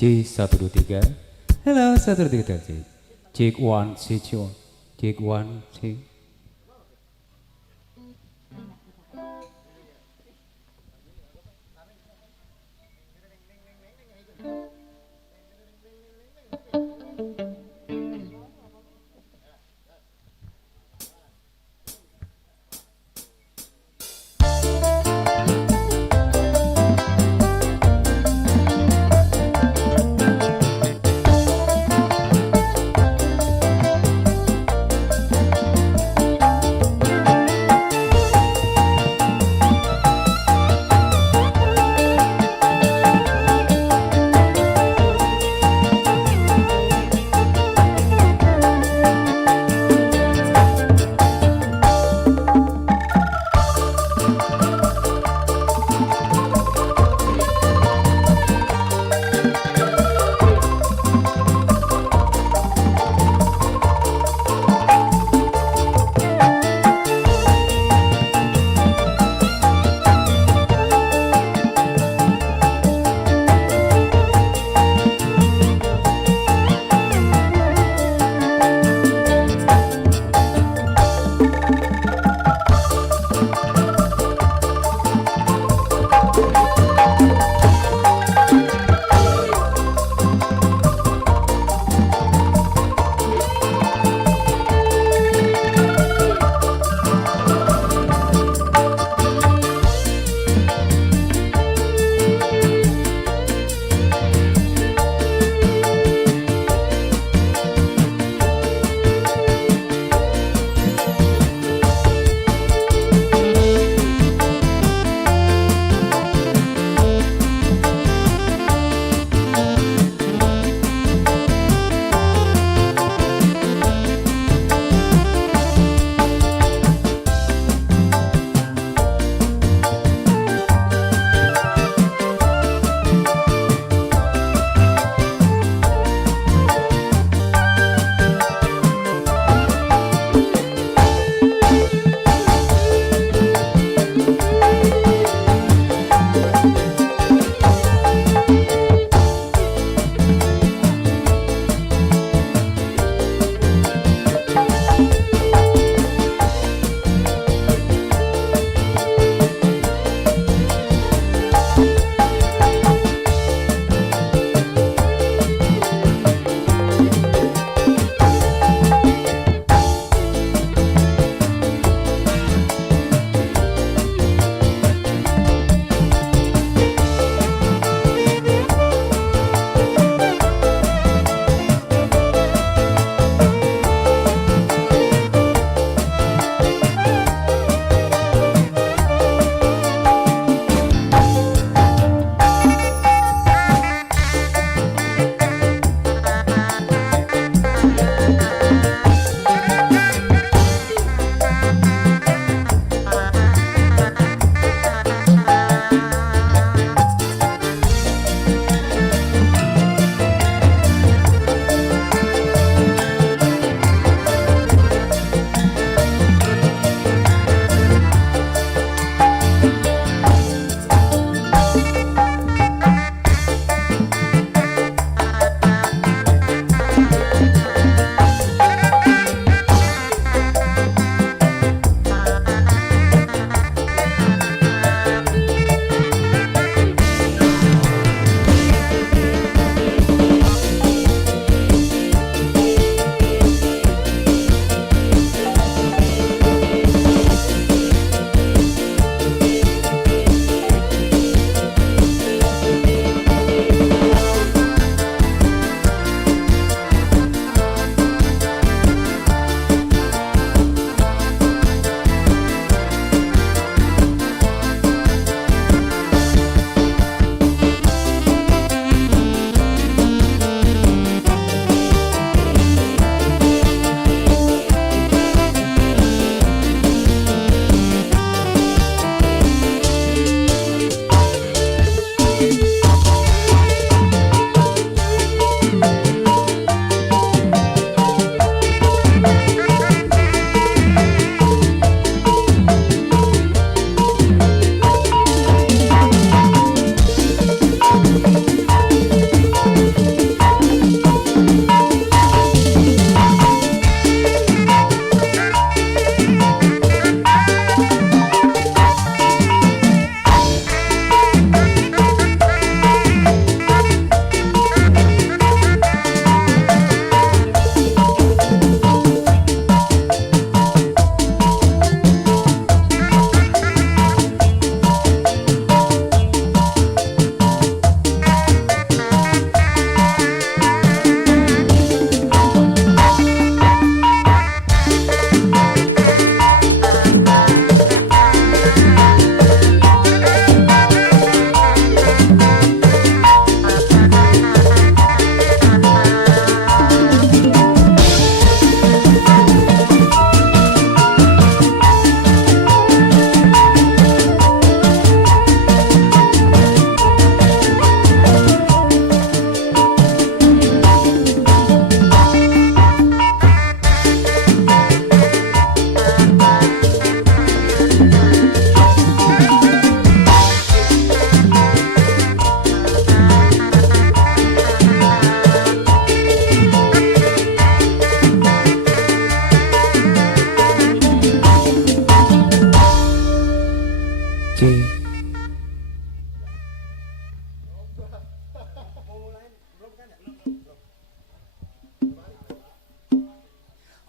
C 123. Hello 123 cek. Cek one cek one. Cek one cek.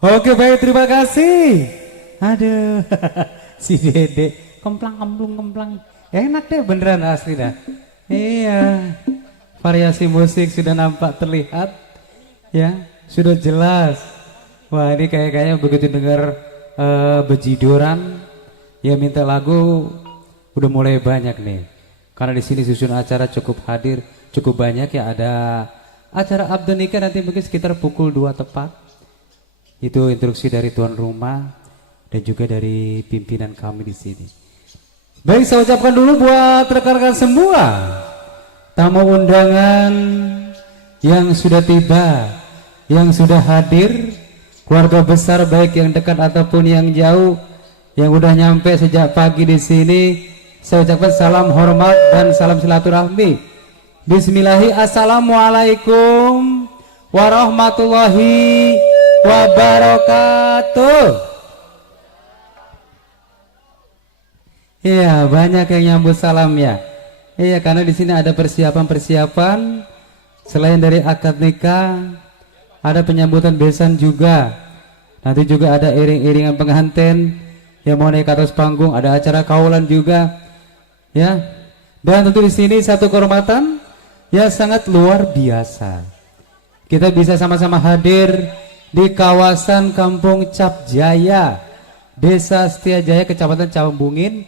Oke baik, terima kasih. Aduh, si Dede kemplang kemplung kemplang. Enak deh beneran asli dah. Iya, variasi musik sudah nampak terlihat, ya sudah jelas. Wah ini kayaknya begitu dengar bejidoran, ya minta lagu udah mulai banyak nih. Karena di sini susun acara cukup hadir, cukup banyak ya, ada acara Abdul Nikah nanti mungkin sekitar pukul 2 tepat. Itu instruksi dari tuan rumah dan juga dari pimpinan kami di sini. Baik, saya ucapkan dulu buat rekan-rekan semua tamu undangan yang sudah tiba, yang sudah hadir, keluarga besar baik yang dekat ataupun yang jauh, yang udah nyampe sejak pagi di sini. Saya ucapkan salam hormat dan salam silaturahmi. Bismillahirrahmanirrahim. Assalamualaikum warahmatullahi wabarakatuh. Iya, banyak yang nyambut salam ya. Iya, karena di sini ada persiapan-persiapan selain dari akad nikah, ada penyambutan besan juga. Nanti juga ada iring-iringan pengantin yang mau naik ke atas panggung, ada acara kaulan juga. Ya. Dan tentu di sini satu kehormatan yang sangat luar biasa. Kita bisa sama-sama hadir di kawasan Kampung Cap Jaya, Desa Setiajaya, Kecamatan Cawambungin,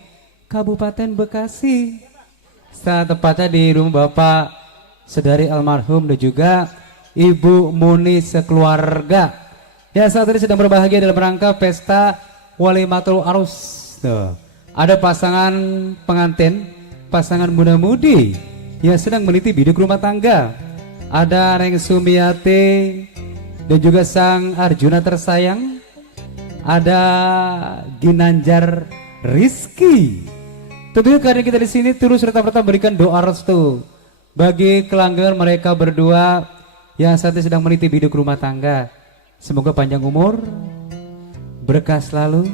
Kabupaten Bekasi. Setelah tepatnya di rumah Bapak Sedari almarhum dan juga Ibu Muni sekeluarga. Ya, saat ini sedang berbahagia dalam rangka pesta Walimatul Arus. Tuh, ada pasangan pengantin, pasangan muda-mudi yang sedang meniti biduk rumah tangga. Ada Neng Sumiati dan juga sang Arjuna tersayang, ada Ginanjar Rizky. Tentunya karena kita di sini terus serta-merta berikan doa restu bagi kelanggengan mereka berdua yang saat ini sedang meniti biduk rumah tangga. Semoga panjang umur, berkah selalu,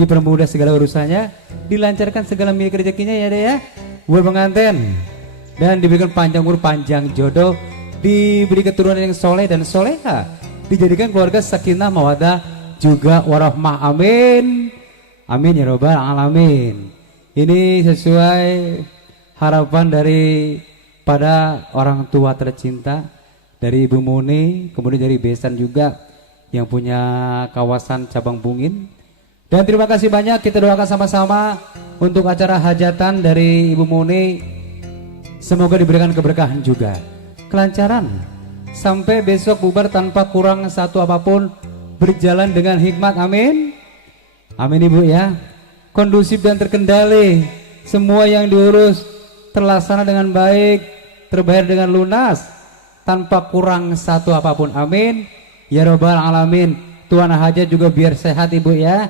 dipermudah segala urusannya, dilancarkan segala milik rezekinya ya deh ya, buat pengantin, dan diberikan panjang umur, panjang jodoh, diberi keturunan yang soleh dan soleha, dijadikan keluarga sakinah mawaddah juga warahmah, amin amin ya robbal alamin. Ini sesuai harapan dari pada orang tua tercinta, dari Ibu Muni, kemudian dari Besan juga yang punya kawasan Cabang Bungin. Dan terima kasih banyak, kita doakan sama-sama untuk acara hajatan dari Ibu Muni, semoga diberikan keberkahan juga, kelancaran, sampai besok bubar tanpa kurang satu apapun, berjalan dengan hikmat, amin amin Ibu ya, kondusif dan terkendali, semua yang diurus terlaksana dengan baik, terbayar dengan lunas, tanpa kurang satu apapun, amin ya robbal alamin. Tuan hajat juga biar sehat Ibu ya,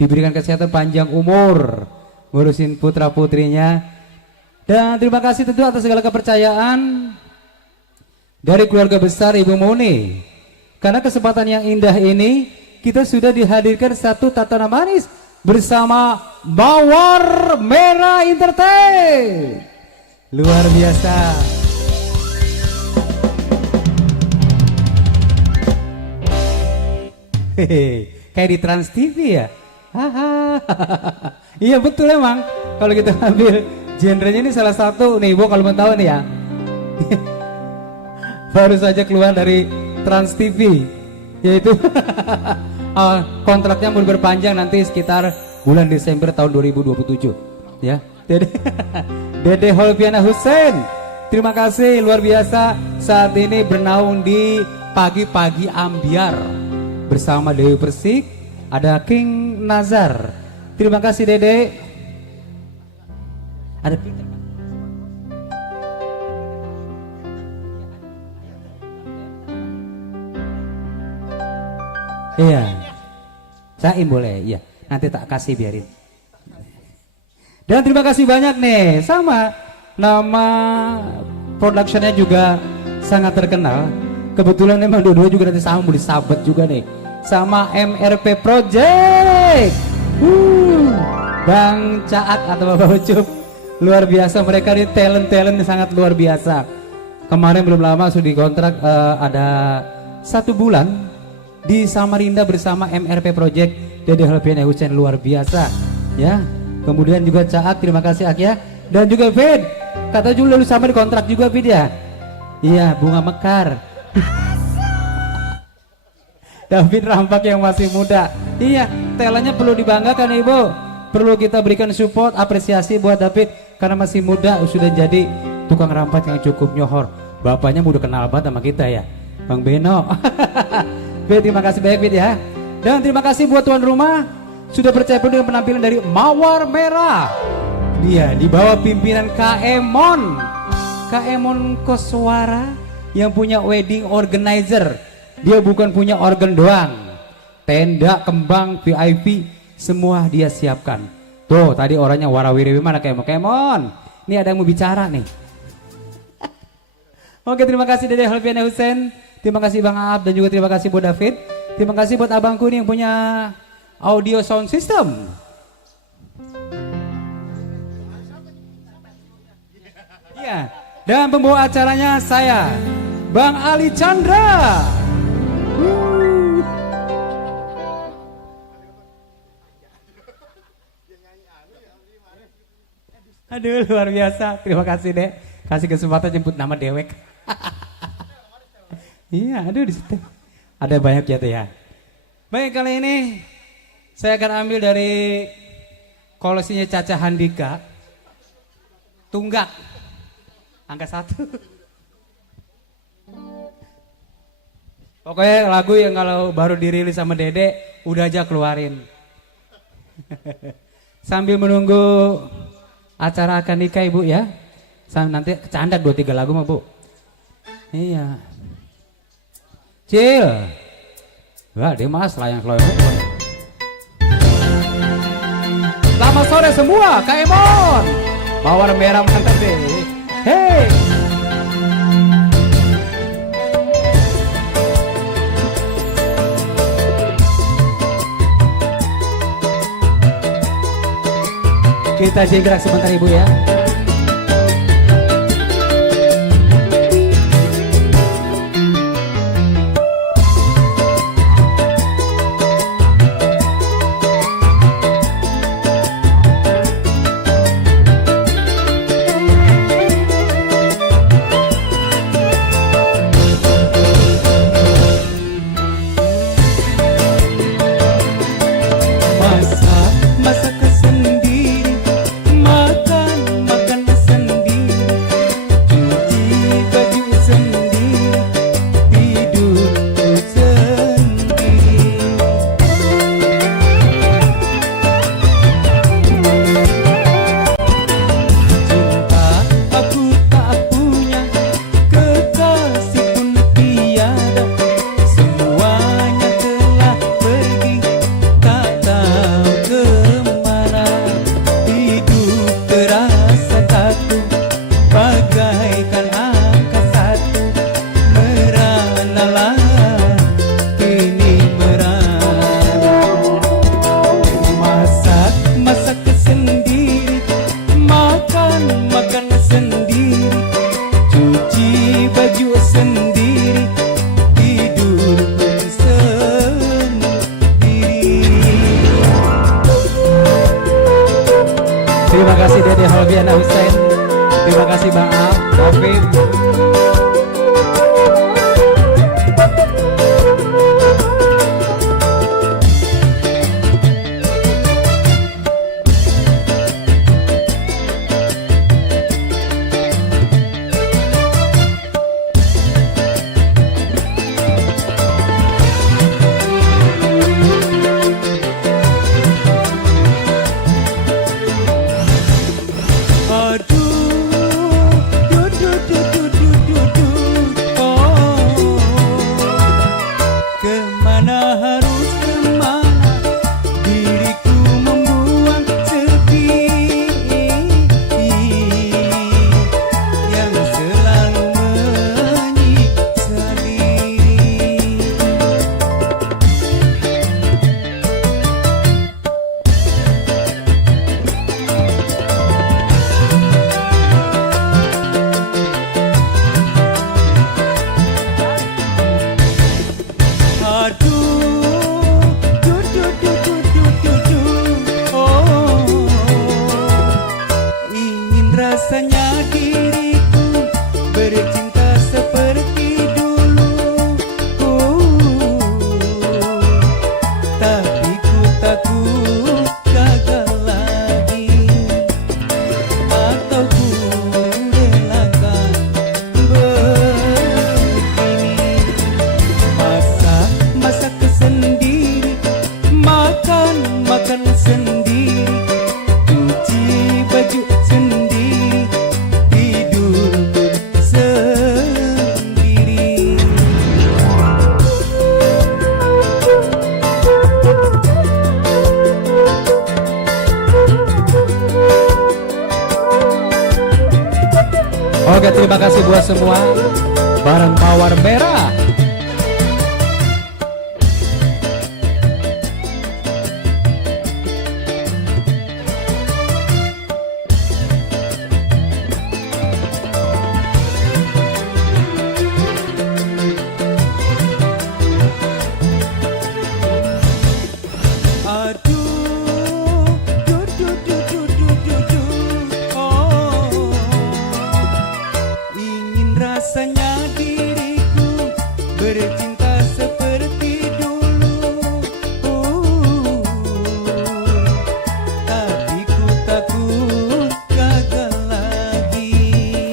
diberikan kesehatan panjang umur, ngurusin putra putrinya. Dan terima kasih tentu atas segala kepercayaan dari keluarga besar Ibu Muni. Karena kesempatan yang indah ini, kita sudah dihadirkan satu tatanan manis bersama Mawar Merah Entertain. Luar biasa. Hehe, kayak di Trans TV ya. Iya betul emang. Kalau kita ambil genrenya ini salah satu nih Ibu, kalau mau tahu nih ya. Baru saja keluar dari Trans TV, yaitu kontraknya mau berpanjang nanti sekitar bulan Desember tahun 2027 ya. Dede Holviana Hussein, terima kasih luar biasa, saat ini bernaung di Pagi-Pagi Ambiar bersama Dewi Persik, ada King Nazar. Terima kasih Dede. Ada Peter. Iya, Saim boleh, iya. Nanti tak kasih biarin. Dan terima kasih banyak nih, sama nama productionnya juga sangat terkenal. Kebetulan memang dua-dua juga nanti sama boleh sahabat juga nih, sama MRP Project. Bang Caat atau Bapak Ucup, luar biasa mereka nih, talent sangat luar biasa. Kemarin belum lama sudah dikontrak ada 1 bulan. di Samarinda bersama MRP Project. Dede Helpiana Hussein luar biasa ya. Kemudian juga Caak, terima kasih Ak ya. Dan juga Fid, kata juga lu sama di kontrak juga Fid ya. Iya, bunga mekar. David Rampak yang masih muda. Iya, talentnya perlu dibanggakan Ibu. Perlu kita berikan support, apresiasi buat David karena masih muda sudah jadi tukang rampak yang cukup nyohor. Bapaknya udah kenal banget sama kita ya, Bang Beno. Fid, terima kasih banyak Fid ya. Dan terima kasih buat tuan rumah sudah percaya penuh dengan penampilan dari Mawar Merah. Dia di bawah pimpinan Kaemon. Kaemon Koswara yang punya wedding organizer. Dia bukan punya organ doang. Tenda, kembang, VIP semua dia siapkan. Tuh tadi orangnya warawiri mana Kaemon. Ini ada yang mau bicara nih. Oke, terima kasih Dede Helpiana Hussein. Terima kasih Bang Aab dan juga terima kasih buat David. Terima kasih buat abangku nih yang punya audio sound system. Iya, dan pembawa acaranya saya, Bang Ali Chandra. Aduh, luar biasa. Terima kasih Dek. Kasih kesempatan jemput nama dewek. Iya, aduh di situ. Ada banyak ya tuh ya. Baik, kali ini saya akan ambil dari koleksinya Caca Handika. Tunggak. Angka 1. Pokoknya lagu yang kalau baru dirilis sama Dede udah aja keluarin. Sambil menunggu acara akad nikah Ibu ya. Nanti kecandak 2-3 lagu mah Bu. Iya. Cil. Wah, dia mas layang keloyong. Selamat sore semua, Kaemon. Mawar Merah mantap deh. Hey. Kita jingkrak sebentar Ibu ya. Terima kasih Dede Helpiana Hussein. Terima kasih Bang Al, David. Aduh, diriku bercinta seperti dulu. Tapi ku takut gagal lagi, atau ku relakan begini. Masak sendiri, makan sendiri, cuci baju sendiri, tidur sendiri. Oke, terima kasih buat semua bareng Mawar Merah. Aduh, oh, ingin rasanya diriku bercinta seperti dulu. Tapi ku takut gagal lagi.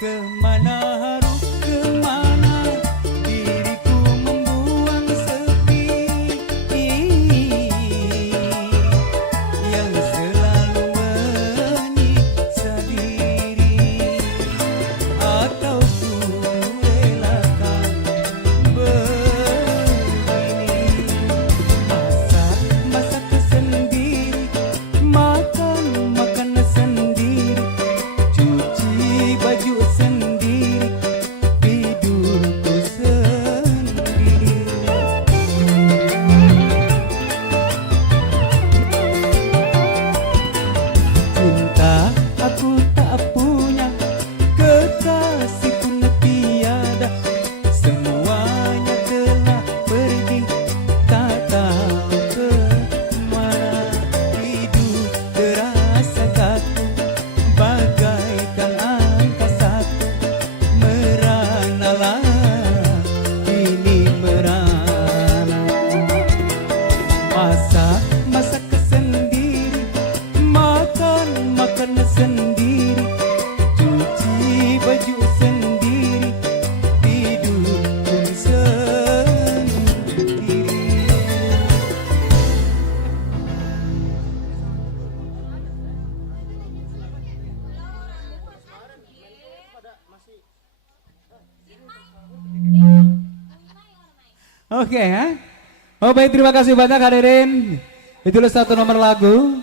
Kemana harus kemana diriku membuang sepi yang selalu menyiksa diri, atau ku relakan begini. Masak sendiri, makan sendiri, cuci baju sendiri, tidurku sendiri. Cinta aku tak punya, kekasih pun tiada, semuanya telah pergi, tak tahu kemana. Hidup terasa kaku, bagaikan angka satu, meranalah ini merana. Masak sendiri, makan sendiri, cuci baju sendiri, tidur pun sendiri. Oke ya. Oh baik, terima kasih banyak hadirin. Itulah satu nomor lagu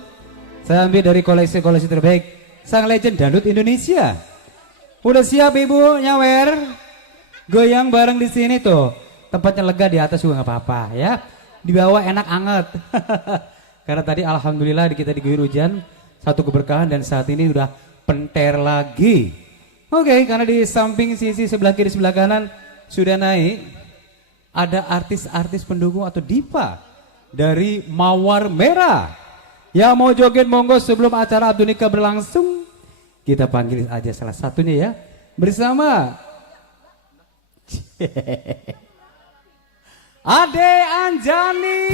saya ambil dari koleksi-koleksi terbaik sang legend dangdut Indonesia. Udah siap ibu nyawer? Goyang bareng di sini tuh. Tempatnya lega, di atas juga nggak apa-apa ya. Di bawah enak anget. Karena tadi alhamdulillah kita diguyur hujan, satu keberkahan, dan saat ini udah penter lagi. Oke, karena di samping sisi sebelah kiri sebelah kanan sudah naik, ada artis-artis pendukung atau diva dari Mawar Merah. Yang mau joget monggo sebelum acara Abdul Nikah berlangsung. Kita panggil aja salah satunya ya. Bersama Ade Anjani.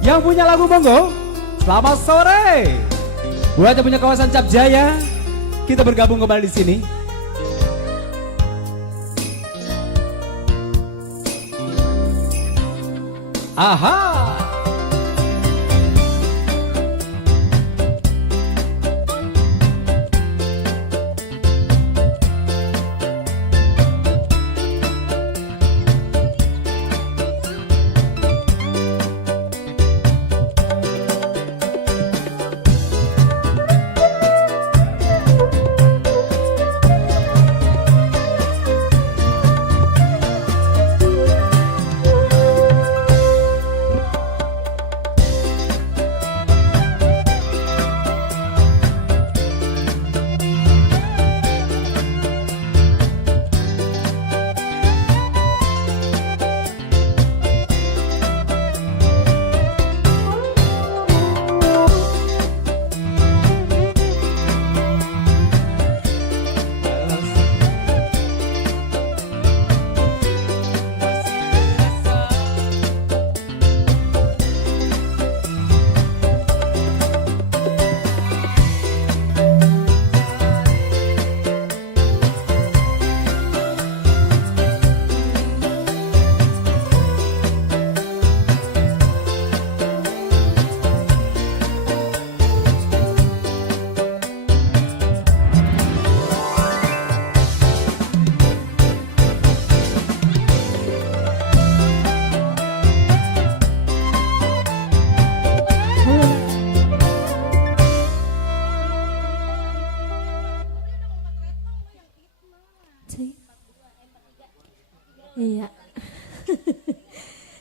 Yang punya lagu monggo. Selamat sore. Buat yang punya kawasan Cap Jaya, kita bergabung kembali di sini. Aha.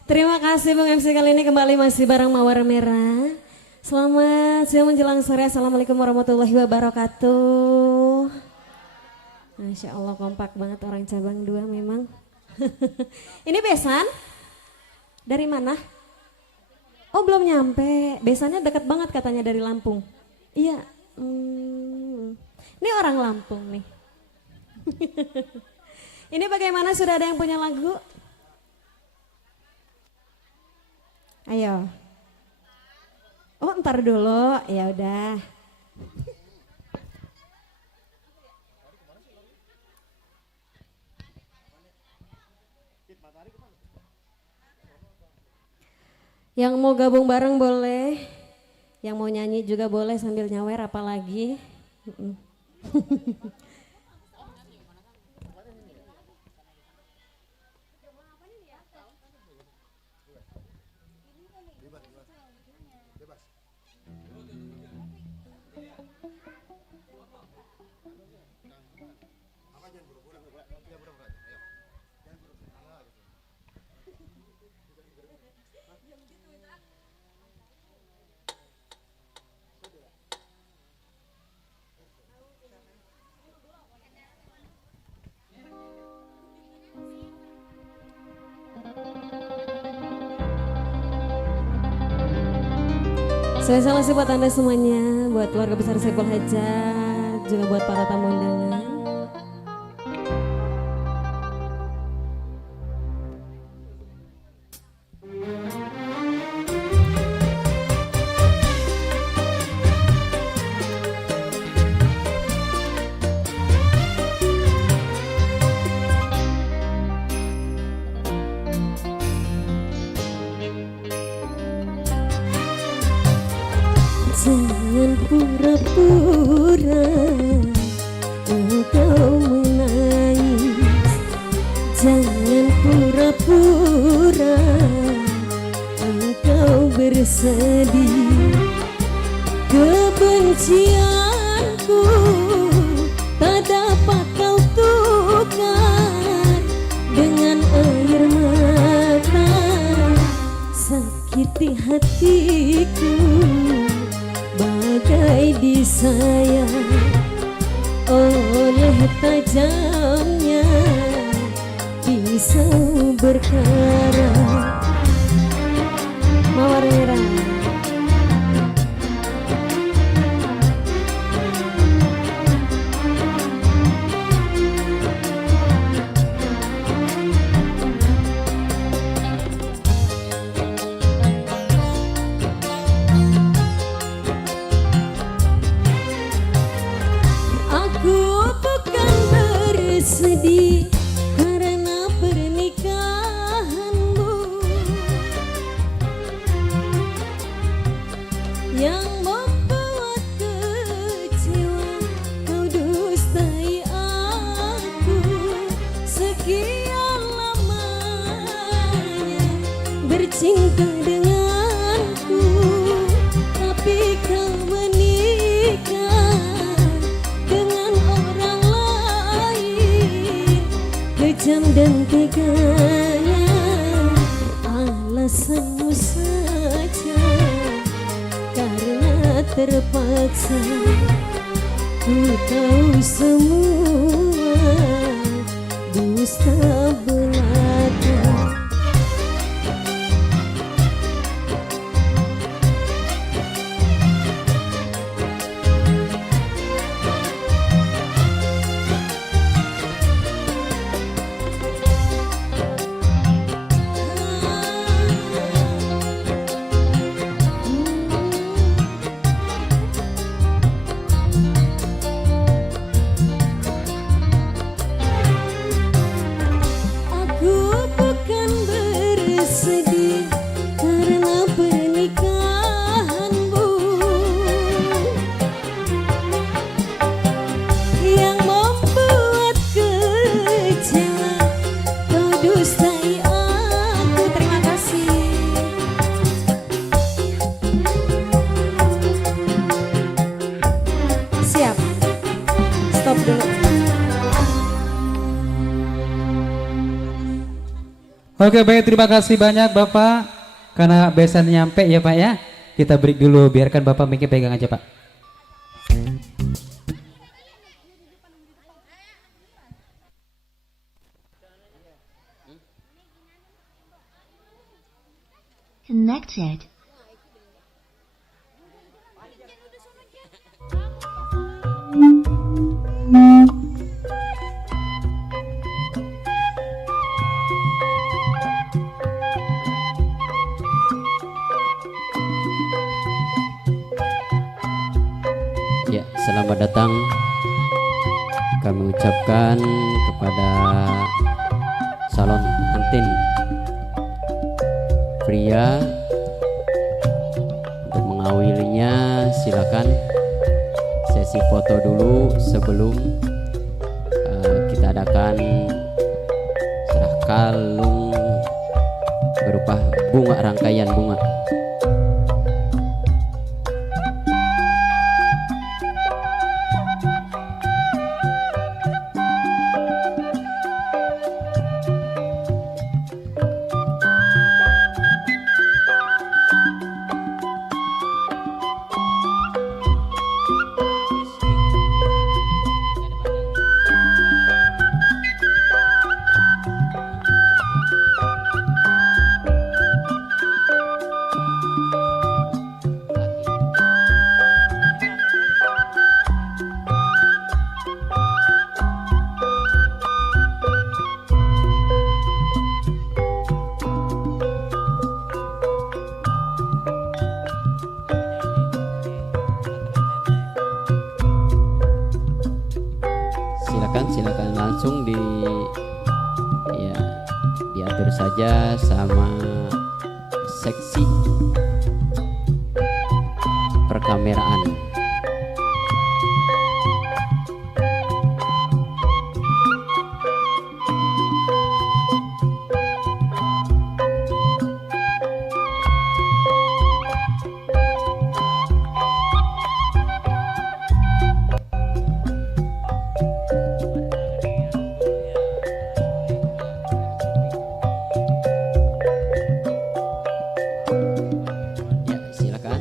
Terima kasih Bung MC, kali ini kembali masih bareng Mawar Merah. Selamat siang menjelang sore. Assalamualaikum warahmatullahi wabarakatuh. Masya Allah kompak banget orang cabang 2 memang. Ini besan? Dari mana? Oh belum nyampe. Besannya dekat banget katanya dari Lampung. Iya. Ini orang Lampung nih. Ini bagaimana, sudah ada yang punya lagu? Ayo. Oh ntar dulu, ya udah. Yang mau gabung bareng boleh, yang mau nyanyi juga boleh sambil nyawer apalagi. Saya salah buat Anda semuanya, buat keluarga besar Saiful Hajat, juga buat para tamu undangan. Jangan pura-pura engkau menangis, jangan pura-pura engkau bersedih. Kebencianku tak dapat kau tukar dengan air mata, sakiti hatiku bagai disayang oleh tajamnya pisau berkarat. Mawar Merah. Sedih karena pernikahanmu yang membuat kecewa, kau dustai aku sekian lamanya bercinta denganku, tapi kau menikah dengan orang kejam dan teganya. Alasanmu saja, karena terpaksa. Ku tahu semua dusta belaka. Oke baik, terima kasih banyak Bapak. Karena besan nyampe ya Pak ya. Kita break dulu, biarkan Bapak mikir pegang aja Pak. Connected. Ya, selamat datang kami ucapkan kepada salon pengantin pria. Untuk mengawalinya silakan sesi foto dulu sebelum kita adakan serah kalung berupa bunga, rangkaian bunga. Silakan langsung diatur saja sama seksi perkameraan. Ya, silakan.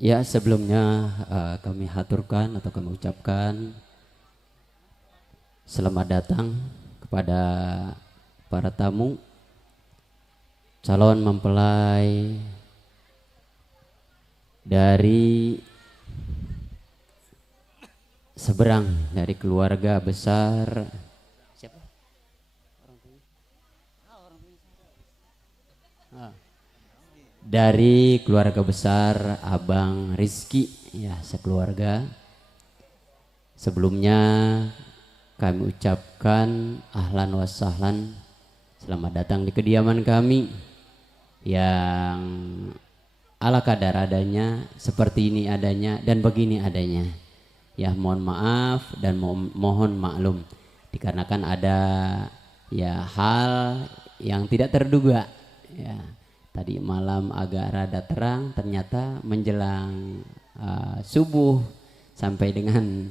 Ya, sebelumnya kami haturkan atau kami ucapkan selamat datang kepada para tamu, calon mempelai dari seberang dari keluarga besar. Siapa? Dari keluarga besar Abang Rizky, ya, sekeluarga. Sebelumnya kami ucapkan ahlan wa sahlan, selamat datang di kediaman kami yang ala kadar adanya, seperti ini adanya dan begini adanya. Ya, mohon maaf dan mohon maklum dikarenakan ada ya hal yang tidak terduga. Ya, tadi malam agak rada terang, ternyata menjelang subuh sampai dengan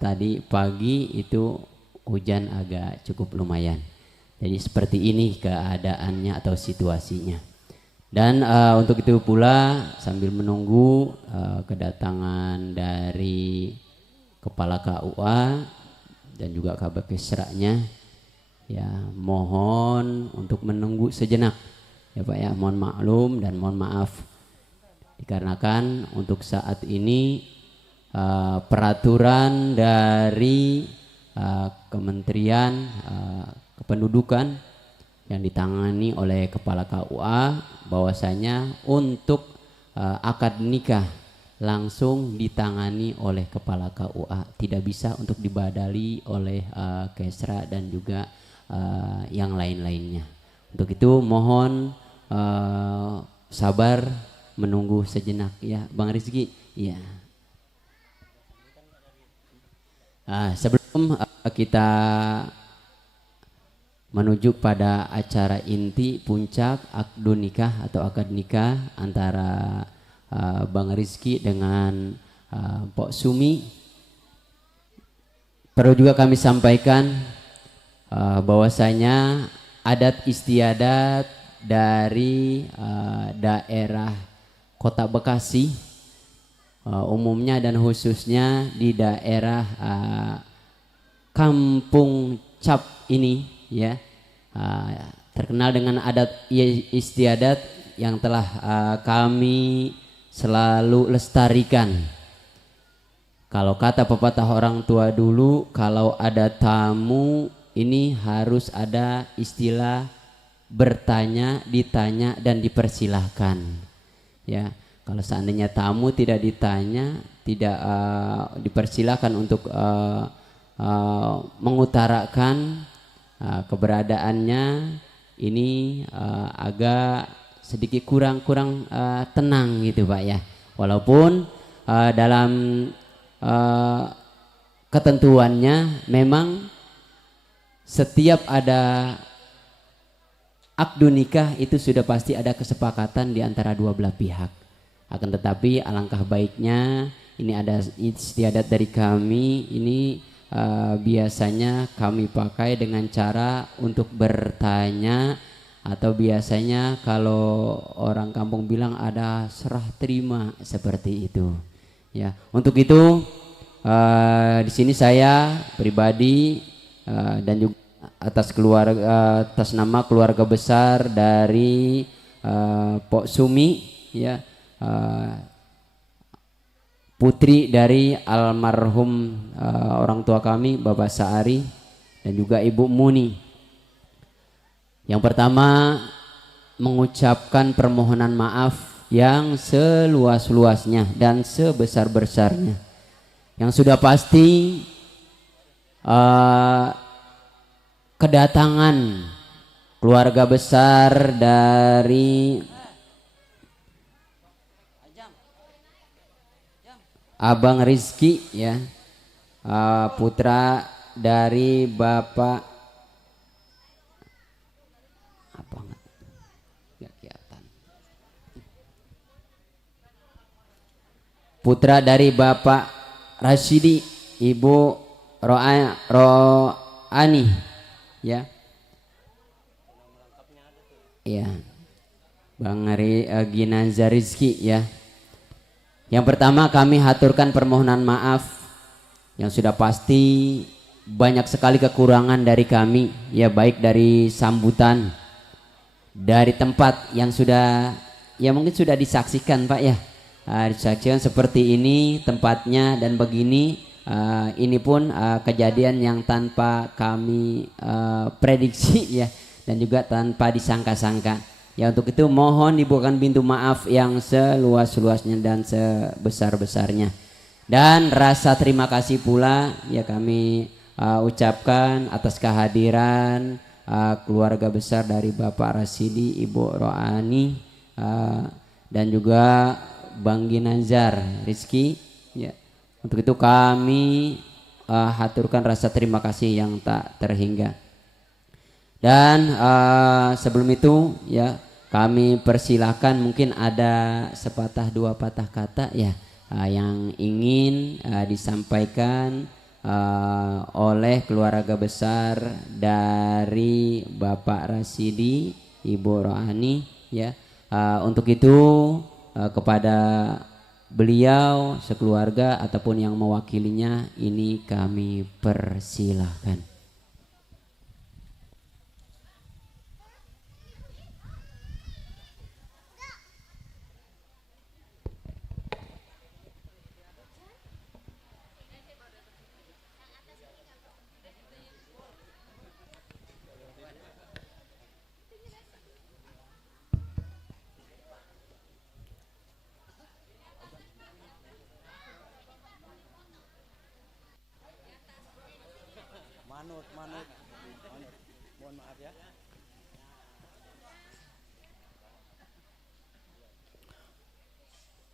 tadi pagi itu hujan agak cukup lumayan. Jadi seperti ini keadaannya atau situasinya. Dan untuk itu pula sambil menunggu kedatangan dari Kepala KUA dan juga Kabak Kesranya, ya mohon untuk menunggu sejenak. Ya Pak ya, mohon maklum dan mohon maaf dikarenakan untuk saat ini peraturan dari Kementerian Kependudukan yang ditangani oleh Kepala KUA bahwasanya untuk akad nikah langsung ditangani oleh Kepala KUA, tidak bisa untuk dibadali oleh Kesra dan juga yang lain-lainnya. Untuk itu mohon sabar menunggu sejenak ya Bang Rizky. Ya. Sebelum kita menuju pada acara inti puncak akad nikah atau akad nikah antara Bang Rizky dengan Pok Sumi, perlu juga kami sampaikan bahwasanya adat istiadat dari daerah Kota Bekasi umumnya dan khususnya di daerah Kampung Cap ini, ya, terkenal dengan adat istiadat yang telah kami selalu lestarikan. Kalau kata pepatah orang tua dulu, kalau ada tamu ini harus ada istilah bertanya, ditanya dan dipersilahkan. Ya, kalau seandainya tamu tidak ditanya, tidak dipersilahkan untuk mengutarakan keberadaannya, ini agak sedikit kurang tenang gitu Pak ya. Walaupun dalam ketentuannya memang setiap ada akdu nikah itu sudah pasti ada kesepakatan di antara dua belah pihak. Akan tetapi alangkah baiknya ini ada istiadat dari kami ini. Biasanya kami pakai dengan cara untuk bertanya, atau biasanya kalau orang kampung bilang ada serah terima seperti itu. Ya, untuk itu di sini saya pribadi dan juga atas nama keluarga besar dari Pok Sumi, ya, putri dari almarhum orang tua kami Bapak Saari dan juga Ibu Muni. Yang pertama mengucapkan permohonan maaf yang seluas-luasnya dan sebesar-besarnya. Yang sudah pasti kedatangan keluarga besar dari Abang Rizky, ya, putra dari Bapak apa nggak kelihatan, putra dari Bapak Rashidi, Ibu Roani, ya, ya, Bang Ginanza Rizky, ya. Yang pertama kami haturkan permohonan maaf yang sudah pasti banyak sekali kekurangan dari kami, ya baik dari sambutan, dari tempat yang sudah ya mungkin sudah disaksikan Pak ya, disaksikan seperti ini tempatnya dan begini. Ini pun kejadian yang tanpa kami prediksi ya, dan juga tanpa disangka-sangka. Ya untuk itu mohon dibukakan pintu maaf yang seluas-luasnya dan sebesar-besarnya. Dan rasa terima kasih pula ya kami ucapkan atas kehadiran keluarga besar dari Bapak Rasidi, Ibu Roani, dan juga Bang Ginanjar Rizky ya. Untuk itu kami haturkan rasa terima kasih yang tak terhingga. Dan sebelum itu ya kami persilahkan mungkin ada sepatah dua patah kata ya yang ingin disampaikan oleh keluarga besar dari Bapak Rasidi, Ibu Rohani ya. Untuk itu kepada beliau sekeluarga ataupun yang mewakilinya ini kami persilahkan.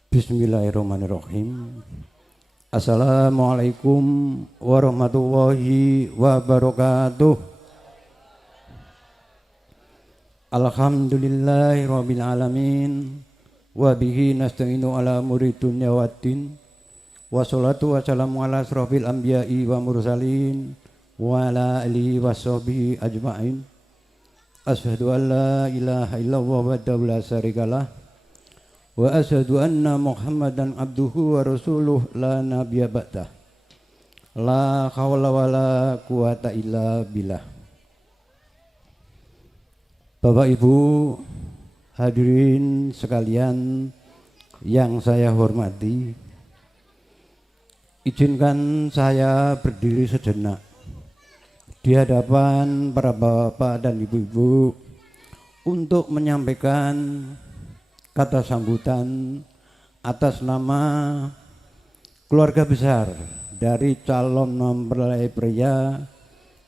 Bismillahirrahmanirrahim. Assalamualaikum warahmatullahi wabarakatuh. Alhamdulillahi rabbil alamin. Wa bihi nasta'inu ala umuri dunya waddin. Wassalatu wassalamu ala asrofil anbiya'i wa mursalin wa ala alihi washabihi ajma'in. Asyhadu an la ilaha illallah wahdahu la syarikalah wa asyhadu anna Muhammadan abduhu wa rasuluh la nabiyya ba'dah. La haula wala quwata illa billah. Bapak Ibu hadirin sekalian yang saya hormati, izinkan saya berdiri sejenak di hadapan para bapak dan ibu-ibu untuk menyampaikan kata sambutan atas nama keluarga besar dari calon mempelai pria,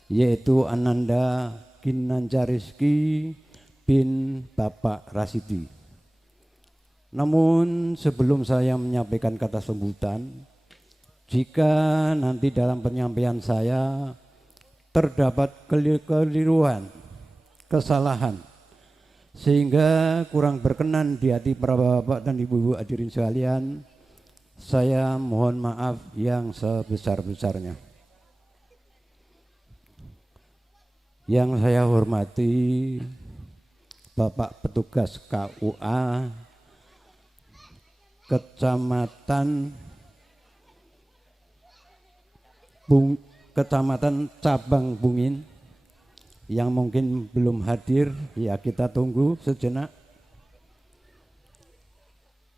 yaitu Ananda Ginanjar Rizky bin Bapak Rasidi. Namun sebelum saya menyampaikan kata sambutan, jika nanti dalam penyampaian saya terdapat keliruan, kesalahan, sehingga kurang berkenan di hati para bapak dan ibu-ibu hadirin sekalian, saya mohon maaf yang sebesar-besarnya. Yang saya hormati Bapak petugas KUA Kecamatan Cabang Bungin yang mungkin belum hadir, ya kita tunggu sejenak.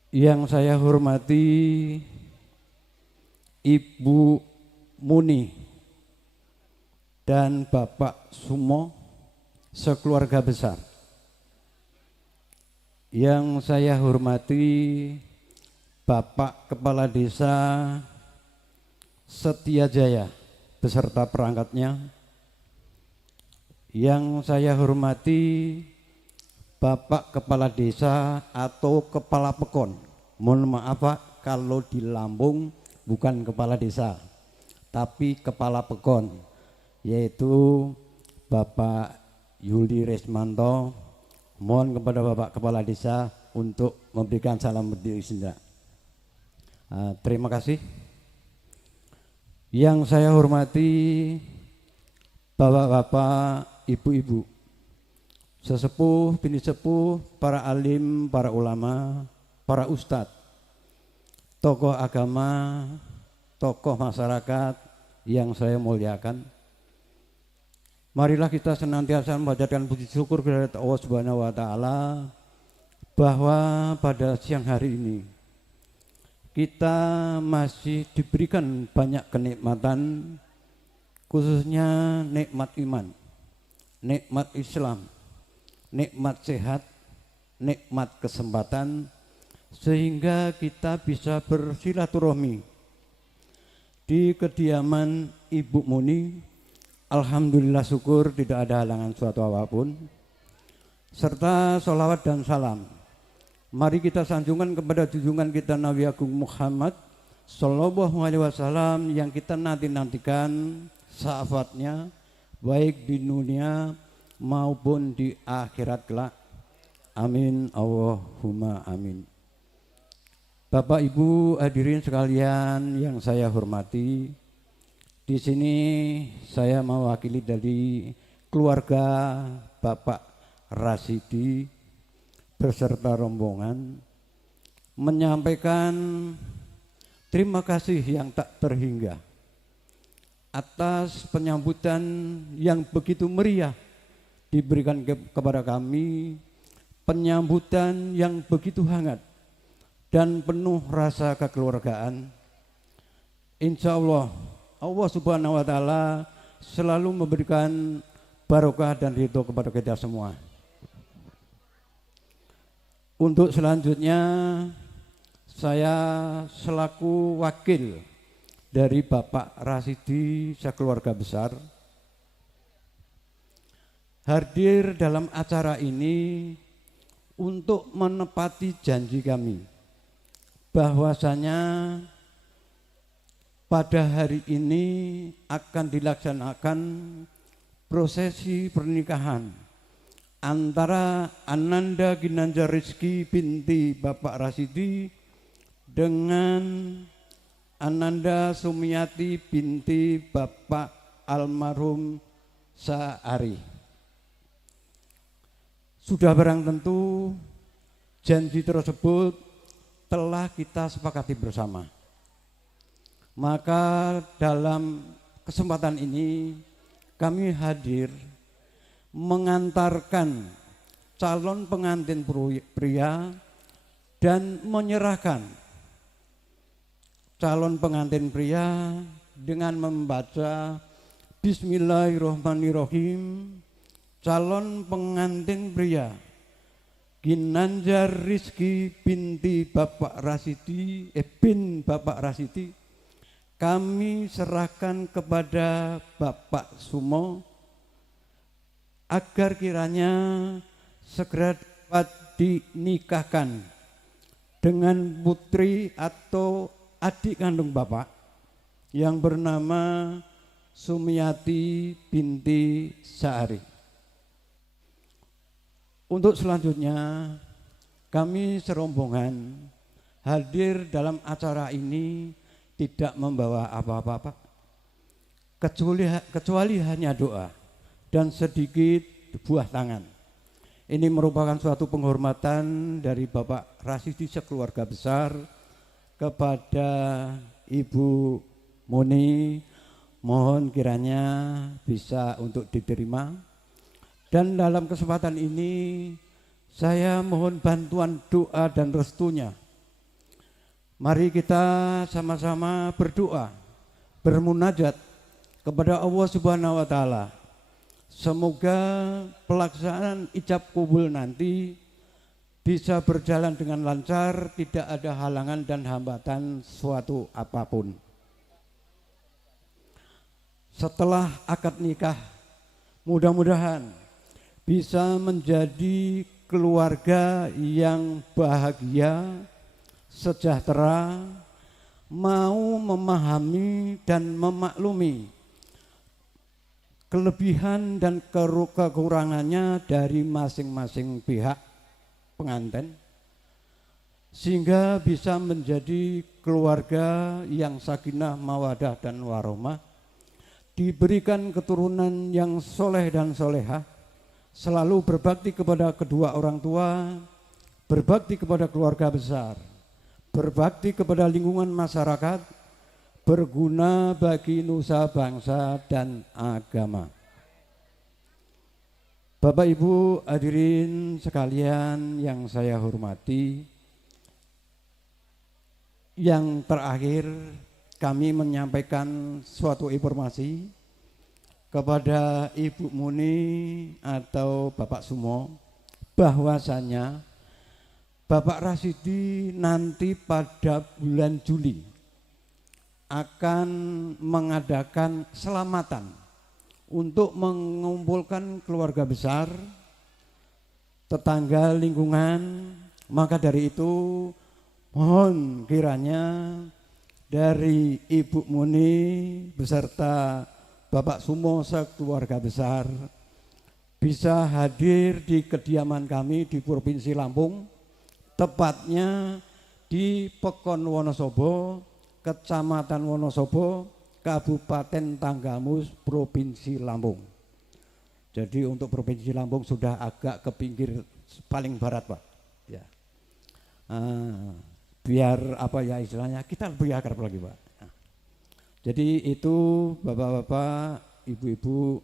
Yang saya hormati Ibu Muni dan Bapak Sumo sekeluarga besar. Yang saya hormati Bapak Kepala Desa Setiajaya beserta perangkatnya. Yang saya hormati Bapak Kepala Desa atau Kepala Pekon. Mohon maaf Pak kalau di Lampung bukan Kepala Desa tapi Kepala Pekon, yaitu Bapak Yuli Resmanto. Mohon kepada Bapak Kepala Desa untuk memberikan salam berdiri senda. Terima kasih. Yang saya hormati Bapak-bapak, ibu-ibu, sesepuh, bini sepuh, para alim, para ulama, para ustadz, tokoh agama, tokoh masyarakat yang saya muliakan. Marilah kita senantiasa membacakan puji syukur kepada Allah Subhanahu wa taala bahwa pada siang hari ini kita masih diberikan banyak kenikmatan, khususnya nikmat iman, nikmat Islam, nikmat sehat, nikmat kesempatan, sehingga kita bisa bersilaturahmi di kediaman Ibu Muni. Alhamdulillah syukur tidak ada halangan suatu apapun, serta sholawat dan salam mari kita sanjungkan kepada junjungan kita Nabi Agung Muhammad Sallallahu Alaihi Wasallam yang kita nantikan syafaatnya baik di dunia maupun di akhirat kelak. Amin Allahumma amin. Bapak Ibu hadirin sekalian yang saya hormati, di sini saya mewakili dari keluarga Bapak Rasidi beserta rombongan menyampaikan terima kasih yang tak terhingga atas penyambutan yang begitu meriah diberikan kepada kami, penyambutan yang begitu hangat dan penuh rasa kekeluargaan. Insya Allah Subhanahu wa taala selalu memberikan barokah dan ridho kepada kita semua. Untuk selanjutnya saya selaku wakil dari Bapak Rasidi sekeluarga besar hadir dalam acara ini untuk menepati janji kami bahwasanya pada hari ini akan dilaksanakan prosesi pernikahan antara Ananda Ginanjar Rizki binti Bapak Rasidi dengan Ananda Sumiati binti Bapak almarhum Sa'ari. Sudah barang tentu janji tersebut telah kita sepakati bersama. Maka dalam kesempatan ini kami hadir mengantarkan calon pengantin pria dan menyerahkan calon pengantin pria dengan membaca Bismillahirrahmanirrahim. Calon pengantin pria Ginanjar Rizki binti Bapak Rasidi bin Bapak Rasidi kami serahkan kepada Bapak Sumo agar kiranya segera dapat dinikahkan dengan putri atau adik kandung Bapak yang bernama Sumiati binti Sa'ari. Untuk selanjutnya kami serombongan hadir dalam acara ini tidak membawa apa-apa kecuali hanya doa dan sedikit buah tangan. Ini merupakan suatu penghormatan dari Bapak Rasidi sekeluarga besar kepada Ibu Muni. Mohon kiranya bisa untuk diterima. Dan dalam kesempatan ini saya mohon bantuan doa dan restunya. Mari kita sama-sama berdoa, bermunajat kepada Allah Subhanahu wa taala. Semoga pelaksanaan ijab kabul nanti bisa berjalan dengan lancar, tidak ada halangan dan hambatan suatu apapun. Setelah akad nikah, mudah-mudahan bisa menjadi keluarga yang bahagia, sejahtera, mau memahami dan memaklumi kelebihan dan kekurangannya dari masing-masing pihak pengantin, sehingga bisa menjadi keluarga yang sakinah, mawadah dan warahmah, diberikan keturunan yang soleh dan solehah, selalu berbakti kepada kedua orang tua, berbakti kepada keluarga besar, berbakti kepada lingkungan masyarakat, berguna bagi nusa bangsa dan agama. Bapak Ibu hadirin sekalian yang saya hormati, yang terakhir kami menyampaikan suatu informasi kepada Ibu Muni atau Bapak Sumo bahwasanya Bapak Rasidi nanti pada bulan Juli akan mengadakan selamatan untuk mengumpulkan keluarga besar, tetangga lingkungan. Maka dari itu mohon kiranya dari Ibu Muni beserta Bapak Sumo sekeluarga besar bisa hadir di kediaman kami di Provinsi Lampung, tepatnya di Pekon Wonosobo, Kecamatan Wonosobo, Kabupaten Tanggamus, Provinsi Lampung. Jadi untuk Provinsi Lampung sudah agak ke pinggir paling barat, Pak. Ya. Biar apa ya istilahnya, kita lebih akrab lagi, Pak. Jadi itu Bapak-bapak, Ibu-ibu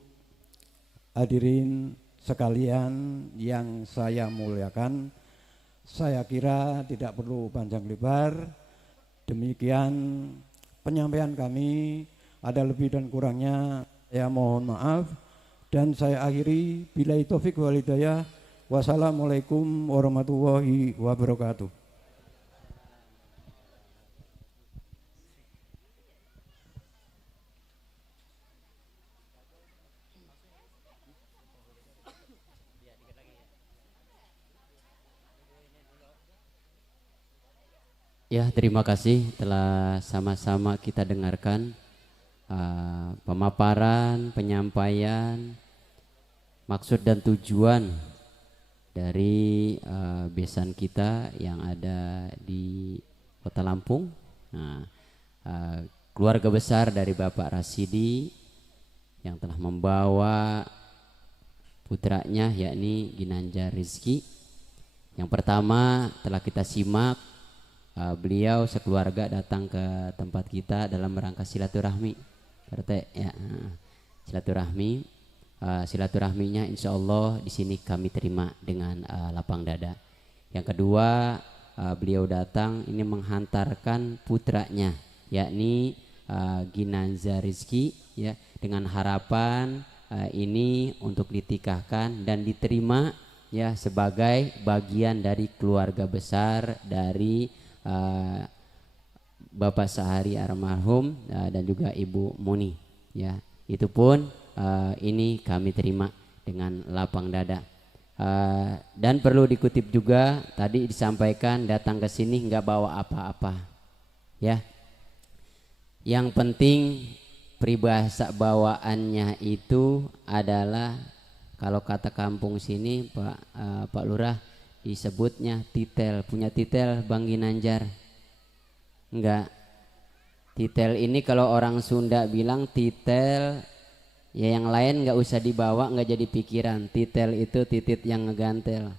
hadirin sekalian yang saya muliakan, saya kira tidak perlu panjang lebar. Demikian penyampaian kami, ada lebih dan kurangnya saya mohon maaf, dan saya akhiri billahi taufik wal hidayah. Wassalamualaikum warahmatullahi wabarakatuh. Ya, terima kasih telah sama-sama kita dengarkan pemaparan, penyampaian, maksud dan tujuan dari besan kita yang ada di Kota Lampung. Nah, keluarga besar dari Bapak Rasidi yang telah membawa putranya yakni Ginanjar Rizki. Yang pertama telah kita simak, beliau sekeluarga datang ke tempat kita dalam rangka silaturahmi, RT ya, silaturahmi. Silaturahminya insya Allah di sini kami terima dengan lapang dada. Yang kedua, beliau datang ini menghantarkan putranya yakni Ginanjar Rizki ya, dengan harapan ini untuk ditikahkan dan diterima ya sebagai bagian dari keluarga besar dari Bapak Sahari almarhum dan juga Ibu Muni ya. Itu pun ini kami terima dengan lapang dada. Dan perlu dikutip juga tadi disampaikan datang ke sini nggak bawa apa-apa ya. Yang penting peribahasa bawaannya itu adalah kalau kata kampung sini Pak Lurah disebutnya titel. Punya titel Bang Ginanjar? Enggak. Titel ini kalau orang Sunda bilang titel, ya yang lain nggak usah dibawa, nggak jadi pikiran. Titel itu titit yang ngegantel.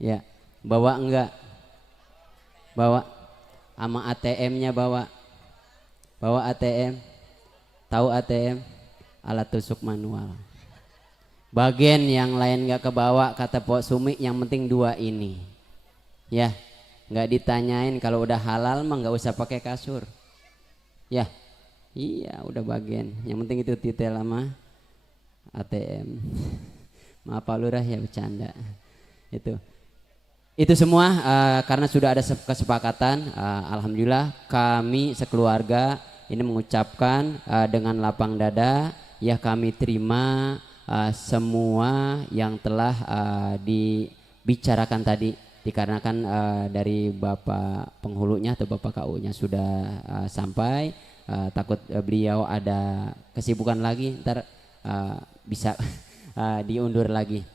Ya, bawa enggak? Bawa. Sama ATM-nya bawa. Bawa ATM. Tahu ATM? Alat tusuk manual. Bagian yang lain nggak kebawa, kata Pok Sumi, yang penting dua ini. Ya, nggak ditanyain kalau udah halal mah nggak usah pakai kasur. Ya, iya udah bagian. Yang penting itu titel sama ATM. Maaf Pak Lurah ya bercanda. Itu semua karena sudah ada kesepakatan. Alhamdulillah kami sekeluarga ini mengucapkan dengan lapang dada ya kami terima semua yang telah dibicarakan tadi, dikarenakan dari Bapak penghulunya atau Bapak KU-nya sudah sampai, takut beliau ada kesibukan lagi, ntar bisa diundur lagi.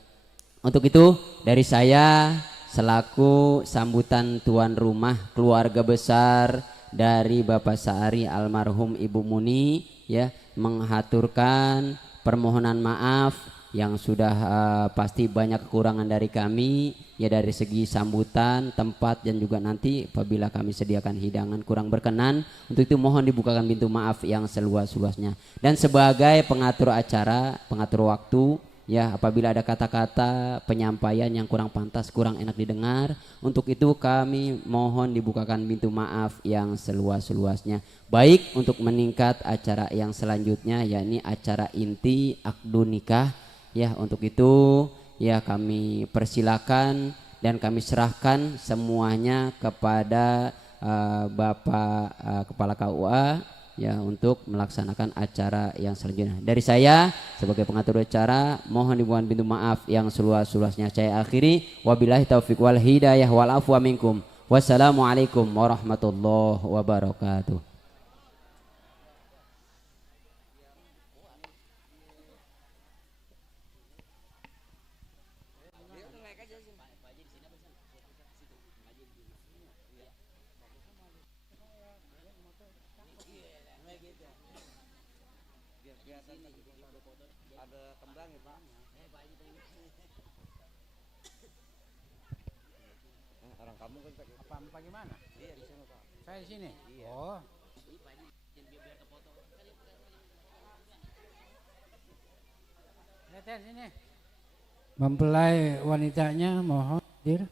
Untuk itu dari saya selaku sambutan tuan rumah keluarga besar dari Bapak Sahari almarhum Ibu Muni ya, menghaturkan permohonan maaf yang sudah pasti banyak kekurangan dari kami ya dari segi sambutan, tempat dan juga nanti apabila kami sediakan hidangan kurang berkenan, untuk itu mohon dibukakan pintu maaf yang seluas-luasnya. Dan sebagai pengatur acara, pengatur waktu ya, apabila ada kata-kata penyampaian yang kurang pantas, kurang enak didengar, untuk itu kami mohon dibukakan pintu maaf yang seluas-luasnya. Baik untuk meningkat acara yang selanjutnya, yakni acara inti akdu nikah. Ya, untuk itu ya kami persilakan dan kami serahkan semuanya kepada Bapak Kepala KUA ya untuk melaksanakan acara yang selanjutnya. Dari saya sebagai pengatur acara mohon dibukakan pintu maaf yang seluas-luasnya. Saya akhiri, wabillahi taufiq wal hidayah wal afwa minkum. Wassalamualaikum warahmatullahi wabarakatuh. Apa gimana? Iya di sini Pak. Saya di sini. Iya. Oh. Lihat sini. Mempelai wanitanya mohon hadir.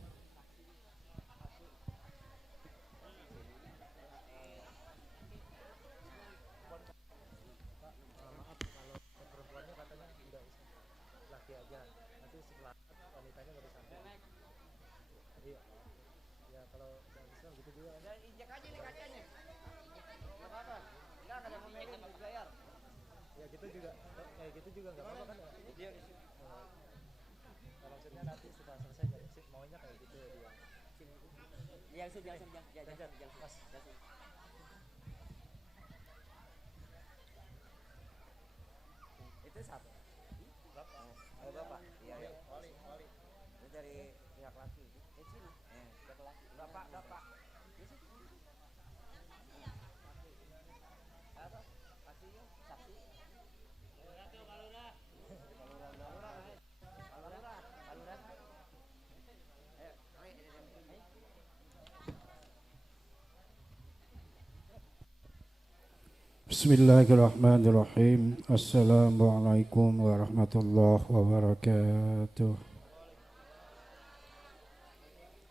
Bismillahirrahmanirrahim. Assalamualaikum warahmatullahi wabarakatuh.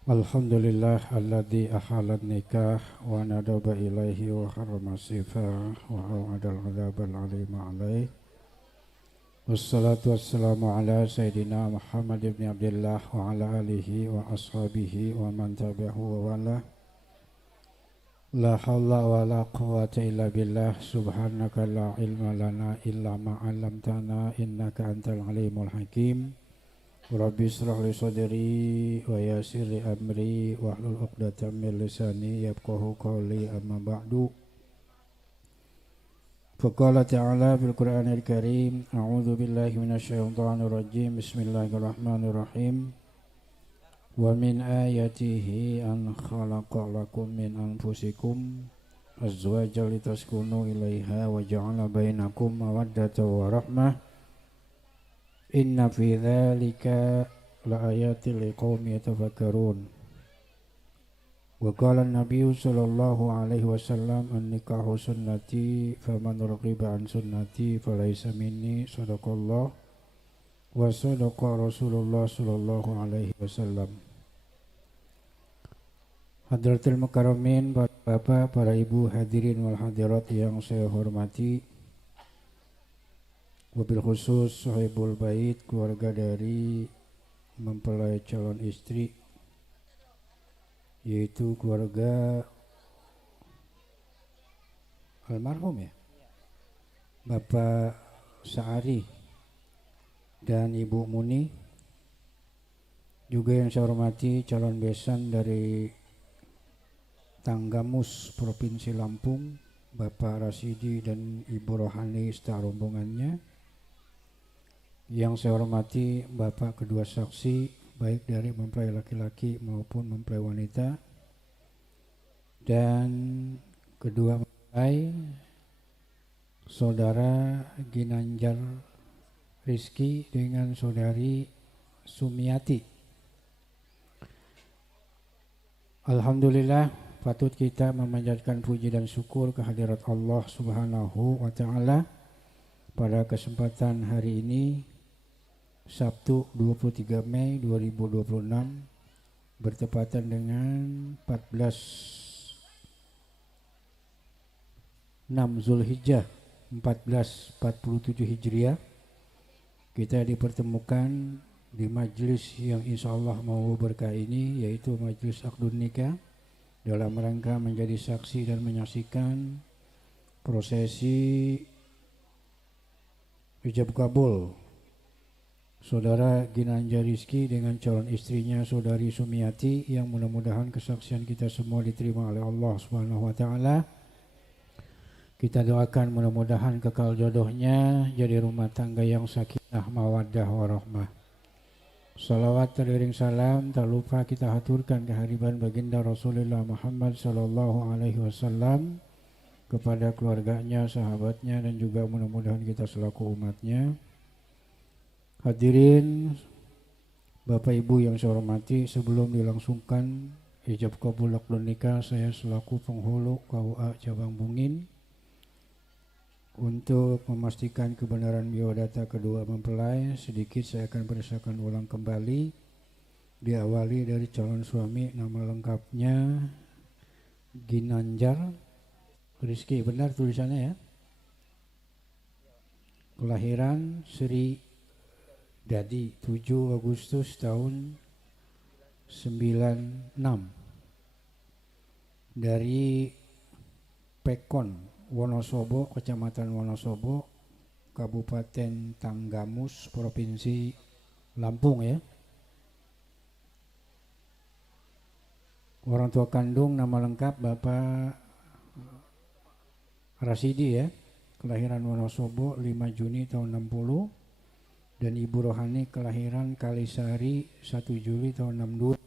Alhamdulillah alladzi ahalan nikah wa nadaba ilaihi wa harrama sifah wa au'adal adzabal alima alaih. Wassalatu wassalamu ala sayyidina Muhammad ibn Abdullah wa ala alihi wa ashabihi wa man tabi'ahu wa wala. La hawla wa la quwwata illa billah. Subhanaka la ilma lana illa ma 'allamtana innaka antal alimul hakim. Rabbi israh li sadri wa yassir li amri wahlul 'uqdatam min lisani yafqahu qawli, amma ba'du. Faqala ta'ala fil Qur'anil Karim, a'udzu billahi minasyaitonir rajim. Bismillahirrahmanirrahim. Wa min ayatihi an khalaqa lakum min anfusikum azwajan litaskunu ilaiha wa ja'ala bainakum mawaddatan wa rahmah. Inna fi dzalika laayatil liqaumin yatafakkarun. Wa qala an-nabiyyu sallallahu alaihi wasallam an-nikahu sunnati faman raghiba an sunnati falaysa minni. Shadaqallah wa sadaqa Rasulullah sallallahu alaihi wasallam. Hadratul Mukarramin, para bapak, para ibu, hadirin wal hadirat yang saya hormati, wabil khusus sahibul bait, keluarga dari mempelai calon istri, yaitu keluarga almarhum ya, Bapak Sa'ari dan Ibu Muni, juga yang saya hormati calon besan dari Tanggamus Provinsi Lampung, Bapak Rasidi dan Ibu Rohani serta rombongannya. Yang saya hormati Bapak kedua saksi, baik dari mempelai laki-laki maupun mempelai wanita, dan kedua mempelai Saudara Ginanjar Rizky dengan saudari Sumiati. Alhamdulillah, patut kita memanjatkan puji dan syukur kehadirat Allah Subhanahu wa taala pada kesempatan hari ini Sabtu 23 Mei 2026 bertepatan dengan 6 Zulhijjah 1447 Hijriah. Kita dipertemukan di majelis yang insya Allah mau berkah ini, yaitu majelis akdun nikah, dalam rangka menjadi saksi dan menyaksikan prosesi ijab kabul saudara Ginanjar Rizky dengan calon istrinya saudari Sumiati, yang mudah-mudahan kesaksian kita semua diterima oleh Allah Subhanahu wa taala. Kita doakan mudah-mudahan kekal jodohnya jadi rumah tangga yang sakinah mawaddah warahmah. Salawat teriring salam tak lupa kita haturkan kehadiran baginda Rasulullah Muhammad sallallahu alaihi wasallam kepada keluarganya, sahabatnya, dan juga mudah-mudahan kita selaku umatnya. Hadirin Bapak Ibu yang saya hormati, sebelum dilangsungkan ijab kabul akdun nikah, saya selaku penghulu KUA Cabang Bungin untuk memastikan kebenaran biodata kedua mempelai, sedikit saya akan periksakan ulang kembali. Diawali dari calon suami, nama lengkapnya Ginanjar Rizky, benar tulisannya ya? Kelahiran Sri Dadi 7 Agustus tahun 96 dari Pekon Wonosobo, Kecamatan Wonosobo, Kabupaten Tanggamus, Provinsi Lampung ya. Orang tua kandung nama lengkap Bapak Rasidi ya, kelahiran Wonosobo 5 Juni tahun 60, dan Ibu Rohani kelahiran Kalisari 1 Juli tahun 62.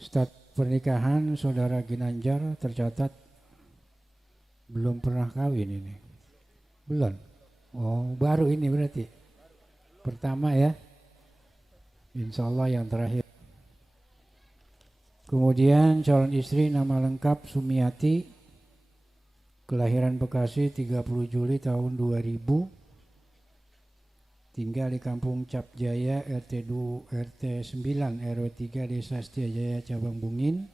Stat pernikahan saudara Ginanjar tercatat belum pernah kawin ini. Belum. Oh, baru ini berarti. Pertama ya. Insya Allah yang terakhir. Kemudian calon istri nama lengkap Sumiati, kelahiran Bekasi 30 Juli tahun 2000. Tinggal di Kampung Cap Jaya, RT 9 RW 3 Desa Setia Jaya Cabang Bungin.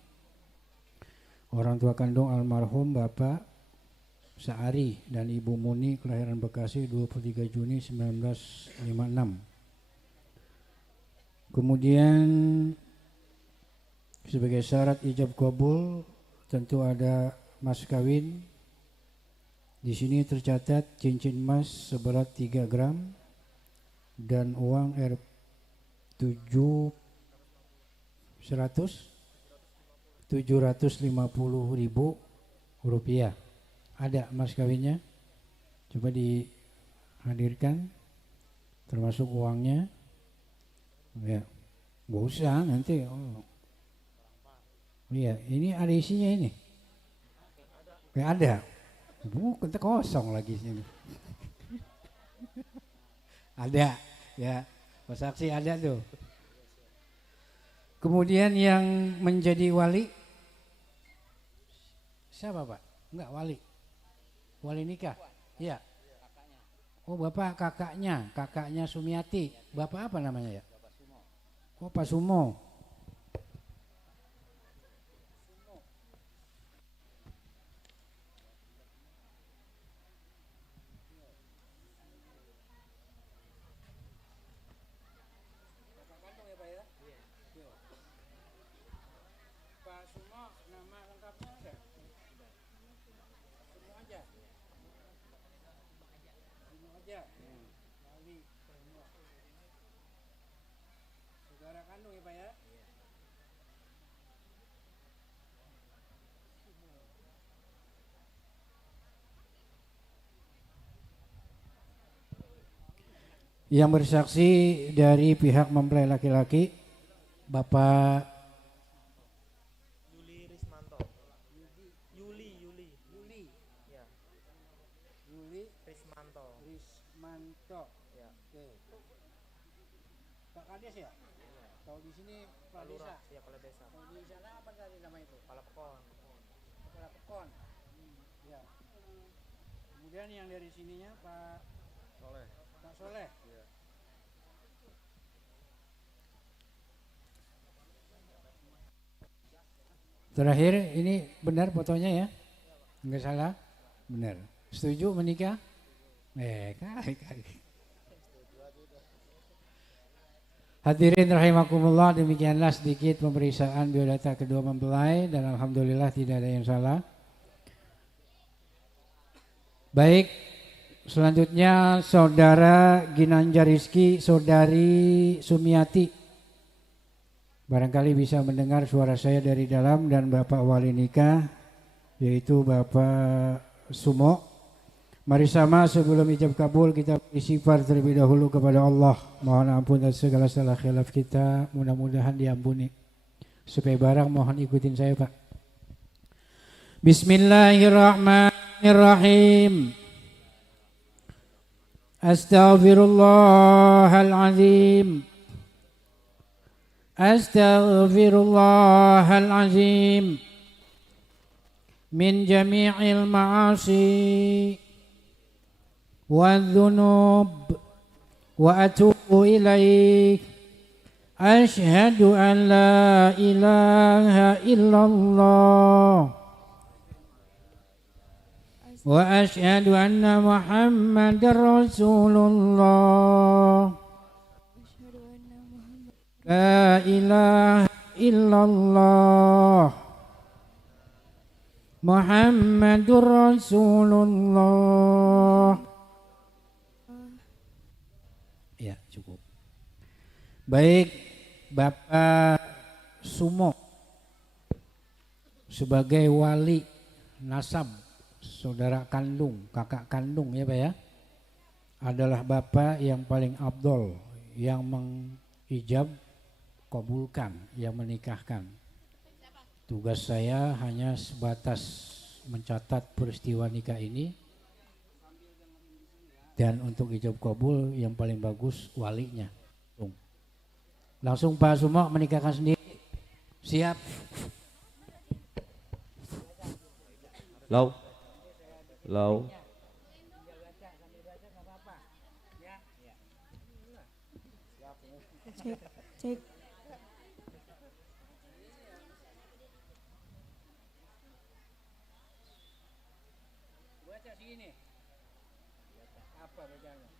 Orang tua kandung almarhum Bapak Saari dan Ibu Muni, kelahiran Bekasi 23 Juni 1956. Kemudian sebagai syarat ijab kabul tentu ada mas kawin. Di sini tercatat cincin emas seberat 3 gram dan uang Rp750.000. Ada mas kawinnya, coba dihadirkan termasuk uangnya ya. Gak usah nanti. Oh iya, ini ada isinya ini. Gak ada. Bukan, kosong lagi sini. Ada ya, pas saksi ada tuh. Kemudian yang menjadi wali siapa Pak? Enggak, wali nikah. Iya. Oh, Bapak kakaknya Sumiati. Bapak apa namanya ya? Oh, Pak Sumo. Pak Sumo, nama lengkapnya ada? Sumo aja. Wali Sumo. Saudara kandung ya Pak ya? Yang bersaksi dari pihak mempelai laki-laki Bapak Yuli Rismanto. Yuli. Ya. Yuli Rismanto. Rismanto. di sini kepala desa. Ya kepala desa. Di sana apa tadi nama itu? Kepala pekon. Kepala pekon. Ya. Kemudian yang dari sininya Pak Soleh. Pak Soleh. Iya. Terakhir ini benar fotonya ya? Enggak salah? Benar. Setuju menikah? Kali. Hadirin rahimakumullah, demikianlah sedikit pemeriksaan biodata kedua mempelai dan alhamdulillah tidak ada yang salah. Baik, selanjutnya Saudara Ginanjar Rizky, Saudari Sumiati. Barangkali bisa mendengar suara saya dari dalam dan Bapak wali nikah yaitu Bapak Sumo. Mari sama sebelum ijab kabul kita istighfar terlebih dahulu kepada Allah. Mohon ampun atas segala salah khilaf kita, mudah-mudahan diampuni. Supaya barang mohon ikutin saya Pak. Bismillahirrahmanirrahim. Astaghfirullahalazim. Astaghfirullahalazim. Min jami'il ma'asi والذنوب وأتوب إليك أشهد أن لا إله إلا الله وأشهد أن محمد رسول الله لا إله إلا الله محمد رسول الله. Ya, cukup. Baik, Bapak Sumo sebagai wali nasab, saudara kandung, kakak kandung ya Pak ya, adalah Bapak yang paling afdol, yang mengijab kabulkan, yang menikahkan. Tugas saya hanya sebatas mencatat peristiwa nikah ini. Dan untuk ijab kabul yang paling bagus walinya. Langsung Pak Sumo menikahkan sendiri. Siap. Lau. Lau. Cek. Baca sini. Apa bacanya?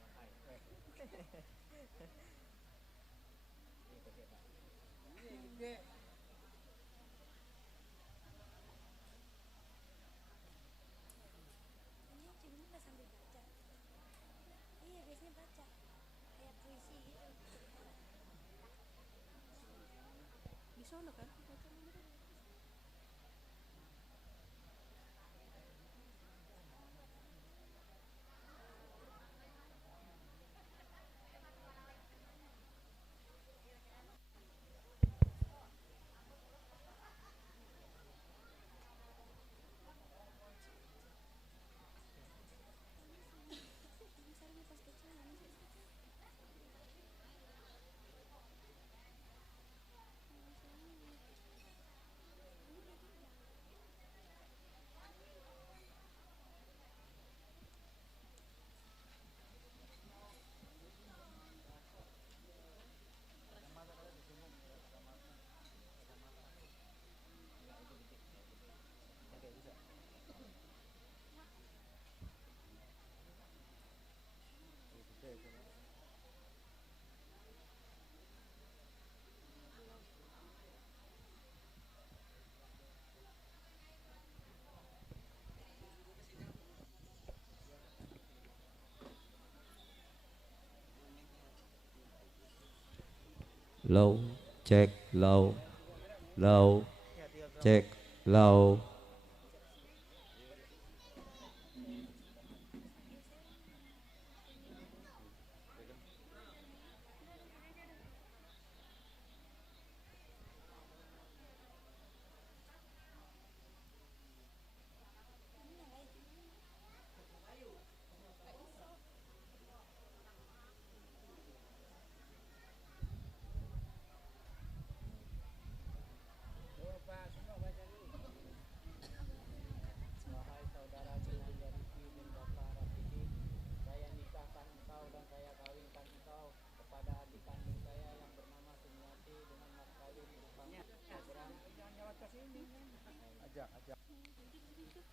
Lau. Cek. Lau. Lau. Cek. Lau.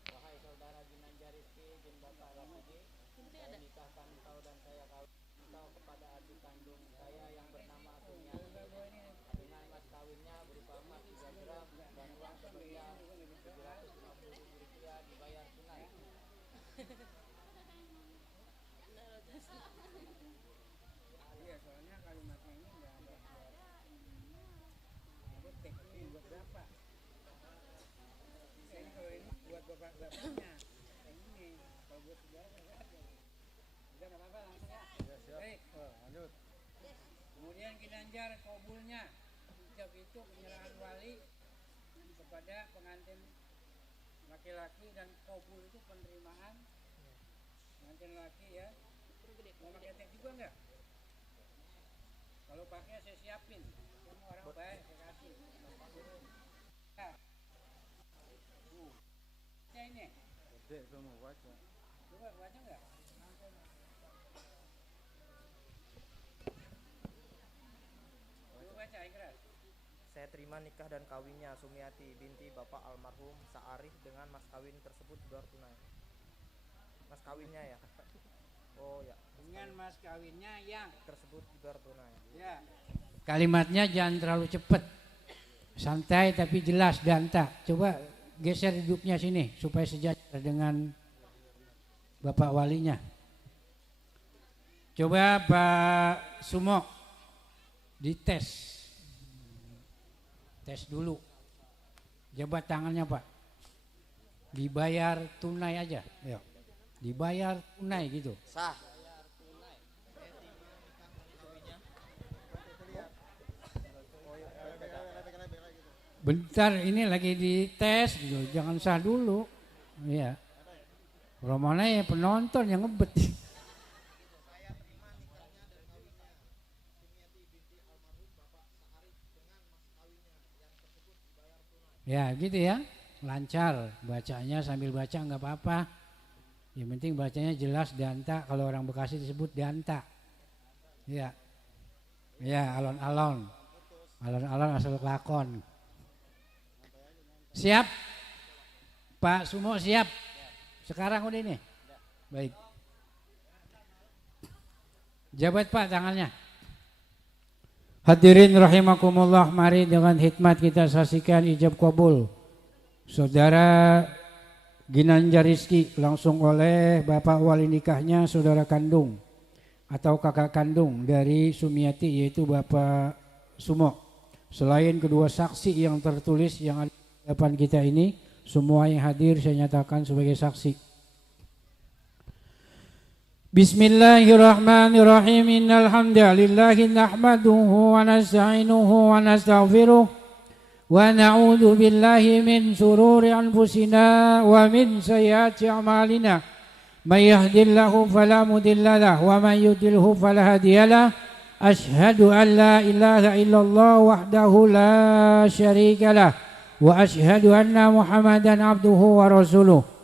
Wahai saudara Ginanjar Rizky bin Bapak Rasidi, saya nikahkan engkau dan saya kawin engkau kepada adik kandung saya yang bernama Sumiati dengan mas kawinnya berupa emas 3 gram dan uang sebesar Rp750.000 dibayar tunai. Iya, soalnya kalimatnya ini nggak ada teksnya buat berapa. Ini kalau ini buat bapak-bapaknya. Yang ini kalau buat saudara nggak ada. Udah nggak apa-apa langsung ya. Baik. Lanjut. Kemudian Ginanjar kabulnya. Ijab itu penyerahan wali kepada pengantin laki-laki dan kabul itu penerimaan pengantin laki ya. Mau pakai teks juga nggak? Kalau pakai saya siapin. Kamu orang baik saya kasih. Ya. Ya ini. Gede semua baca. Coba baca nggak? Coba baca ikhlas. Saya terima nikah dan kawinnya Sumiati binti Bapak almarhum Sa'arif dengan mas kawin tersebut dibayar tunai. Mas kawinnya ya. Oh ya. Dengan mas kawinnya yang Tersebut dibayar tunai. ya. Kalimatnya jangan terlalu cepat, santai tapi jelas dan tak. Coba geser duduknya sini supaya sejajar dengan Bapak walinya. Coba Pak Sumo dites. Tes dulu. Jabat tangannya Pak. Dibayar tunai aja. Ya. Dibayar tunai gitu. Sah. Bentar ini lagi dites gitu. Jangan sah dulu. Iya. Romana ya penonton yang ngebet. Ya gitu ya, lancar bacanya sambil baca nggak apa-apa. Yang penting bacanya jelas danta. Kalau orang Bekasi disebut danta. Ya, ya alon-alon, alon-alon asal lakon. Siap, Pak Sumo siap. Sekarang udah ini. Baik. Jabat Pak tangannya. Hadirin rahimakumullah, mari dengan hikmat kita saksikan ijab kabul saudara Ginanjar Rizky langsung oleh bapak wali nikahnya saudara kandung atau kakak kandung dari Sumiati yaitu Bapak Sumo. Selain kedua saksi yang tertulis yang ada di depan kita ini, semua yang hadir saya nyatakan sebagai saksi. Bismillahirrahmanirrahim. Innal hamdalillahi nahmaduhu wa nasta'inuhu wa nastaghfiruh wa na'udzu billahi min shururi anfusina wa min sayyiati a'malina. May yahdihillahu fala mudilla lahu wa may yudlilhu fala hadiya lahu. Asyhadu an la ilaha illallah wahdahu la syarika lah wa asyhadu anna Muhammadan abduhu wa rasuluh.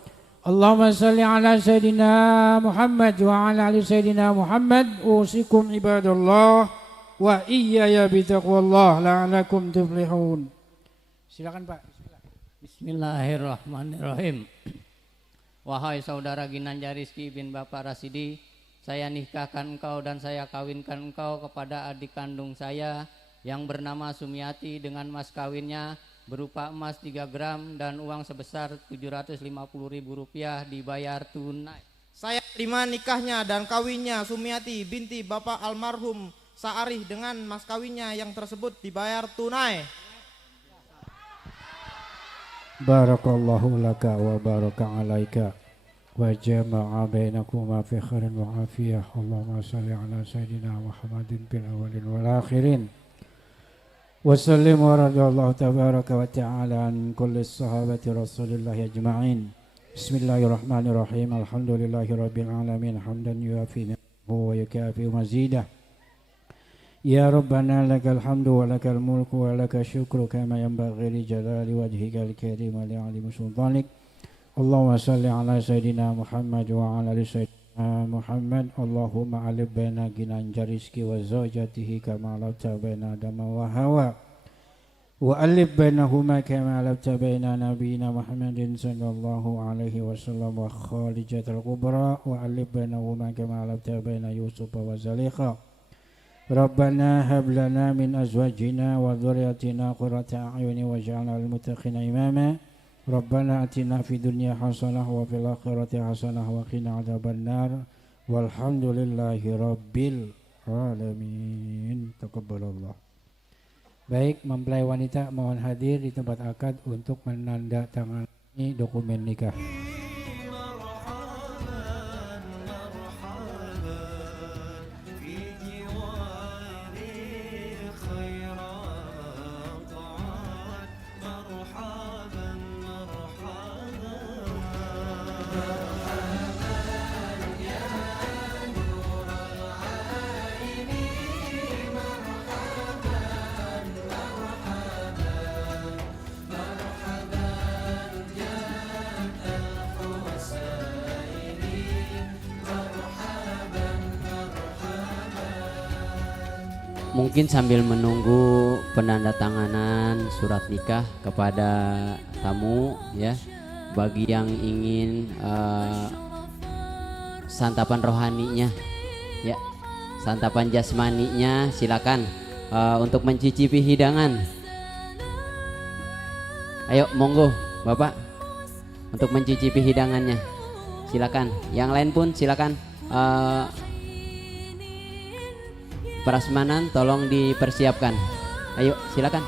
Allahumma salli ala Sayyidina Muhammad wa ala ali Sayyidina Muhammad. Usikum ibadallah wa iyaya bitaqwallah la'alakum tuflihun. Silakan Pak. Bismillahirrahmanirrahim. Wahai saudara Ginanjar Rizky bin Bapak Rasidi, saya nikahkan engkau dan saya kawinkan engkau kepada adik kandung saya yang bernama Sumiati dengan mas kawinnya berupa emas 3 gram dan uang sebesar Rp750.000 dibayar tunai. Saya terima nikahnya dan kawinnya Sumiati binti Bapak almarhum Sa'arif dengan mas kawinnya yang tersebut dibayar tunai. Barakallahu laka wa baraka alaika wa jama'a bainakuma fi khairin wa afiyah. Allahumma salli ala Sayyidina Muhammadin fil awwalin wal akhirin. وسلم ورضي الله تبارك وتعالى عن كل الصحابة رسول الله أجمعين. بسم الله الرحمن الرحيم. الحمد لله رب العالمين حمدا يوافي نعمه ويكافئ مزيده. يا ربنا لك الحمد ولك الملك ولك الشكر كما ينبغي لجلال وجهك الكريم ولعظيم سلطانك. اللهم صل على سيدنا محمد وعلى آل سيدنا Muhammad. Allahumma alif baina Ginanjar Rizky wa zawjatihi kama alafta baina Adama wa Hawa وألف بينهما كما ألفت بين نبينا محمد صلى الله عليه وسلم وخارجة الكبرى وألف بينهما كما ألفت بين يوسف وزليخا ربنا هب لنا من أزواجنا وذريتنا قرة أعين واجعلنا للمتقين إماما ربنا آتنا في الدنيا حسنة وفي الآخرة حسنة وقنا عذاب النار والحمد لله رب العالمين تقبل الله. Baik, mempelai wanita mohon hadir di tempat akad untuk menandatangani dokumen nikah. Mungkin sambil menunggu penandatanganan surat nikah kepada tamu ya, bagi yang ingin santapan rohaninya ya, santapan jasmaninya silakan untuk mencicipi hidangan. Ayo monggo Bapak untuk mencicipi hidangannya silakan. Yang lain pun silakan. Prasmanan tolong dipersiapkan. Ayo silakan.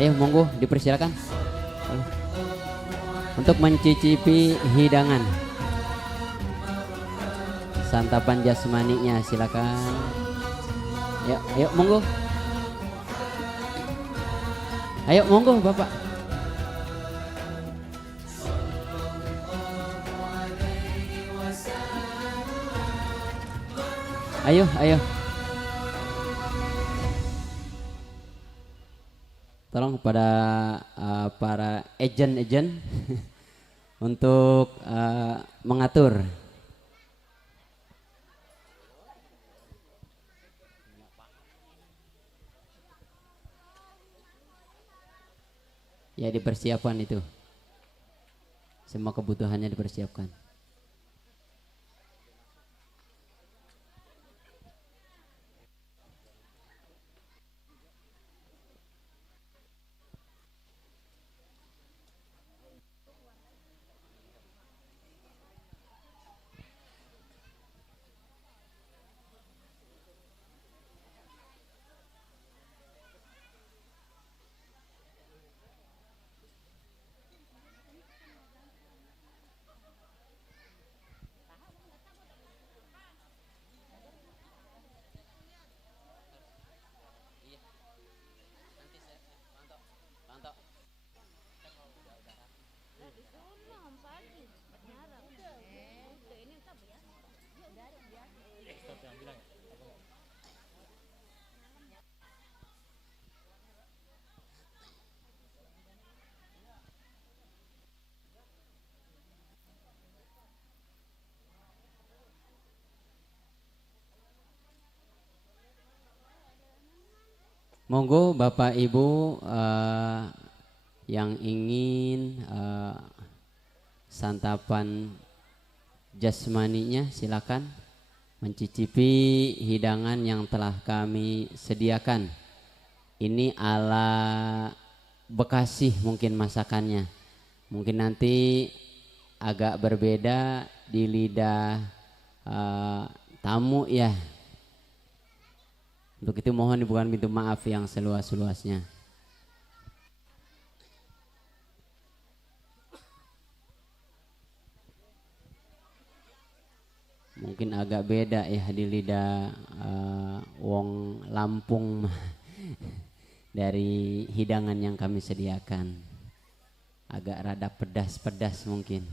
Ayo monggo dipersilakan untuk mencicipi hidangan santapan jasmaninya silakan. Ayo monggo. Ayo monggo Bapak. Ayo. Tolong kepada para agen untuk mengatur. Ya dipersiapkan itu. Semua kebutuhannya dipersiapkan. Monggo Bapak Ibu yang ingin santapan jasmaninya silakan mencicipi hidangan yang telah kami sediakan. Ini ala Bekasi mungkin masakannya. Mungkin nanti agak berbeda di lidah tamu ya. Untuk itu mohon dibukakan pintu maaf yang seluas-luasnya. Mungkin agak beda ya di lidah wong Lampung dari hidangan yang kami sediakan. Agak rada pedas-pedas mungkin.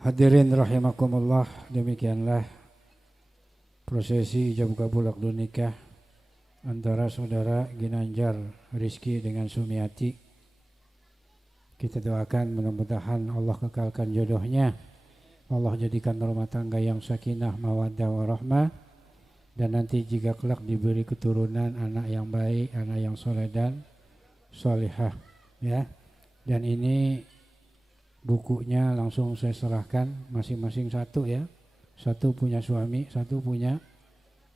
Hadirin rahimakumullah, demikianlah prosesi ijab kabul akad nikah antara saudara Ginanjar Rizky dengan Sumiati. Kita doakan mudah-mudahan Allah kekalkan jodohnya, Allah jadikan rumah tangga yang sakinah, mawaddah, warahmah, dan nanti jika kelak diberi keturunan anak yang baik, anak yang soleh dan solehah, ya. Dan ini bukunya langsung saya serahkan masing-masing satu, ya. Satu punya suami, satu punya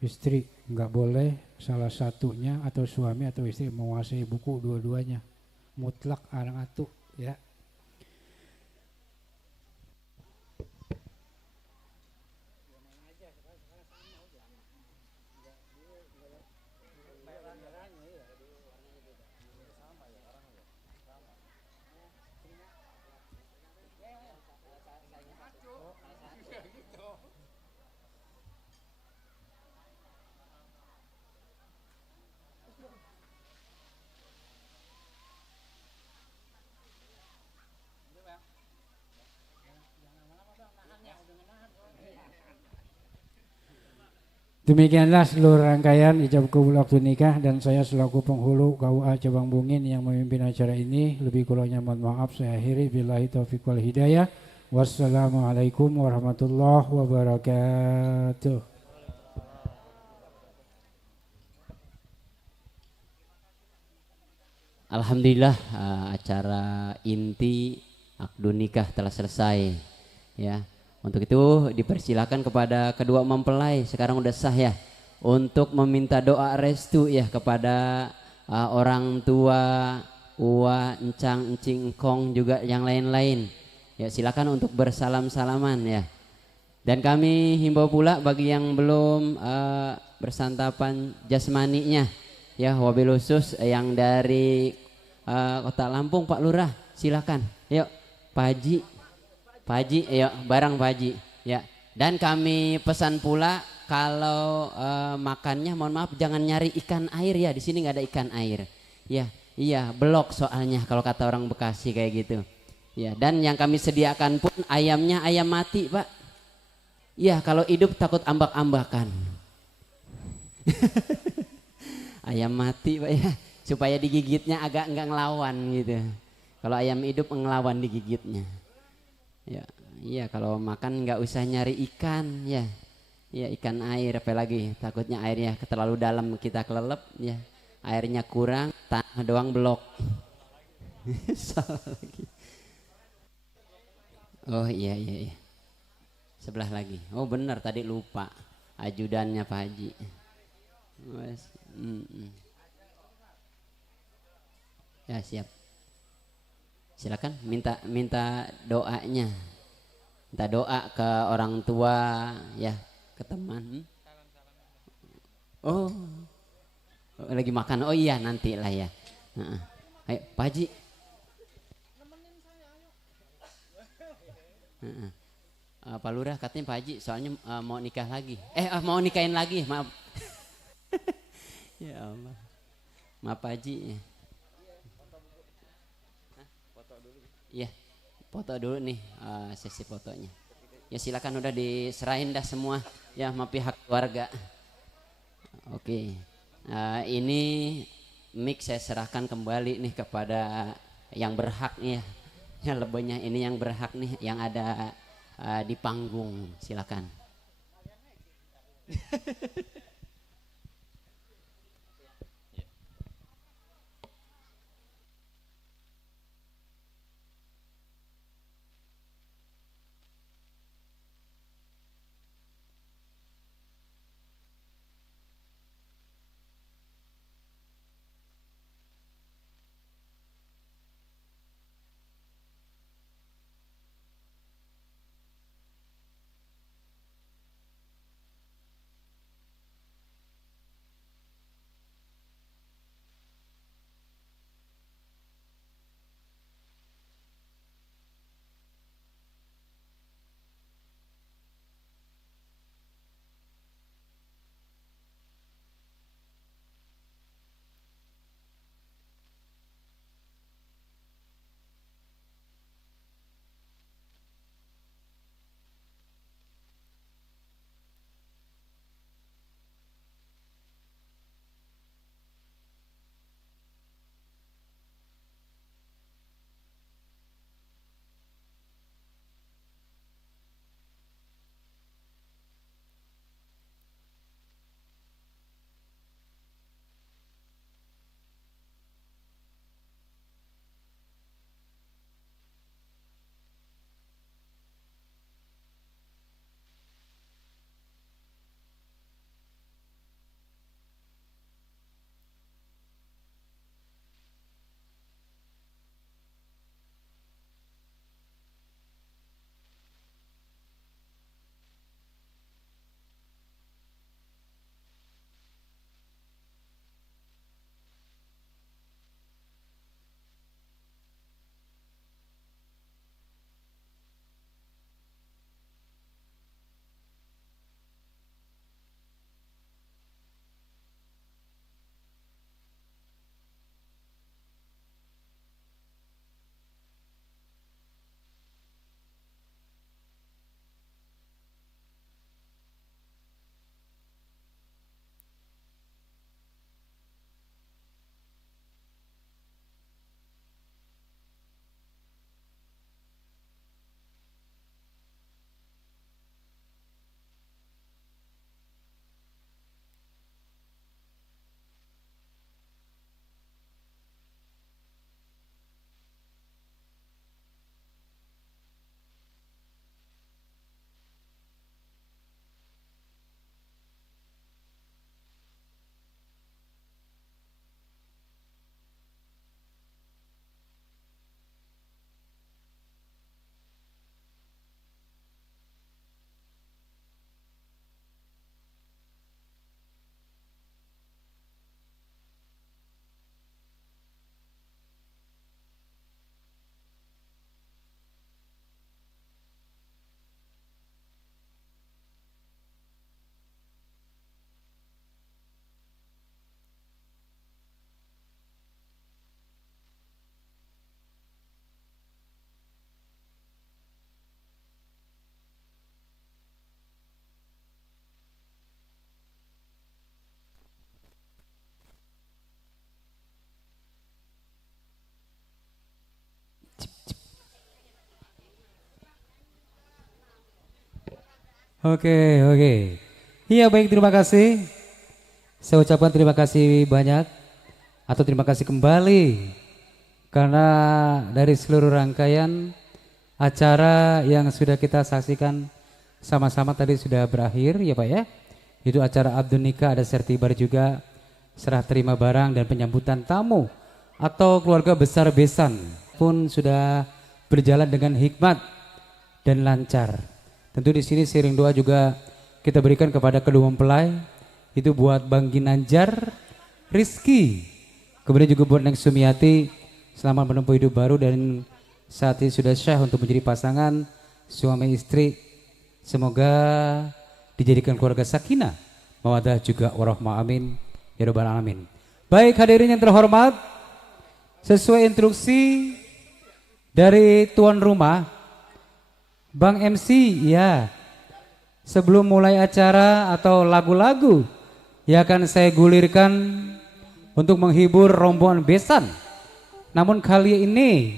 istri. Enggak boleh salah satunya atau suami atau istri menguasai buku dua-duanya. Mutlak arang atu, ya. Demikianlah seluruh rangkaian ijab kabul akad nikah, dan saya selaku penghulu KUA Cabang Bungin yang memimpin acara ini. Lebih kurangnya mohon maaf, saya akhiri billahi taufiq wal hidayah. Wassalamualaikum warahmatullahi wabarakatuh. Alhamdulillah, acara inti akad nikah telah selesai, ya. Untuk itu dipersilakan kepada kedua mempelai, sekarang udah sah ya, untuk meminta doa restu ya kepada orang tua, uwa, encang, encing, engkong, juga yang lain-lain. Ya, silakan untuk bersalam-salaman ya. Dan kami himbau pula bagi yang belum bersantapan jasmaninya, ya, wabil khusus yang dari Kota Lampung, Pak Lurah, silakan. Yuk, Pak Haji, ayo barang Pak Haji, ya. Dan kami pesan pula kalau makannya mohon maaf jangan nyari ikan air ya, di sini nggak ada ikan air. Ya, iya, belok soalnya kalau kata orang Bekasi kayak gitu. Ya, dan yang kami sediakan pun ayamnya ayam mati, Pak. Ya, kalau hidup takut ambak-ambakan. Ayam mati, Pak, ya, supaya digigitnya agak enggak ngelawan gitu. Kalau ayam hidup ngelawan digigitnya. Ya, iya, kalau makan nggak usah nyari ikan ya, ya ikan air, apalagi takutnya airnya terlalu dalam kita kelelep ya, airnya kurang, tanah doang belok. Salah lagi. Oh iya, sebelah lagi. Oh benar, tadi lupa ajudannya Pak Haji. Ya siap. Silakan minta doanya, minta doa ke orang tua ya, ke teman. Oh lagi makan, oh iya nanti lah ya. Ayo Pak Haji. Pak Lurah katanya Pak Haji soalnya mau nikah lagi, mau nikahin lagi, maaf. Ya Allah, maaf Pak Haji ya. Iya, foto dulu nih, sesi fotonya. Ya silakan, udah diserahin dah semua ya sama pihak keluarga. Oke, ini mic saya serahkan kembali nih kepada yang berhak nih ya. Ya lebihnya ini yang berhak nih, yang ada di panggung, silakan. Oke. Iya baik, terima kasih. Saya ucapkan terima kasih banyak atau terima kasih kembali karena dari seluruh rangkaian acara yang sudah kita saksikan sama-sama tadi sudah berakhir ya Pak ya. Itu acara Abdul Nikah, ada sertibar juga, serah terima barang dan penyambutan tamu atau keluarga besar besan pun sudah berjalan dengan hikmat dan lancar. Tentu di sini sering doa juga kita berikan kepada kedua mempelai, itu buat Bang Ginanjar, Rizky, kemudian juga buat Neng Sumiati, selamat menempuh hidup baru dan saat ini sudah syah untuk menjadi pasangan suami istri. Semoga dijadikan keluarga sakinah, mawaddah juga warahmah, amin ya rabbal alamin. Baik hadirin yang terhormat, sesuai instruksi dari tuan rumah Bang MC ya, sebelum mulai acara atau lagu-lagu yang akan saya gulirkan untuk menghibur rombongan besan. Namun kali ini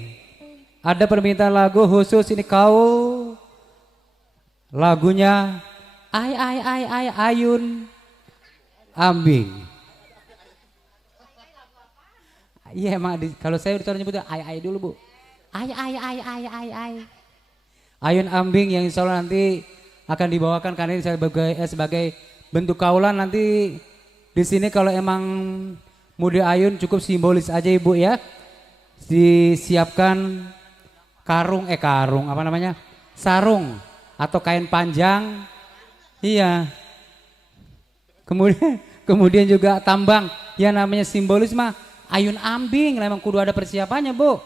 ada permintaan lagu khusus ini kaul, lagunya Ayun Ambing. Iya emang kalau saya udah nyebutnya ay dulu Bu. Ay. Ayun Ambing yang insya Allah nanti akan dibawakan karena ini sebagai bentuk kaulan nanti di sini kalau emang muda ayun cukup simbolis aja Ibu ya. Disiapkan karung apa namanya? Sarung atau kain panjang. Iya. Kemudian juga tambang yang namanya simbolis mah ayun ambing, memang kudu ada persiapannya Bu.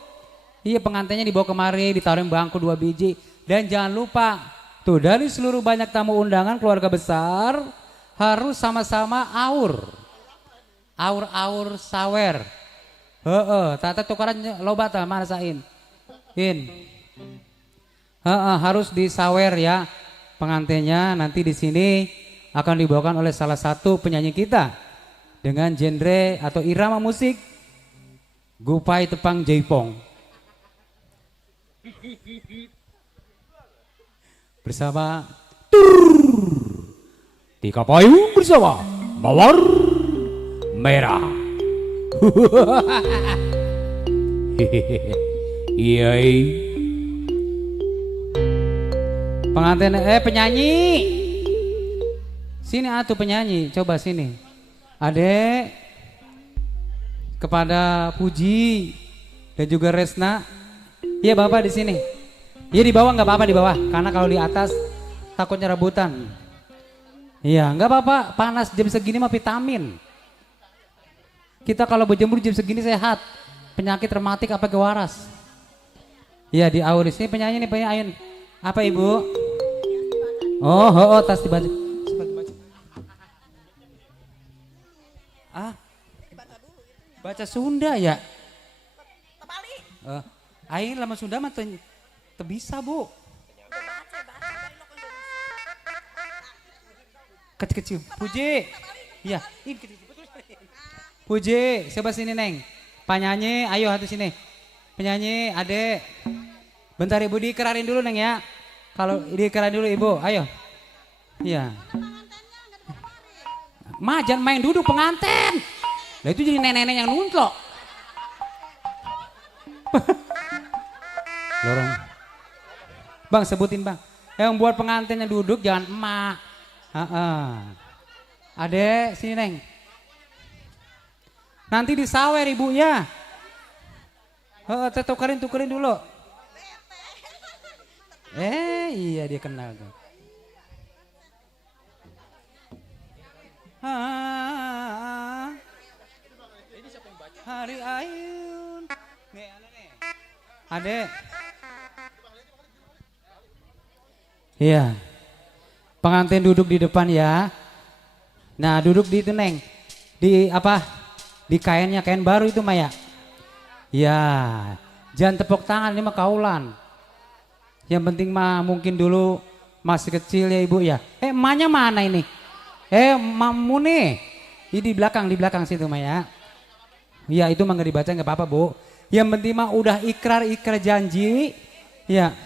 Iya, pengantinnya dibawa kemari, ditaruhin bangku 2 biji. Dan jangan lupa, tuh dari seluruh banyak tamu undangan keluarga besar harus sama-sama aur sawer. Tata tukaran loba tah mana sain. Harus disawer ya. Pengantinnya nanti di sini akan dibawakan oleh salah satu penyanyi kita dengan genre atau irama musik Gupai Tepang Jaipong. Bersama Tika Payung bersama Mawar Merah. Iya. Pengantin penyanyi. Sini atuh penyanyi, coba sini. Adek kepada Puji dan juga Resna. Iya Bapak di sini. Iya di bawah nggak apa-apa di bawah, karena kalau di atas takutnya rebutan. Iya nggak apa-apa, panas jam segini mah vitamin. Kita kalau berjemur jam segini sehat, penyakit rematik apa kewaras. Iya di Auris ini penyanyi nih penyanyi Ayun. Apa Ibu? Oh tas dibaca. Baca Sunda ya? Aing lama Sunda mah bisa Bu. Kecil-kecil. Puji. Iya. Puji. Coba sini Neng. Penyanyi, ayo hati sini. Penyanyi, adek. Bentar Ibu dikerarin dulu Neng ya. Kalau dikerarin dulu Ibu, ayo. Iya. Ma jangan main duduk pengantin. Lah itu jadi nenek-nenek yang nuntlok. Lorong. Bang sebutin Bang. Yang buat pengantinnya duduk jangan emak. Adek sini Neng. Nanti disawer Ibu ya. Tukerin dulu. Iya dia kenal tuh. Hari Ayun. Adek. Iya. Pengantin duduk di depan ya. Nah, duduk di itu Neng. Di apa? Di kainnya, kain baru itu Maya. Ya. Jangan tepuk tangan ini mah kaulan. Yang penting mah mungkin dulu masih kecil ya Ibu ya. Emaknya mana ini? Mamu nih. Ini di belakang situ Maya. Iya, itu mah nggak dibaca nggak apa-apa Bu. Yang penting mah udah ikrar janji. Ya.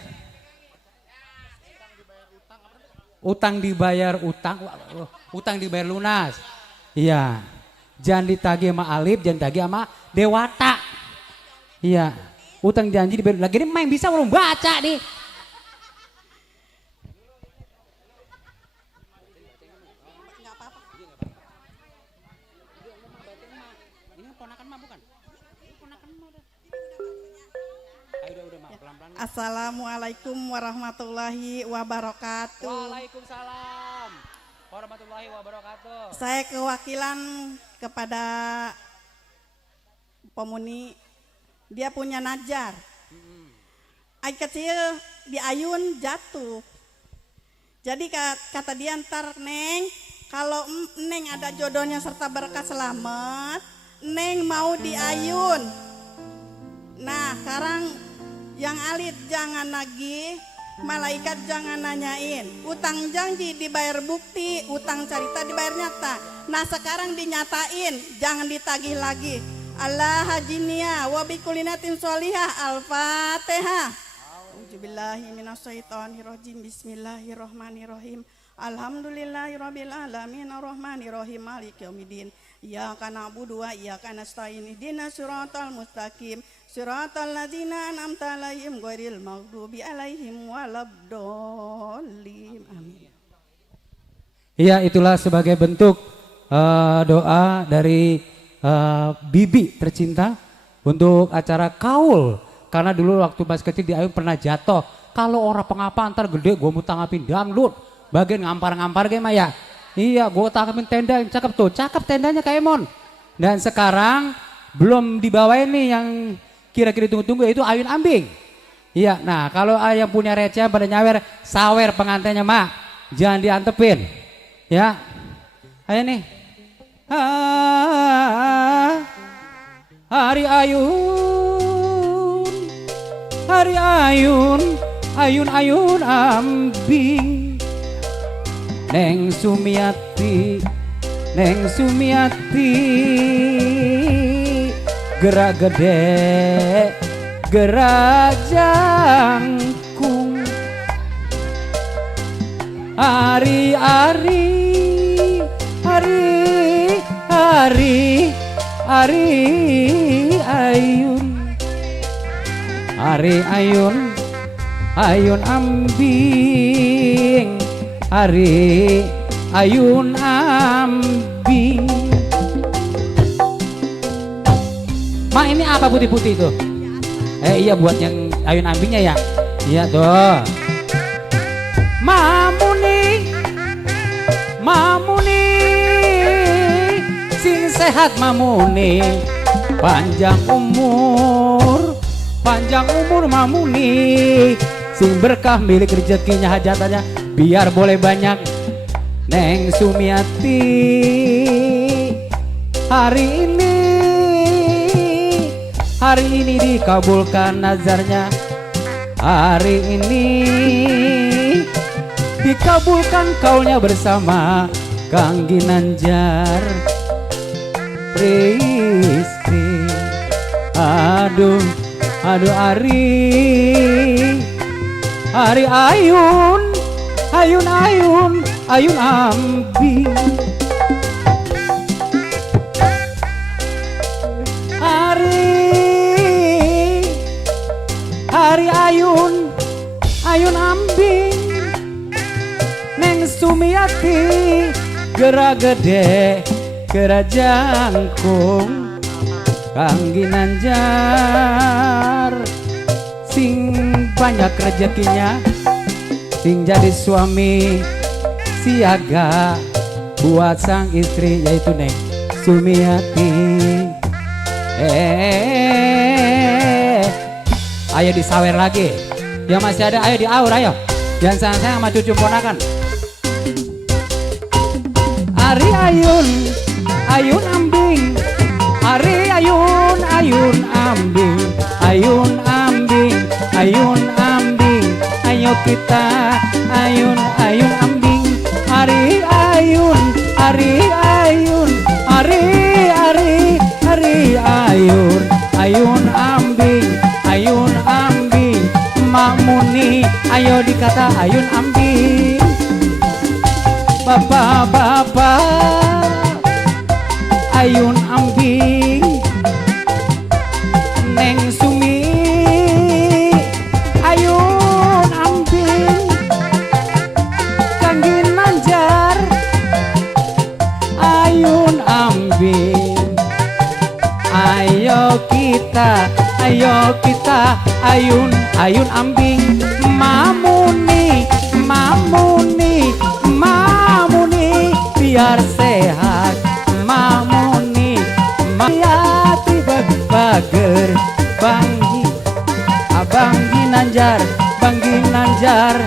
utang dibayar utang dibayar lunas. Iya. Jangan ditagih sama Alif, jangan ditagih sama Dewata. Iya. Utang janji dibayar. Lagi ini main bisa belum baca nih. Assalamualaikum warahmatullahi wabarakatuh. Waalaikumsalam warahmatullahi wabarakatuh. Saya kewakilan kepada pemuni, dia punya najar. Ay kecil di ayun jatuh. Jadi kata dia, ntar Neng, kalau Neng ada jodohnya serta berkat selamat, Neng mau di ayun. Nah sekarang yang alit jangan nagih, malaikat jangan nanyain. Utang janji dibayar bukti, utang cerita dibayar nyata. Nah sekarang dinyatain, jangan ditagih lagi. Allah hajinia wa bikulinatin sholihah. Al-Fatihah. Auzubillahi minasyaitonirrajim. Bismillahirrahmanirrahim. Alhamdulillahirabbil alamin arrahmanirrahim maliki yaumiddin. Iyyaka na'budu wa iyyaka nasta'in. Ihdinas siratal mustaqim. Siratal ladzina an'amta 'alaihim ghairil maghdubi 'alaihim waladdallin. Amin. Iya, itulah sebagai bentuk doa dari Bibi tercinta untuk acara kaul. Karena dulu waktu pas kecil di Ayun pernah jatuh. Kalau orang pengapa antar gede gue mau tanggapin dangdut. Bagian ngampar-ngampar kayak Maya. Iya, gue tanggapin tenda yang cakep tuh. Cakep tendanya kayak Mon. Dan sekarang belum dibawain nih yang kira-kira tunggu-tunggu, yaitu Ayun Ambing. Iya, nah kalau yang punya recehan pada nyawer, sawer pengantinnya Mak. Jangan diantepin. Ya, ayo nih. Hari Ayun, hari Ayun, Ayun Ambing. Neng Sumiati, Neng Sumiati, gerak gede, gerak jangkung. Hari-hari, hari-hari, hari Ayun, hari Ayun, Ayun Ambing. Hari Ayun Ambing. Mak, ini apa putih-putih itu? Iya buat yang Ayun Ambingnya ya. Iya tuh. Mamuni, Mamuni, sing sehat Mamuni, panjang umur Mamuni, sing berkah milik rezekinya hajatannya biar boleh banyak. Neng Sumiati, hari ini dikabulkan nazarnya. Hari ini dikabulkan kaulnya bersama Kang Ginanjar Rizki. Aduh hari Ayun, Ayun Ambing. Hari Ayun Ambing. Neng Sumiati, gerak gede, gerak jangkung. Kang Ginanjar, sing banyak rezekinya, sing jadi suami siaga buat sang istri, yaitu Neng Sumiati. Ayo disawer lagi. Yang masih ada ayo diaur, ayo. Jangan sayang sama cucu ponakan. Hari Ayun, Ayun Ambing. Hari Ayun, Ayun Ambing. Ayun Ambing, Ayun Ambing. Ayo kita Ayun, Ayun Ambing. Hari Ayun, hari Ayun. Hari Ayun, Ayun Ambing. Ayun Ambing. Mak Muni, ayo dikata Ayun Ambing. bapak-bapak ayun ambing Neng Sumi ayun ambing Kang Ginanjar ayun ambing ayo kita ayun ambing mamuni biar sehat mamuni mayati bager Bang Ginanjar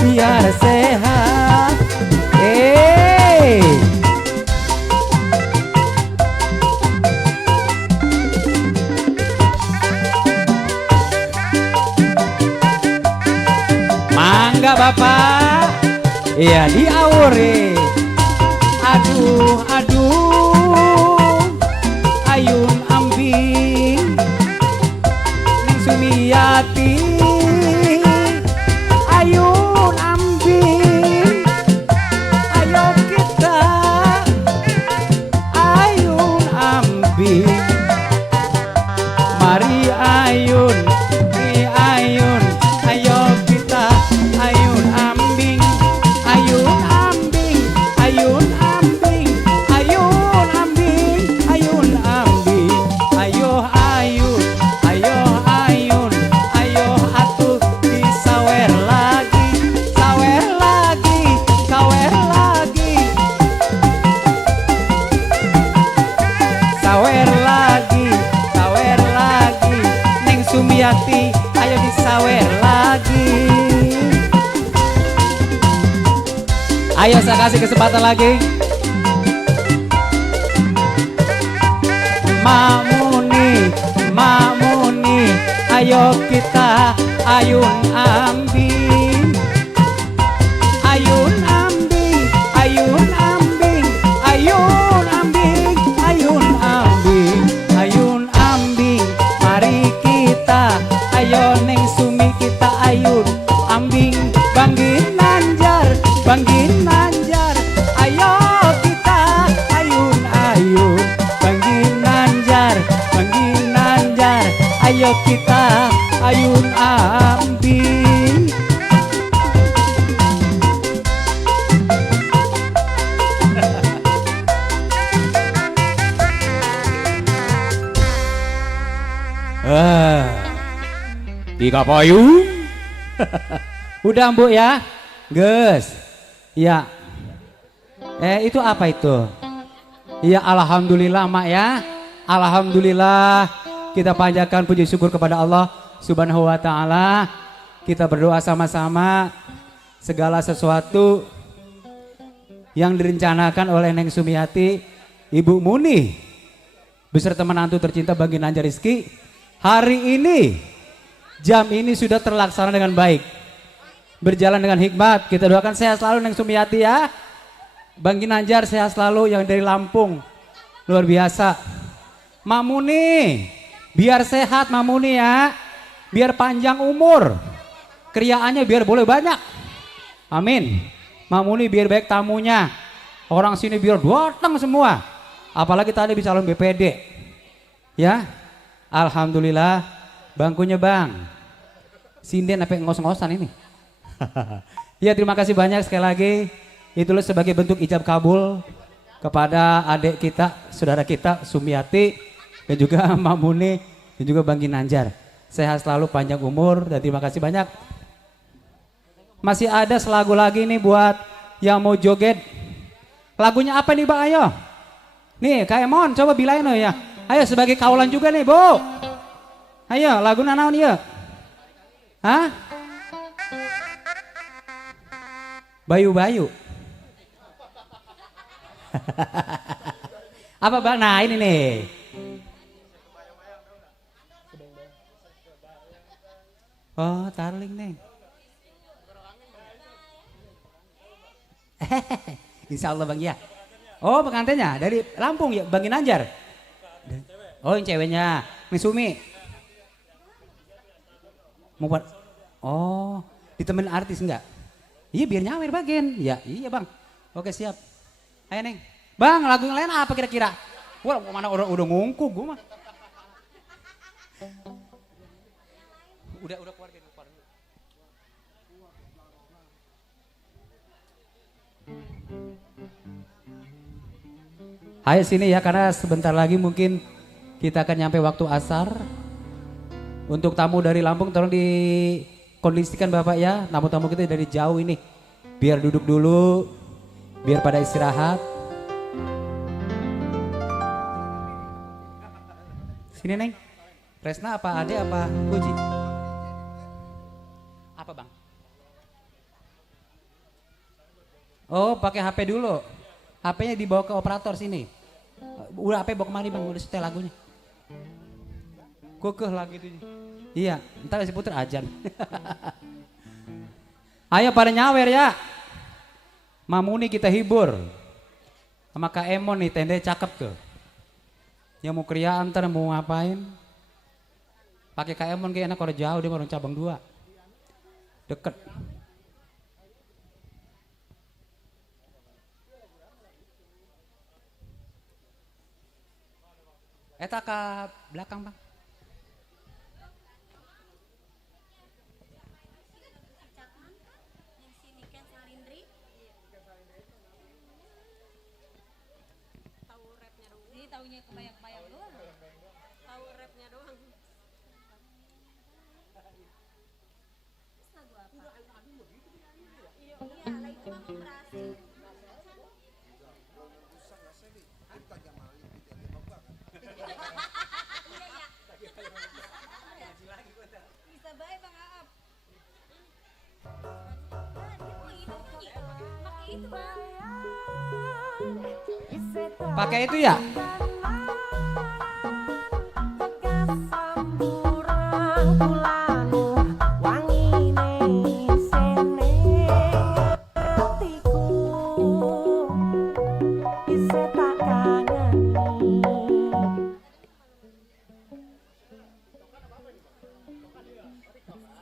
biar sehat mangga bapak iya diawuri aduh ayun ambing Ning Sumiati ayun ambing ayo kita ayun ambing mari ayun ayo kita ayun ambing ayo atuh disawer lagi Neng Sumiati ayo disawer lagi ayo saya kasih kesempatan lagi Mamuni ayo kita ayun ambing mari kita ayo Neng Sumi kita ayun ambing Bang Ginanjar ayo kita ayun Bang Ginanjar ayo kita ayun ambing tiga payung udah Bu ya Gus ya itu apa itu ya alhamdulillah Mak ya alhamdulillah kita panjatkan puji syukur kepada Allah Subhanahu wa taala kita berdoa sama-sama segala sesuatu yang direncanakan oleh Neng Sumiati Ibu Muni beserta menantu tercinta Bang Ginanjar Rizky hari ini jam ini sudah terlaksana dengan baik berjalan dengan hikmat kita doakan sehat selalu Neng Sumiati ya Bang Ginanjar sehat selalu yang dari Lampung luar biasa Mamuni biar sehat Mamuni ya biar panjang umur kriaannya biar boleh banyak amin Mamuni biar baik tamunya orang sini biar datang semua apalagi tadi bisa calon BPD ya alhamdulillah bangkunya Bang sinden apa ngos-ngosan ini ya terima kasih banyak sekali lagi itulah sebagai bentuk ijab kabul kepada adik kita saudara kita Sumiati dan juga Mbak Muni dan juga Bang Ginanjar sehat selalu panjang umur dan terima kasih banyak masih ada selagu lagi nih buat yang mau joget lagunya apa nih Bang ayo nih Kak Emon coba bilain loh ya ayo sebagai kaulan juga nih Bu ayo lagu nanaon ya hah Bayu apa Bang nah ini nih oh tarling nih Insya Allah Bang ya oh pengantinnya dari Lampung ya Bang Ginanjar oh yang ceweknya Misumi mau buat oh ditemenin artis enggak iya biar nyawer bagian ya iya Bang Oke siap. Ayo Neng. Bang, lagu yang lain apa kira-kira? Wah, mana udah ngungkuk gue mah. Udah keluar dulu. Ayo sini ya, karena sebentar lagi mungkin kita akan nyampe waktu asar. Untuk tamu dari Lampung tolong dikondisikan Bapak ya. Tamu-tamu kita dari jauh ini. Biar duduk dulu, biar pada istirahat. Sini Neng. Resna apa Ade apa Puji? Apa Bang? Oh pakai HP dulu. HP-nya dibawa ke operator sini. Udah HP bawa kemari Bang, udah setel lagunya. Kekeh lagu itu. Iya, ntar si puter ajan. Ayo pada nyawer ya. Mamuni kita hibur. Sama Kak Emon nih, tenda cakep tuh. Yang mau kriaan ntar mau ngapain. Pakai Kak Emon kayak enak, kalau jauh dia orang cabang 2. Deket. Eta ke belakang Bang. Taunya kebayang-bayang doang. Tahu rapnya doang. Lagu apa? Iya, lagi mah operasi. Bisa baik Bang Aap. Pakai itu ya?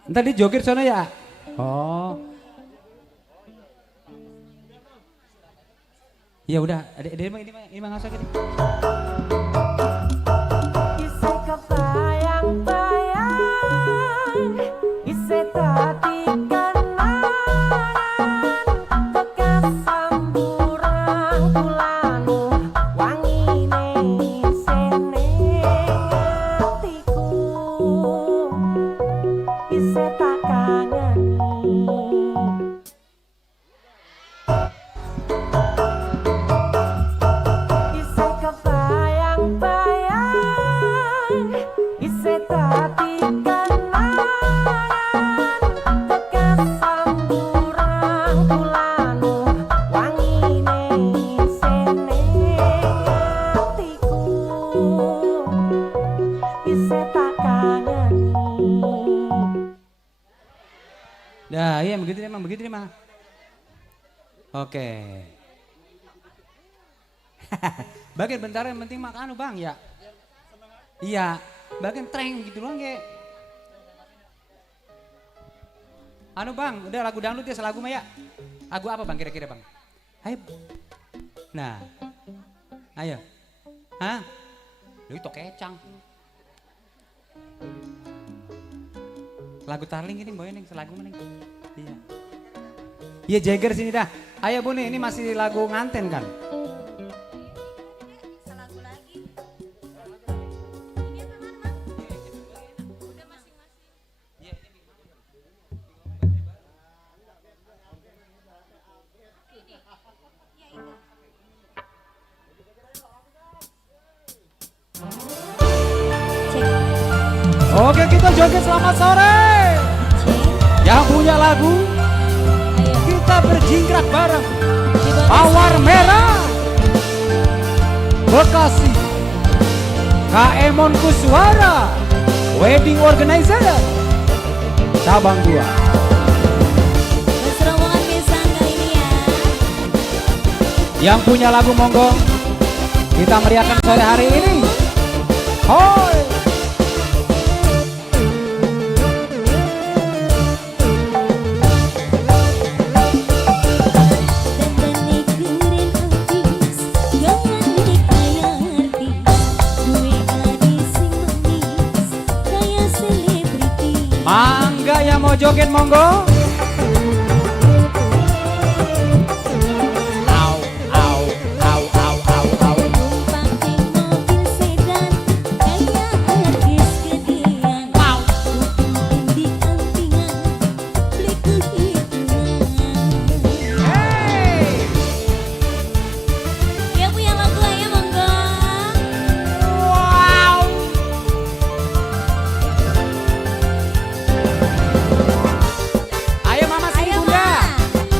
Ntar di joget sana ya? Oh. Ya udah, ini mah ngasak ini. Ise kebayang-bayang, ise tadi kenangan, bekas samburang kulanu, wangine isene hatiku, ise tak kangeni. Nah, iya begitu nih mah. Oke. Bagian bentar yang penting makan Bang ya. Iya, bagian treng gitu doang kayak. Anu Bang, udah lagu dangdut ya selagu mah ya. Lagu apa Bang kira-kira Bang? Ayo. Nah. Ayo. Hah? Lu itu kecang. Lagu Tarling ini boy nih, selagu mana nih? Iya. Iya Jagger sini dah. Ayo Bu nih, ini masih lagu nganten kan? Lagu lagi. Oke kita joget selamat sore. Yang punya lagu kita berjingkrak bareng. Mawar Merah Bekasi, Kak Emon Kuswara, Wedding Organizer Cabang 2. Rombongan besan kali ini ya. Yang punya lagu monggo kita meriahkan sore hari ini. Hoi. Dan Mangga yang mau joget monggo.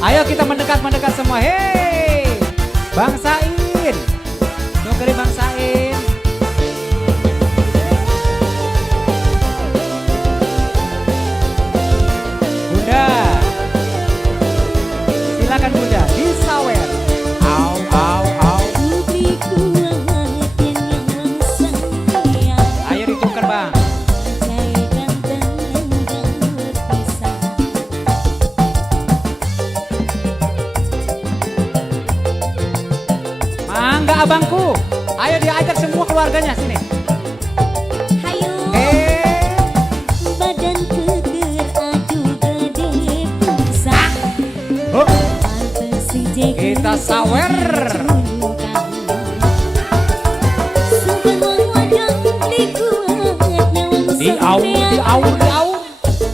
Ayo kita mendekat semua. Hei, Bang Sain, nukeri Bang Sain. Bunda, silakan Bunda, disawer. Au, au, au. Ayo ditukar Bang. Mangga abangku, ayo diajak semua keluarganya sini. Hayu. Badan keger adu gede pisah. Kita sawer. Di aur, di aur, di aur.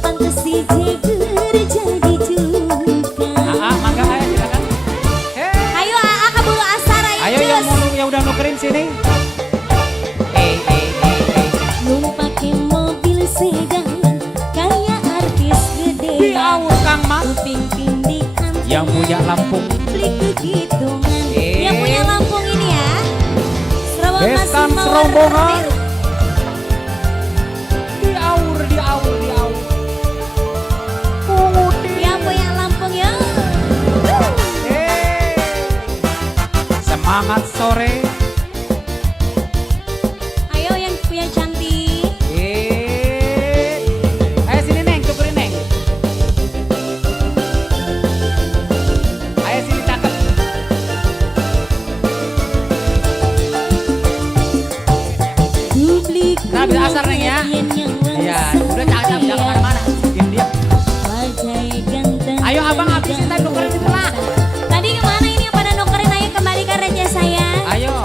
Pantes si jeger jadi juga. Mangga ayo silakan. Ayo kabul asar ayo. Ayo yang udah nukerin sini. Numpake mobil sedan kayak artis gede. Di aur Kang Mas. Kuping tindikan Yang punya Lampung. beli kegitungan. Yang punya Lampung ini ya. Besan serombongan. Di aur, di aur, di aur. Yang punya Lampung ya. Semangat sore. Ayo yang punya cantik. Ayo sini Neng, tukerin Neng. Ayo sini cakep. Nah, bisa asar Neng ya. Iya, udah cakep, jangan kemana-mana. Diam-diam. Ayo abang habisin tadi nukerin itu lah. Tadi kemana ini yang pada nukerin? Ayo kembalikan receh saya. Ayo.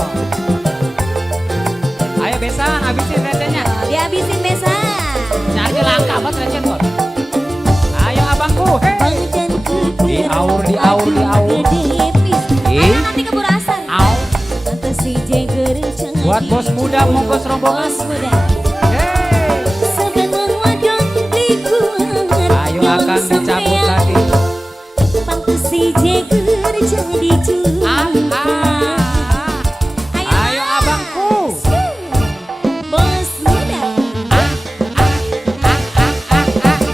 Ayo besan, habisin recehnya. Dihabisin besan. Cari langka banget receh tuh. Ayo abangku. Di aur, di aur, di aur. Ayo nanti keburu asar. Au. Si jeger Buat bos muda monggo serombongan. Bos muda. Sebenarnya wadon likuan. Ayo akan dicabut lagi. Pantes si jeger jadi juga. Ayo abangku. Bos muda.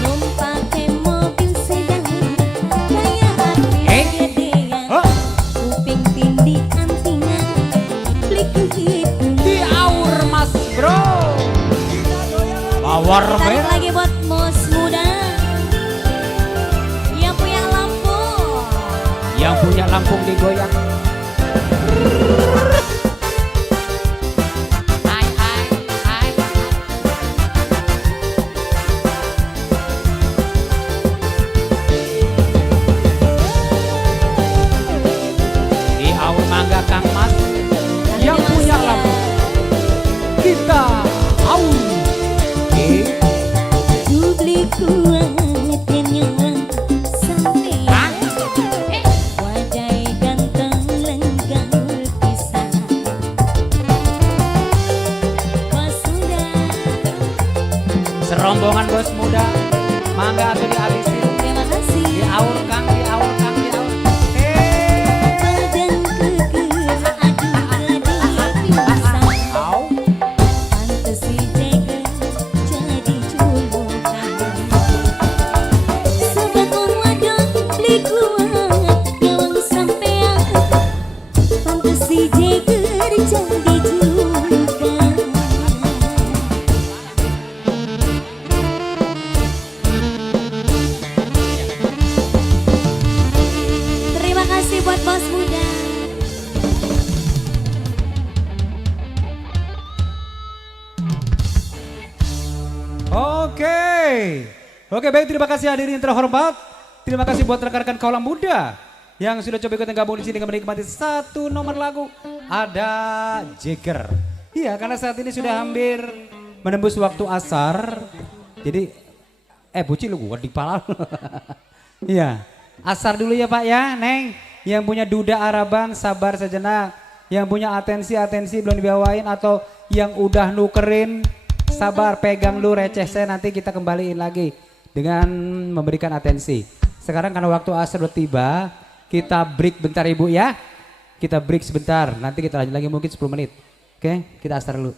Numpake mobil sedan kayak artis gedean. Kuping tindih antingan beli kehitungan. Di aur Mas Bro. Bawar Tarik merah. lagi buat bos muda. Yang punya Lampung. Yang punya Lampung digoyang. Di aur mangga Kang Mas. Yang punya Lampung. Kita aur. Dubli kuat dan yang sampean. Wajah ganteng lenggang pisah. Bos muda. Serombongan bos muda. Mangga atau dihabisin. Terima kasih. Di aur Kang, di aur Kang, di aur. Badan keger adu gede pisah. Pantes si jeger jadi julukan. Sebagai wadon beli kuat nyawang sampean. Pantes si jeger jadi julukan. Terima kasih buat bos muda. Oke. Oke baik, terima kasih hadirin terhormat. Terima kasih buat rekan-rekan kaulah muda yang sudah coba ikut gabung di sini dengan menikmati satu nomor lagu. Ada Jagger. Iya, karena saat ini sudah hampir menembus waktu asar. Jadi buci lu gua di pala. Iya. Asar dulu ya Pak ya, Neng. Yang punya duda Araban sabar sejenak. Yang punya atensi belum dibawain atau yang udah nukerin sabar, pegang lu receh saya, nanti kita kembaliin lagi dengan memberikan atensi. Sekarang karena waktu asar udah tiba, kita break bentar Ibu ya. Kita break sebentar, nanti kita lanjut lagi mungkin 10 menit. Oke, kita asar dulu.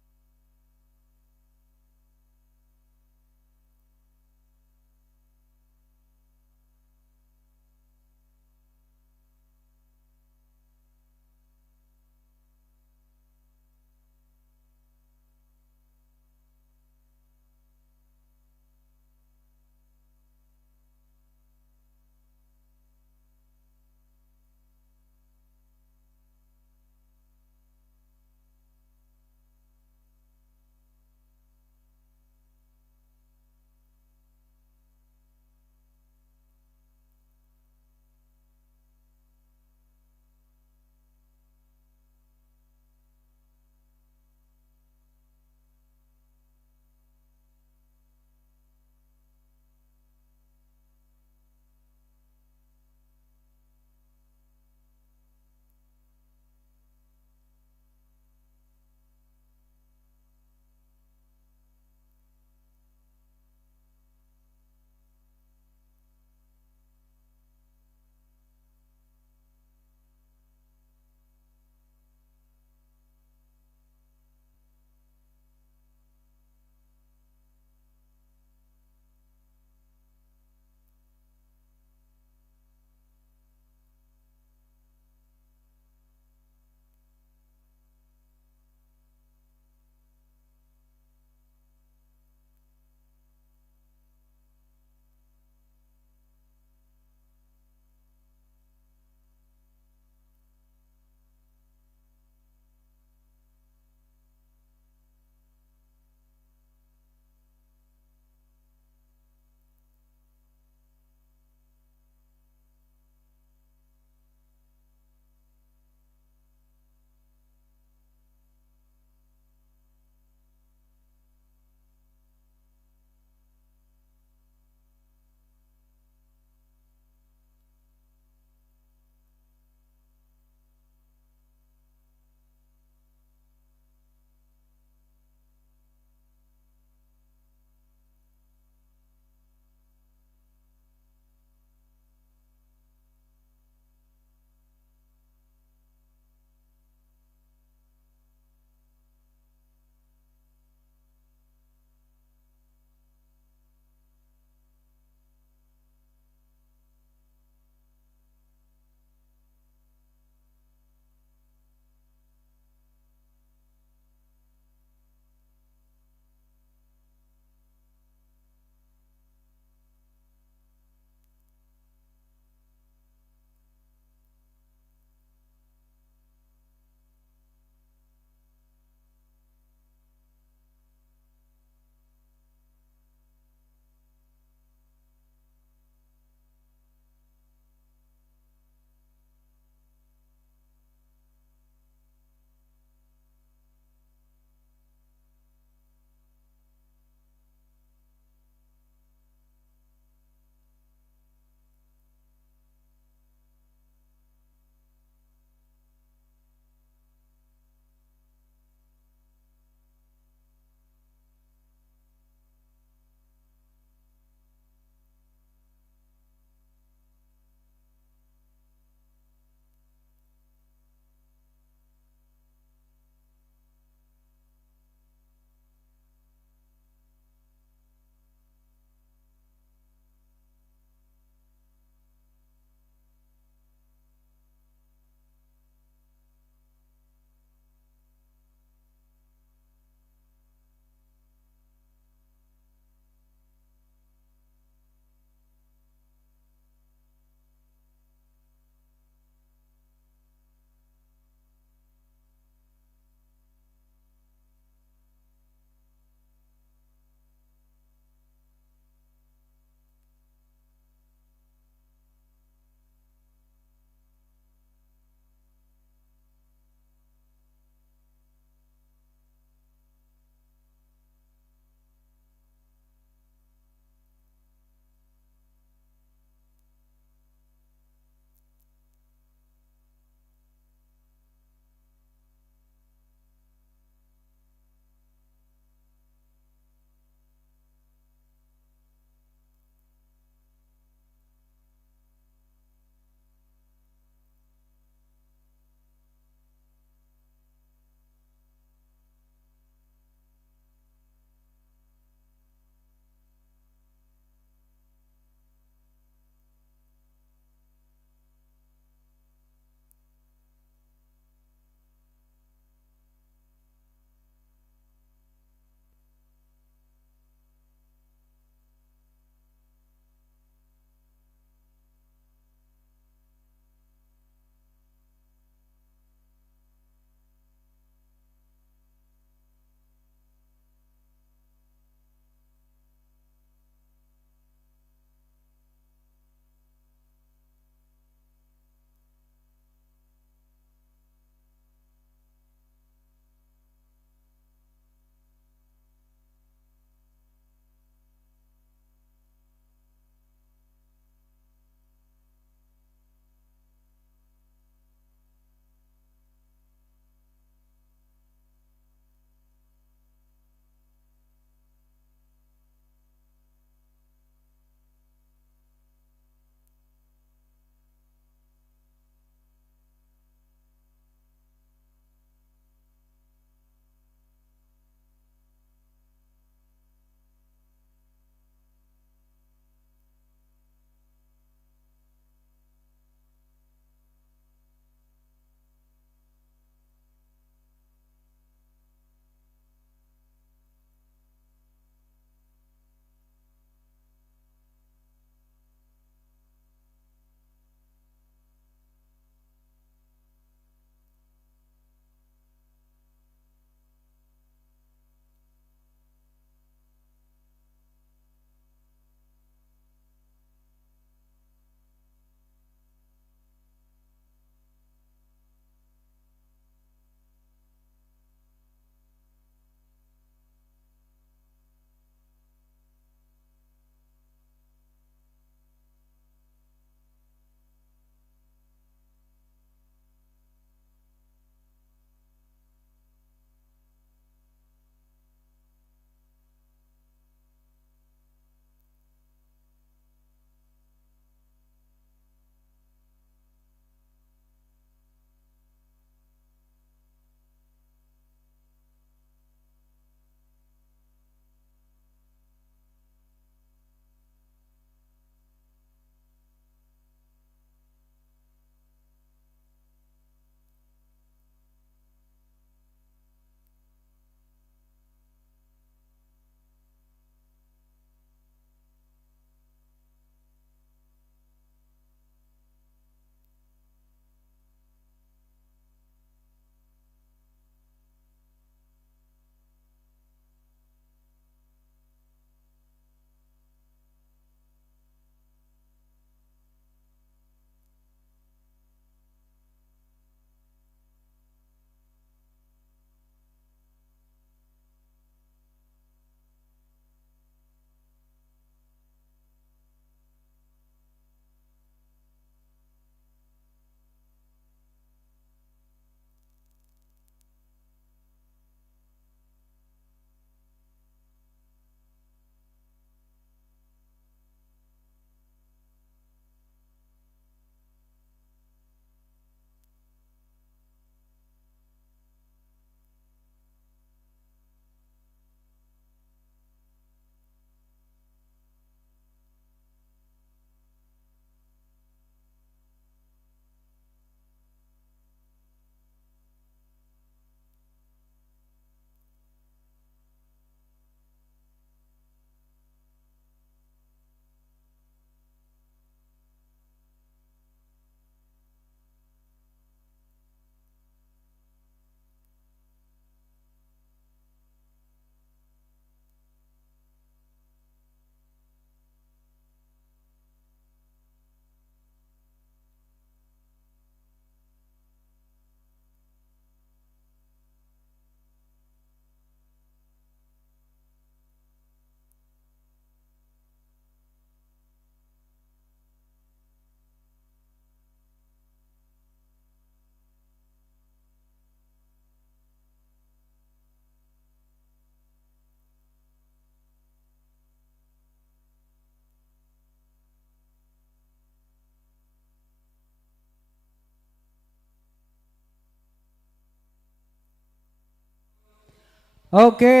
Oke.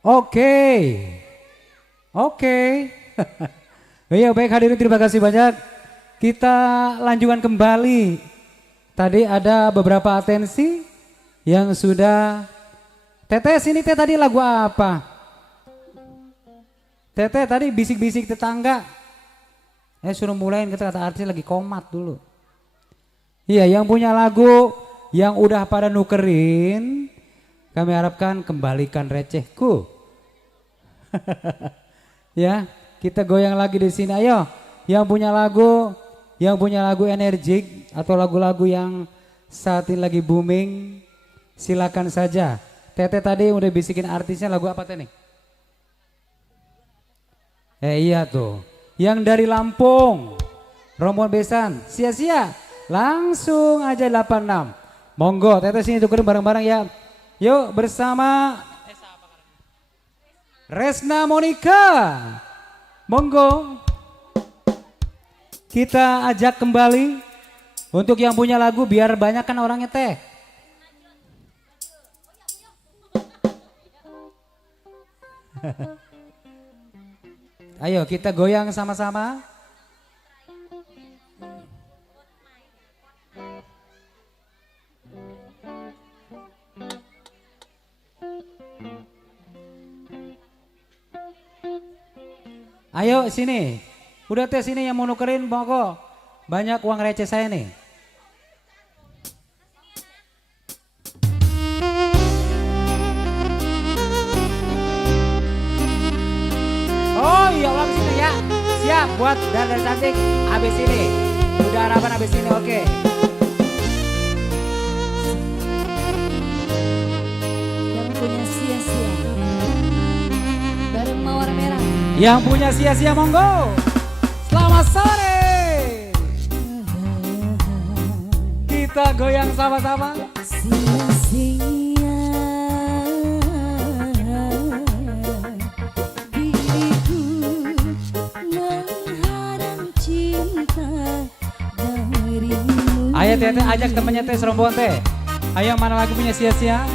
Oke. Oke. Iya baik hadirin terima kasih banyak. Kita lanjutkan kembali. Tadi ada beberapa atensi yang sudah. Teteh sini teh tadi lagu apa? Teteh tadi bisik-bisik tetangga. Suruh mulain kita kata artis lagi komat dulu. Iya yang punya lagu yang udah pada nukerin. Kami harapkan kembalikan recehku. Ya, kita goyang lagi di sini. Ayo, yang punya lagu energik atau lagu-lagu yang saat ini lagi booming, silakan saja. Teteh tadi udah bisikin artisnya lagu apa teh nih? Iya tuh, yang dari Lampung, Rombongan Besan, sia-sia, langsung aja 86. Monggo, teteh sini tukerin bareng-bareng ya. Yuk bersama Resna Monica. Monggo. Kita ajak kembali untuk yang punya lagu biar banyak kan orangnya teh. Ayo kita goyang sama-sama. Ayo sini, udah teh sini yang mau nukerin monggo. Banyak uang receh saya nih. Oh iya ulang sini ya. Siap buat dan cantik habis ini. Udah harapan habis ini oke. Yang punya sia-sia. Bareng Mawar Merah. Yang punya sia-sia monggo. Selamat sore. Kita goyang sama-sama. Sia-sia diriku mengharap cinta darimu. Ayo teteh ajak temennya teh serombongan teh. Ayo mana lagi punya sia-sia?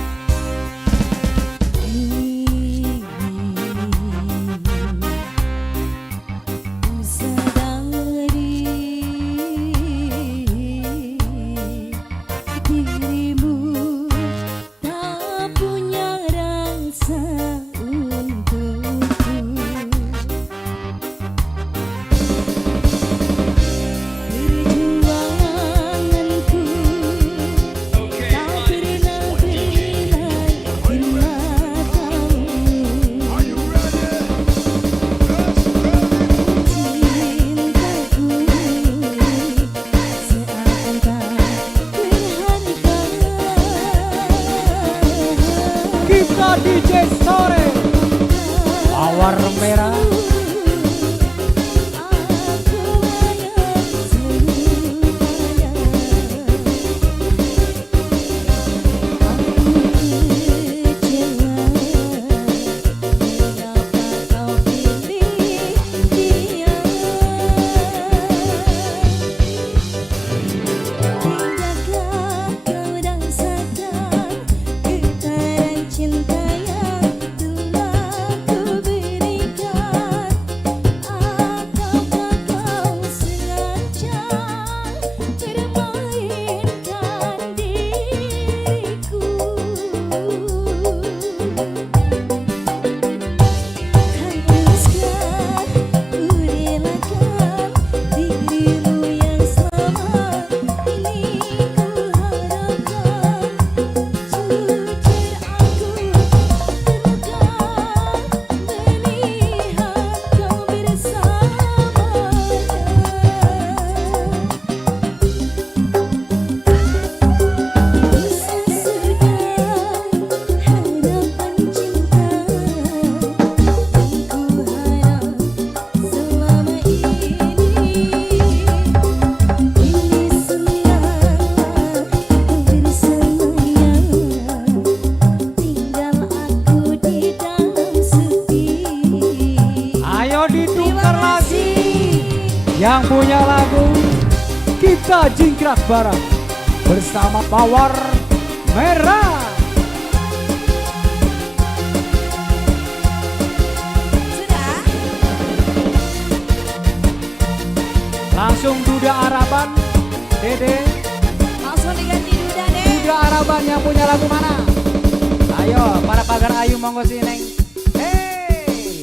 DJ sore Mawar Merah. Yang punya lagu kita jingkrak bareng bersama Mawar Merah. Duda Araban, Dede. Langsung diganti Duda deh. Duda Araban yang punya lagu mana? Ayo, para pagar ayu monggo sini Neng. Hey,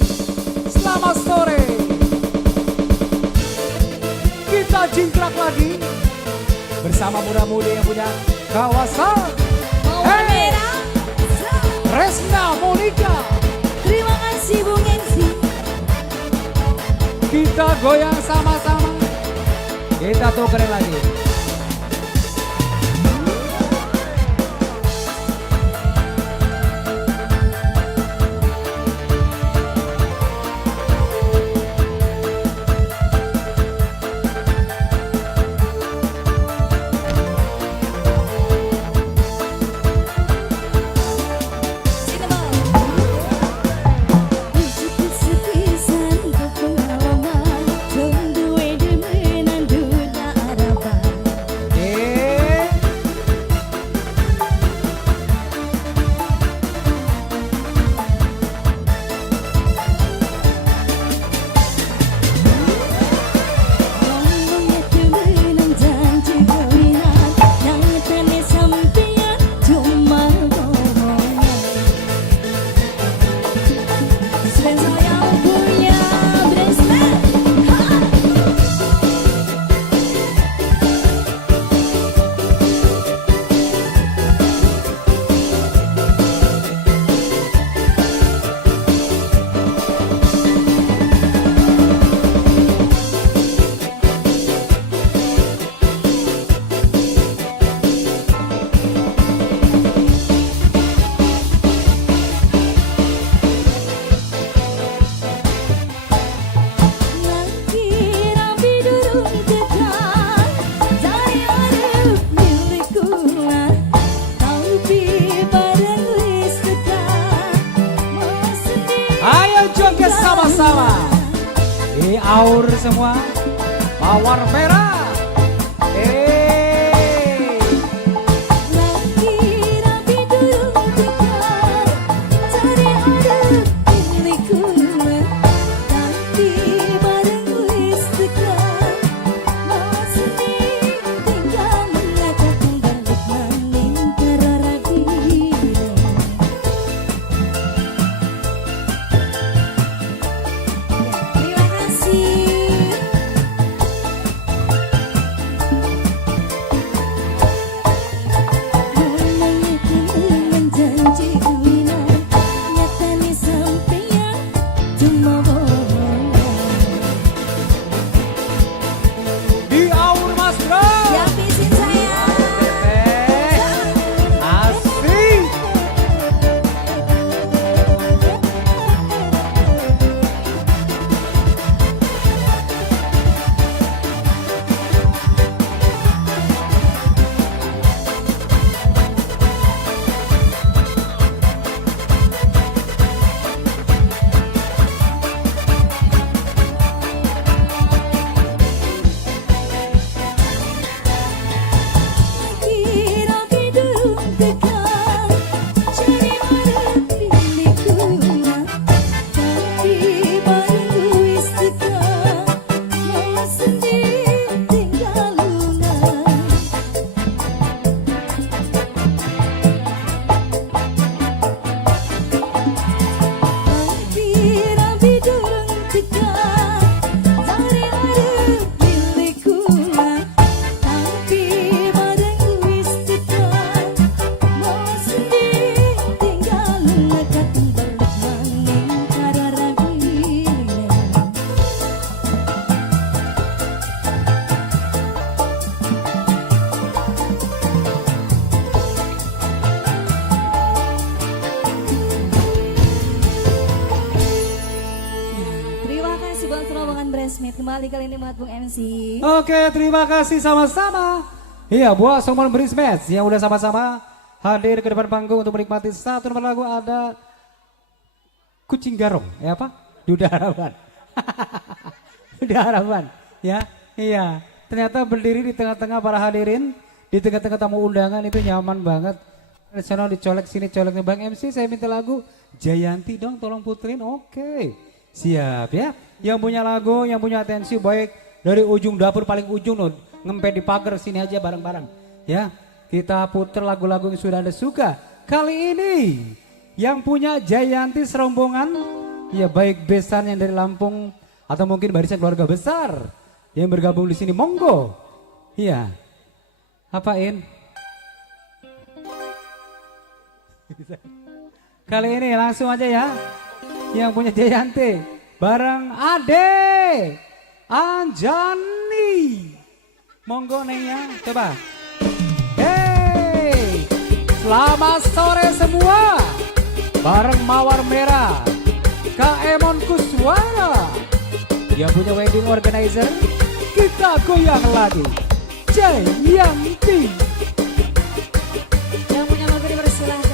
selamat sore. Kita jingkrak lagi bersama muda-mudi yang punya kawasan. Hey, Resna Monica. Terima kasih Bung Ensi. Kita goyang sama-sama. Kita tukerin lagi. Sama-sama di aur semua mawar merah. Kembali kali ini buat Bung MC. Oke, terima kasih sama-sama. Iya, buat Somon Brismatch yang udah sama-sama hadir ke depan panggung untuk menikmati satu nomor lagu ada Kucing Garong, ya apa? Duda Harapan. Duda Harapan, ya. Iya, ternyata berdiri di tengah-tengah para hadirin, di tengah-tengah tamu undangan itu nyaman banget. Channel dicolek sini coleknya Bang MC, saya minta lagu Jayanti dong, tolong puterin. Oke. Siap ya. Yang punya lagu, yang punya atensi baik dari ujung dapur paling ujung loh, ngempet di pagar sini aja bareng-bareng. Ya, kita putar lagu-lagu yang sudah Anda suka. Kali ini yang punya Jayanti serombongan, ya baik besan yang dari Lampung atau mungkin barisan keluarga besar yang bergabung di sini, monggo. Iya, apain? Kali ini langsung aja ya, yang punya Jayanti bareng Ade Anjani, monggo Neng ya, coba. Hey, selamat sore semua, bareng Mawar Merah, Kak Emon Kuswara, yang punya wedding organizer, kita goyang lagi, Jayanti. Yang punya lagu dipersilahkan.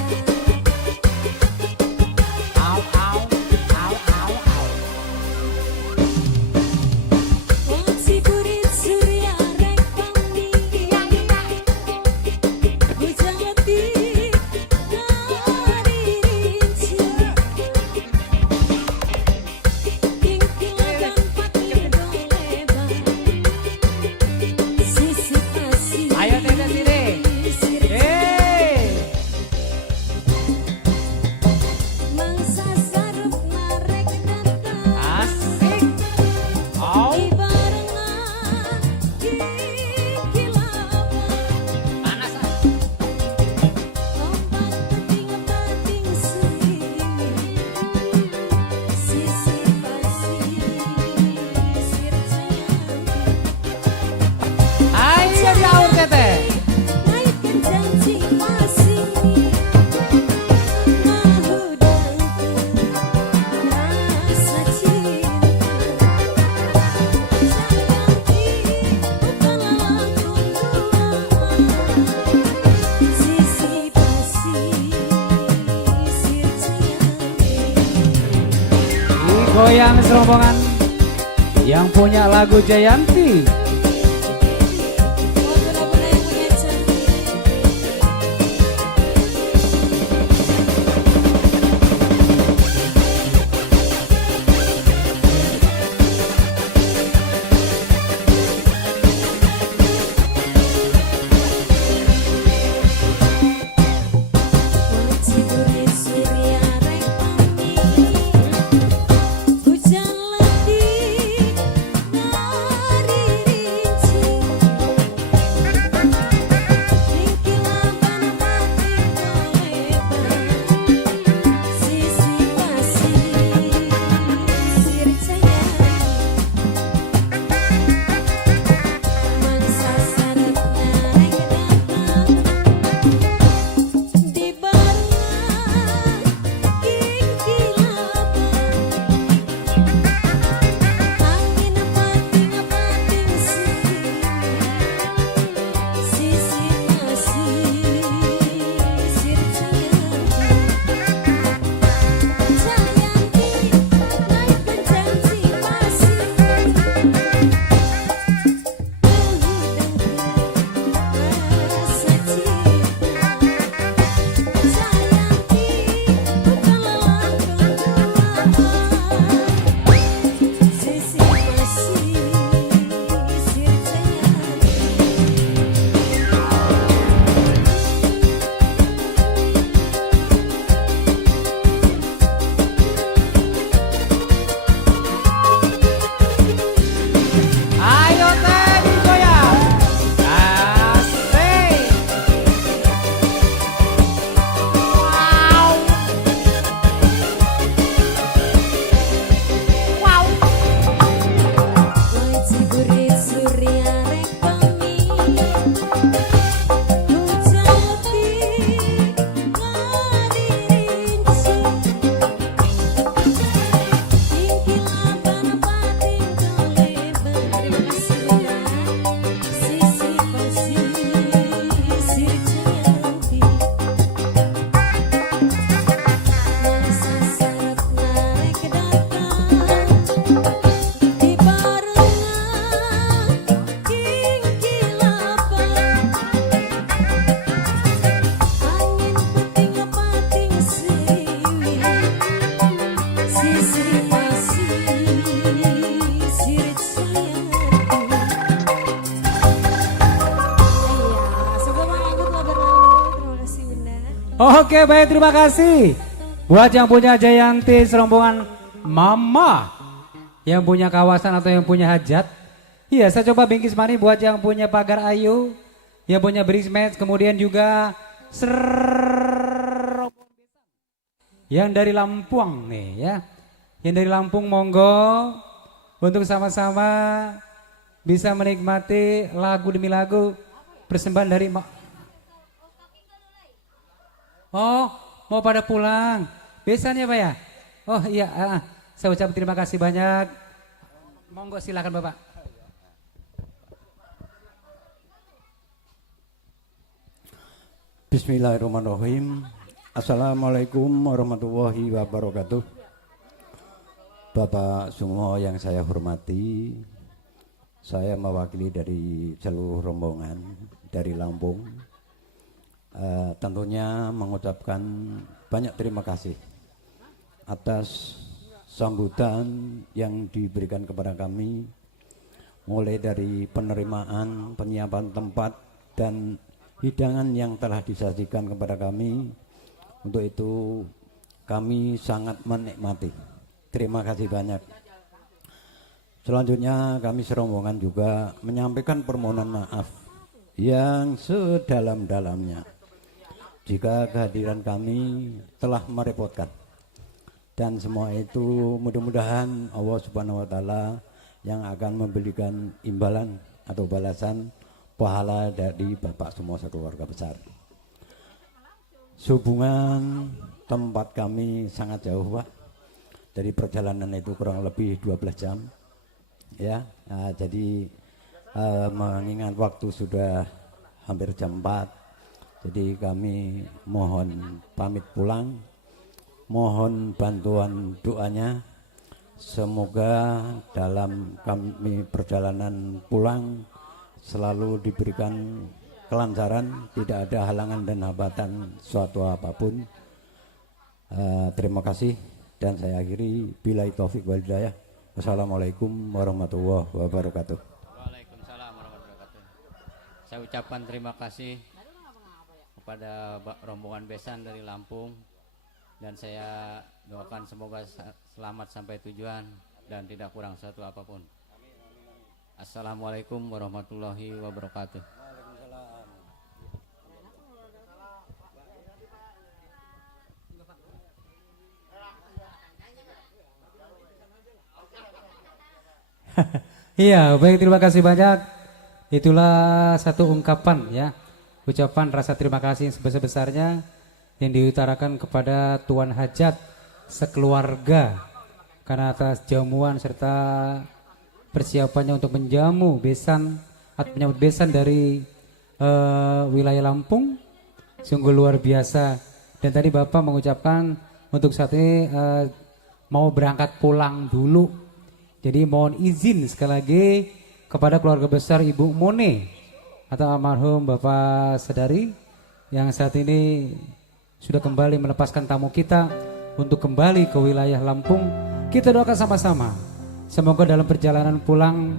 Ayo Dede sini. Hey. Asik. Oh. Panas ah. Ayo diaur Tete. Goyang serombongan yang punya lagu Jayanti. Oke, baik, terima kasih. Buat yang punya Jayanti serombongan Mama, yang punya kawasan atau yang punya hajat. Iya, saya coba bingkis mani buat yang punya pagar ayu, yang punya bridesmaid, kemudian juga yang dari Lampung nih ya. Yang dari Lampung monggo untuk sama-sama bisa menikmati lagu demi lagu persembahan dari Oh, mau pada pulang. Biasanya Pak ya? Oh iya, saya ucap terima kasih banyak. Monggo silakan Bapak. Bismillahirrahmanirrahim. Assalamualaikum warahmatullahi wabarakatuh. Bapak semua yang saya hormati, saya mewakili dari seluruh rombongan dari Lampung. Tentunya mengucapkan banyak terima kasih atas sambutan yang diberikan kepada kami, mulai dari penerimaan, penyiapan tempat, dan hidangan yang telah disajikan kepada kami. Untuk itu kami sangat menikmati. Terima kasih banyak. Selanjutnya kami serombongan juga menyampaikan permohonan maaf yang sedalam-dalamnya jika kehadiran kami telah merepotkan. Dan semua itu mudah-mudahan Allah Subhanahu wa taala yang akan memberikan imbalan atau balasan pahala dari Bapak semua sekeluarga besar. Sehubungan tempat kami sangat jauh Pak. Dari perjalanan itu kurang lebih 12 jam. Ya, jadi mengingat waktu sudah hampir jam 4. Jadi kami mohon pamit pulang. Mohon bantuan doanya. Semoga dalam kami perjalanan pulang selalu diberikan kelancaran, tidak ada halangan dan hambatan suatu apapun. Terima kasih dan saya akhiri billahi taufik wal hidayah. Wassalamualaikum warahmatullahi wabarakatuh. Waalaikumsalam warahmatullahi wabarakatuh. Saya ucapkan terima kasih kepada rombongan besan dari Lampung dan saya doakan semoga selamat sampai tujuan dan tidak kurang satu apapun. Assalamualaikum warahmatullahi wabarakatuh. Iya, baik, terima kasih banyak. Itulah satu ungkapan ya, ucapan rasa terima kasih yang sebesar-besarnya yang diutarakan kepada Tuan Hajat sekeluarga karena atas jamuan serta persiapannya untuk menjamu besan atau menyambut besan dari wilayah Lampung. Sungguh luar biasa. Dan tadi Bapak mengucapkan untuk saat ini mau berangkat pulang dulu. Jadi mohon izin sekali lagi kepada keluarga besar Ibu Mone atau almarhum Bapak Sedari yang saat ini sudah kembali melepaskan tamu kita untuk kembali ke wilayah Lampung. Kita doakan sama-sama. Semoga dalam perjalanan pulang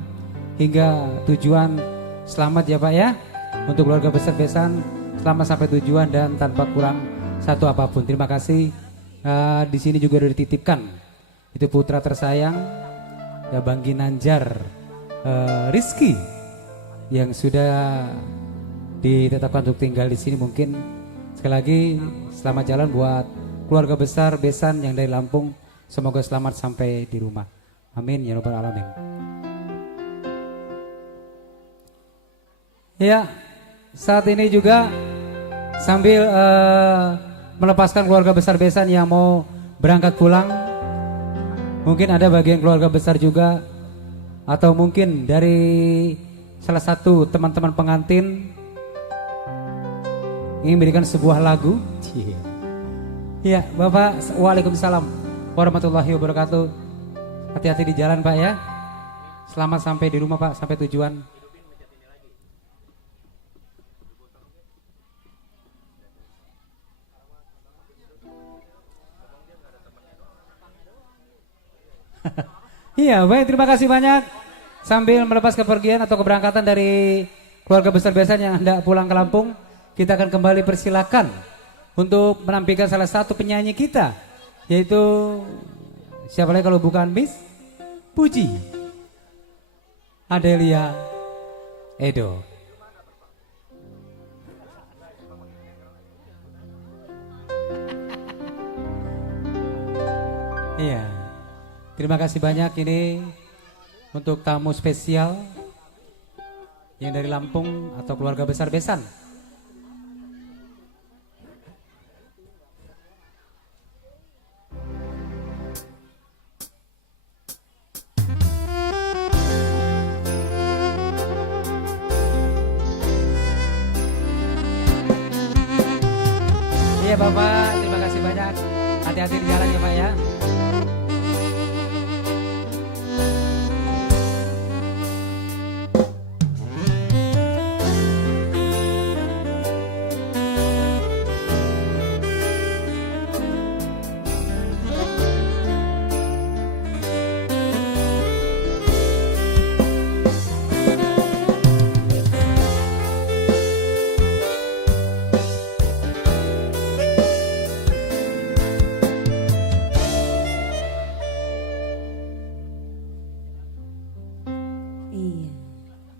hingga tujuan selamat ya Pak ya. Untuk keluarga besar besan selamat sampai tujuan dan tanpa kurang satu apapun. Terima kasih. Di sini juga sudah dititipkan. Itu putra tersayang ya Bang Ginanjar Rizky yang sudah ditetapkan untuk tinggal di sini. Mungkin sekali lagi selamat jalan buat keluarga besar besan yang dari Lampung. Semoga selamat sampai di rumah. Amin ya rabbal alamin. Ya, saat ini juga sambil melepaskan keluarga besar besan yang mau berangkat pulang. Mungkin ada bagian keluarga besar juga atau mungkin dari salah satu teman-teman pengantin ingin memberikan sebuah lagu. Ya, Bapak, waalaikumsalam warahmatullahi wabarakatuh. Hati-hati di jalan Pak ya. Selamat sampai di rumah Pak, sampai tujuan. Iya, baik, terima kasih banyak. Sambil melepas kepergian atau keberangkatan dari keluarga besar besan yang hendak pulang ke Lampung, kita akan kembali persilakan untuk menampilkan salah satu penyanyi kita, yaitu siapa lagi kalau bukan Miss Puji Adelia Edo. Iya, terima kasih banyak ini untuk tamu spesial yang dari Lampung atau keluarga besar Besan. Iya Bapak, terima kasih banyak. Hati-hati di jalan ya Pak ya. Iya,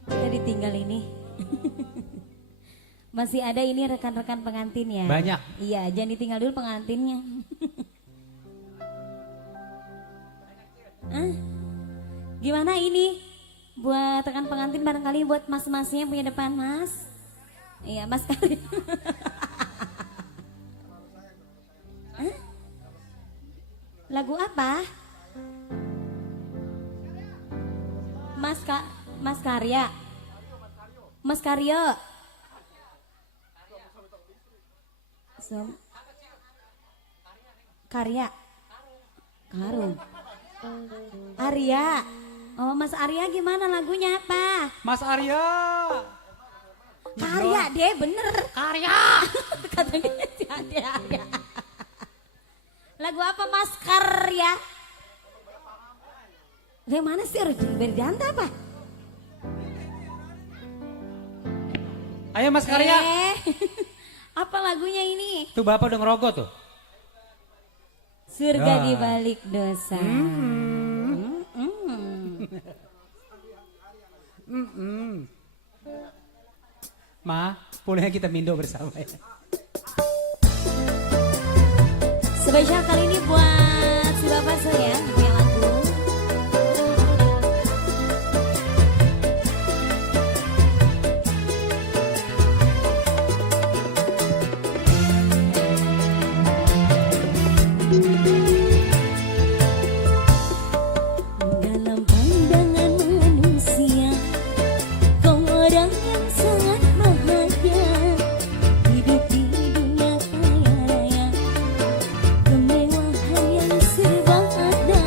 kita ditinggal ini. Masih ada ini rekan-rekan pengantin ya. Banyak. Iya, jangan ditinggal dulu pengantinnya. Gimana ini? Buat rekan pengantin barangkali buat mas-masnya yang punya depan mas. Iya, mas Karin. Lagu apa? Mas Karya. Mas Karyo. Karya. Karung. Arya. Oh, Mas Arya gimana lagunya apa? Mas Arya. Karya deh, bener. Karya. Katanya si Arya. Lagu apa Mas Karya? Yang mana sih Berdanta apa? Ayo Mas Karya. Apa lagunya ini? Tuh Bapak udah ngerogot tuh. Surga Ya. di balik dosa. Ma, pulangnya kita mindo bersama ya. Spesial kali ini buat si Bapak saya punya lagu. Dalam pandangan manusia, kau orang yang sangat bahagia. Hidup di dunia kaya raya, kemewahan yang serba ada.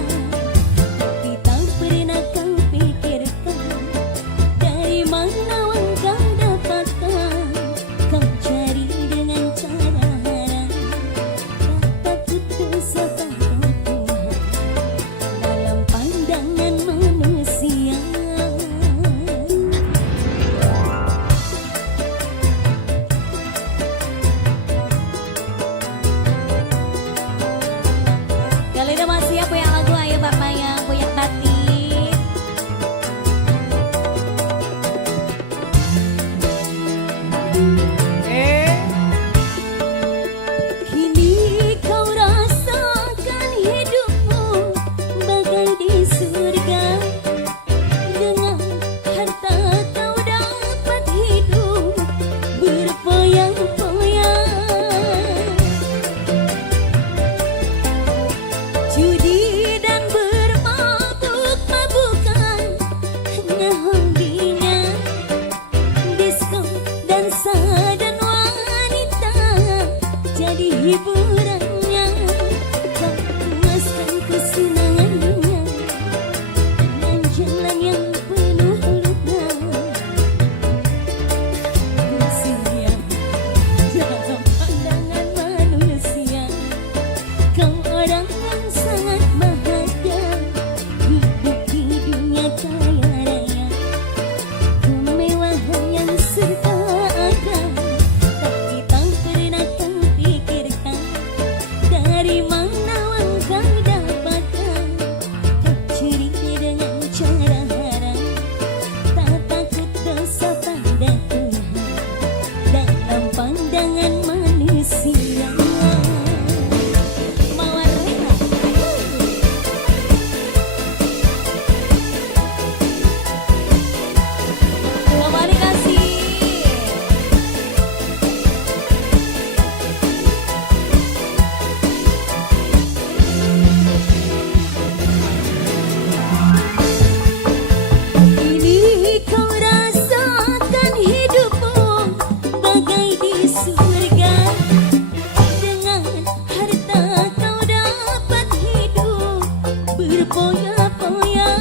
berpoya-poya.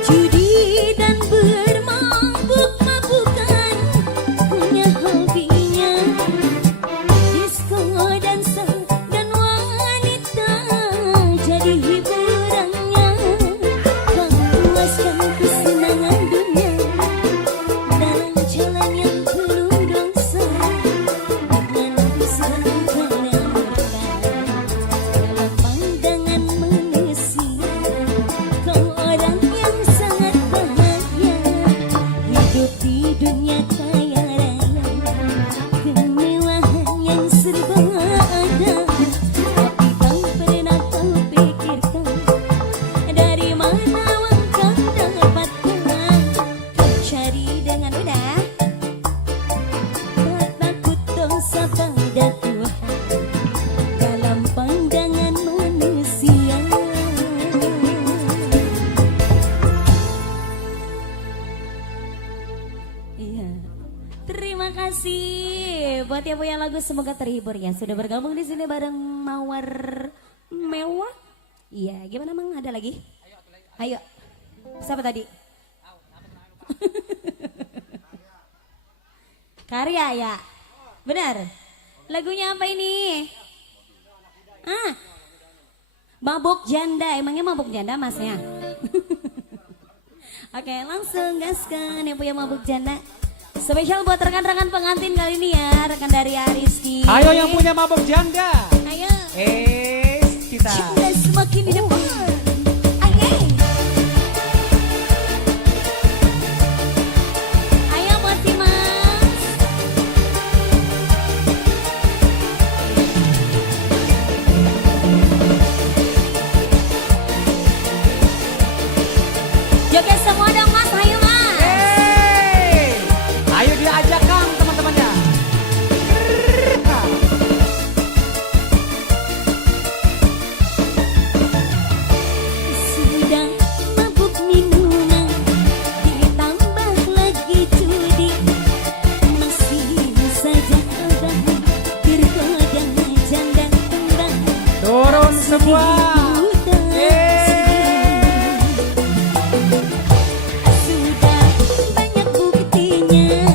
Judi dan bermabuk-mabukan hanya hobinya. Disko, dansa, dan wanita jadi hiburannya. Memuaskan kesenangan dunia dalam jalan yang penuh dosa. Dengan kesenangan dalam pandangan manusia. Kau orang yang sangat bahagia, hidup di dunia kaya raya, kemewahan yang serba ada. Tapi tak pernah kau pikirkan dari mana uang kau dapatkan. Kau cari dengan mudah, tak takut dosa pada Tuhan dalam pandangan manusia. Iya. Terima kasih buat yang punya lagu, semoga terhibur ya. Sudah bergabung di sini bareng Mawar Mewah. Iya, gimana Mang? Ada lagi? Ayo. Siapa tadi? Karya ya. Benar. Lagunya apa ini? Mabuk Janda. Emangnya mabuk janda Masnya? Oke, langsung gaskan yang punya Mabuk Janda. Spesial buat rekan-rekan pengantin kali ini ya, rekan dari Ariski. Ayo yang punya mabuk janda. Ayo. Kita. Janda semakin di depan. Ayo. Ayo buat si Mas. Joget semua dong Mas, ayo Mas. Ayo diajak Kang teman-temannya. Sudah mabuk minuman, ditambah lagi judi, masih saja abah tergoda janda kembang. Turun semua. Sudah banyak buktinya,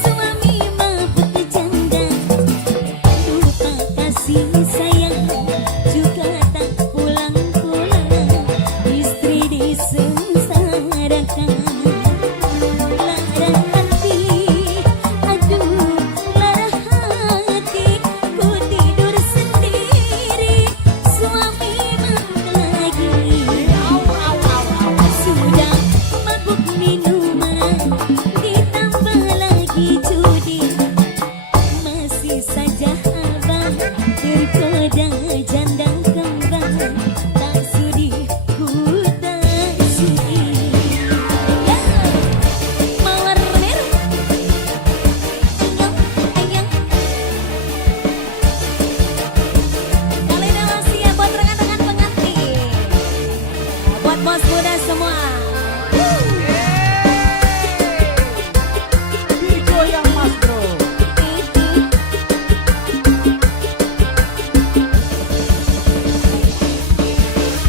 suami mabuk janda, lupa kasih sayang, juga tak pulang-pulang, istri disengsarakan. Lara hati, aduh lara hati, ku tidur sendiri, suami mabuk lagi. Sudah mabuk minuman, ditambah lagi judi, masih saja abang tergoda janda kembang. Tak sudi, ku tak sudi. Ya, Mawar Merah. Ayang. Kali ini masih ya buat rekan-rekan pengantin, buat bos muda semua. Digoyang Mas Bro.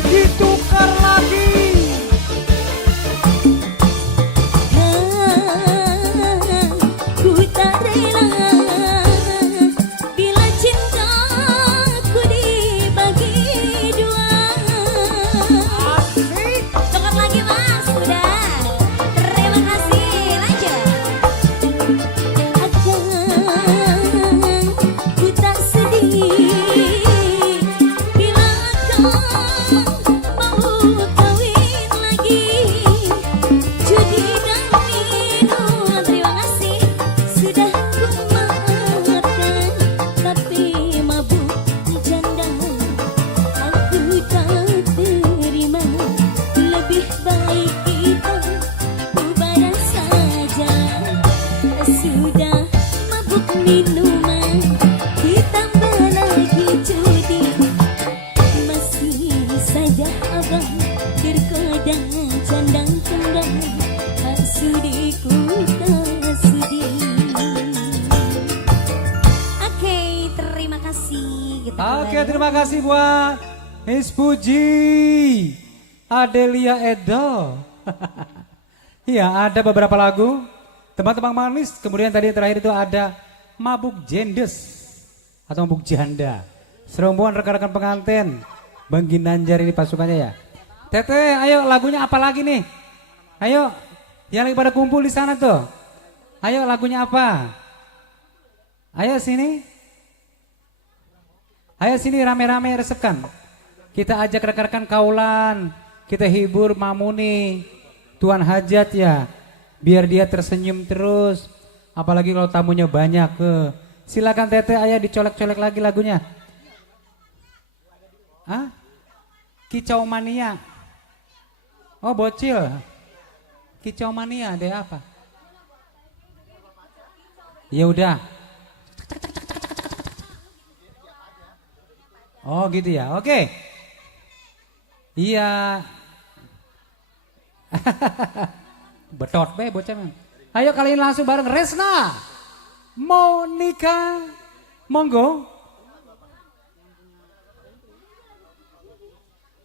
Ditukar lagi. Ku tak rela bila cintaku dibagi dua. Coklat lagi Mas, sudah. Terima kasih, lanjut. Ku tak sedih bila kau mau kawin lagi. Judi dan minum, terima kasih, sudah ku maafkan. Tapi mabuk janda aku tak terima. Lebih baik kita bubaran saja. Sudah mabuk minuman, ditambah lagi judi, masih saja abang tergoda janda kembang. Tak sudi, ku tak sudi. Oke, terima kasih. Gitu. Oke, terima kasih buat Miss Puji Adelia Edo. Iya, ada beberapa lagu teman-teman manis. Kemudian tadi yang terakhir itu ada Mabuk Jendes atau Mabuk Janda. Serombongan rekan-rekan pengantin Bang Ginanjar ini pasukannya ya. Teteh, ayo lagunya apa lagi nih? Ayo, yang lagi pada kumpul di sana tuh. Ayo lagunya apa? Ayo sini. Ayo sini rame-rame resepkan. Kita ajak rekan-rekan kaulan. Kita hibur Mamuni. Tuan Hajat ya, biar dia tersenyum terus. Apalagi kalau tamunya banyak. Silakan Teteh, ayo dicolek-colek lagi lagunya. Hah? Kicau Mania. Oh bocil. Kicau Mania deh apa? Ya udah. Oh gitu ya, oke. Iya. Betot be bocah. Ayo kalian langsung bareng Resna. Mau nikah? Monggo.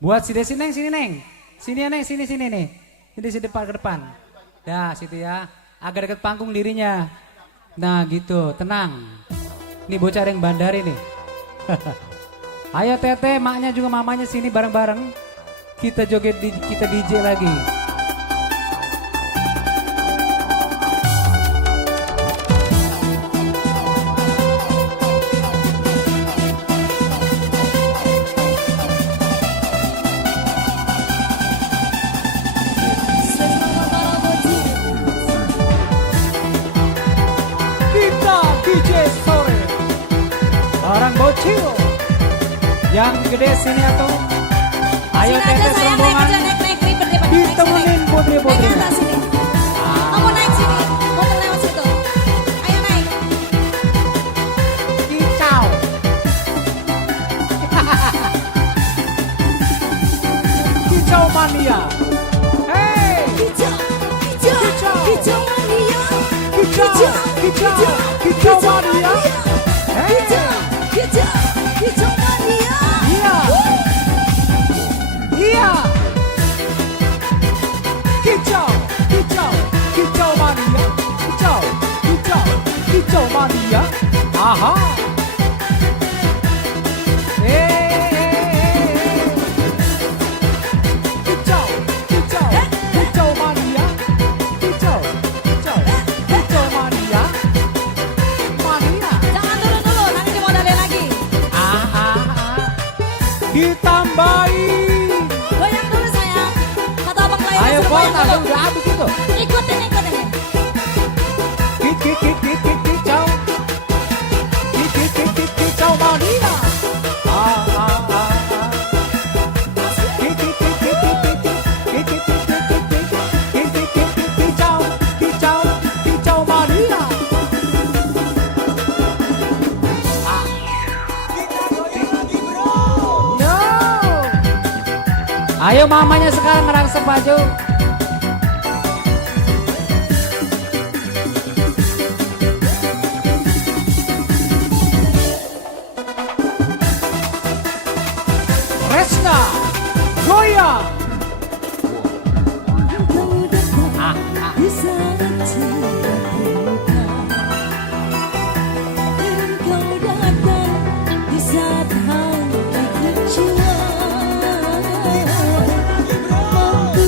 Buat si Desi Neng, sini Neng. Sini ya Neng, sini nih. Ini di depan ke depan. Ya, situ ya. Agak dekat panggung dirinya. Nah, gitu, tenang. Ini bocah yang bandari nih. Ayo Teteh, maknya juga mamanya sini bareng-bareng. Kita joget, kita DJ lagi. Orang bocil yang gede sini atau ayo Teteh serombongan ditemenin putri-putri. Mau naik sini, mau lewat situ. Ayo naik. Kicau. Kicau mania. Hey. Kicau mania. Kicau mania. Kicau mania. Iya. Iya. Kicau mania. Kicau mania. Aha. Kicau mania. Kicau mania. Mania. Jangan turun dulu, nanti dimodalin lagi. Ditambahi. Goyang dulu sayang. Kata abang lain. Ayo foto, udah habis itu. Ikutin. Kicau mania. Kicau mania. Ayo mamanya sekarang ngerangsek baju. Resna goyang. Mampu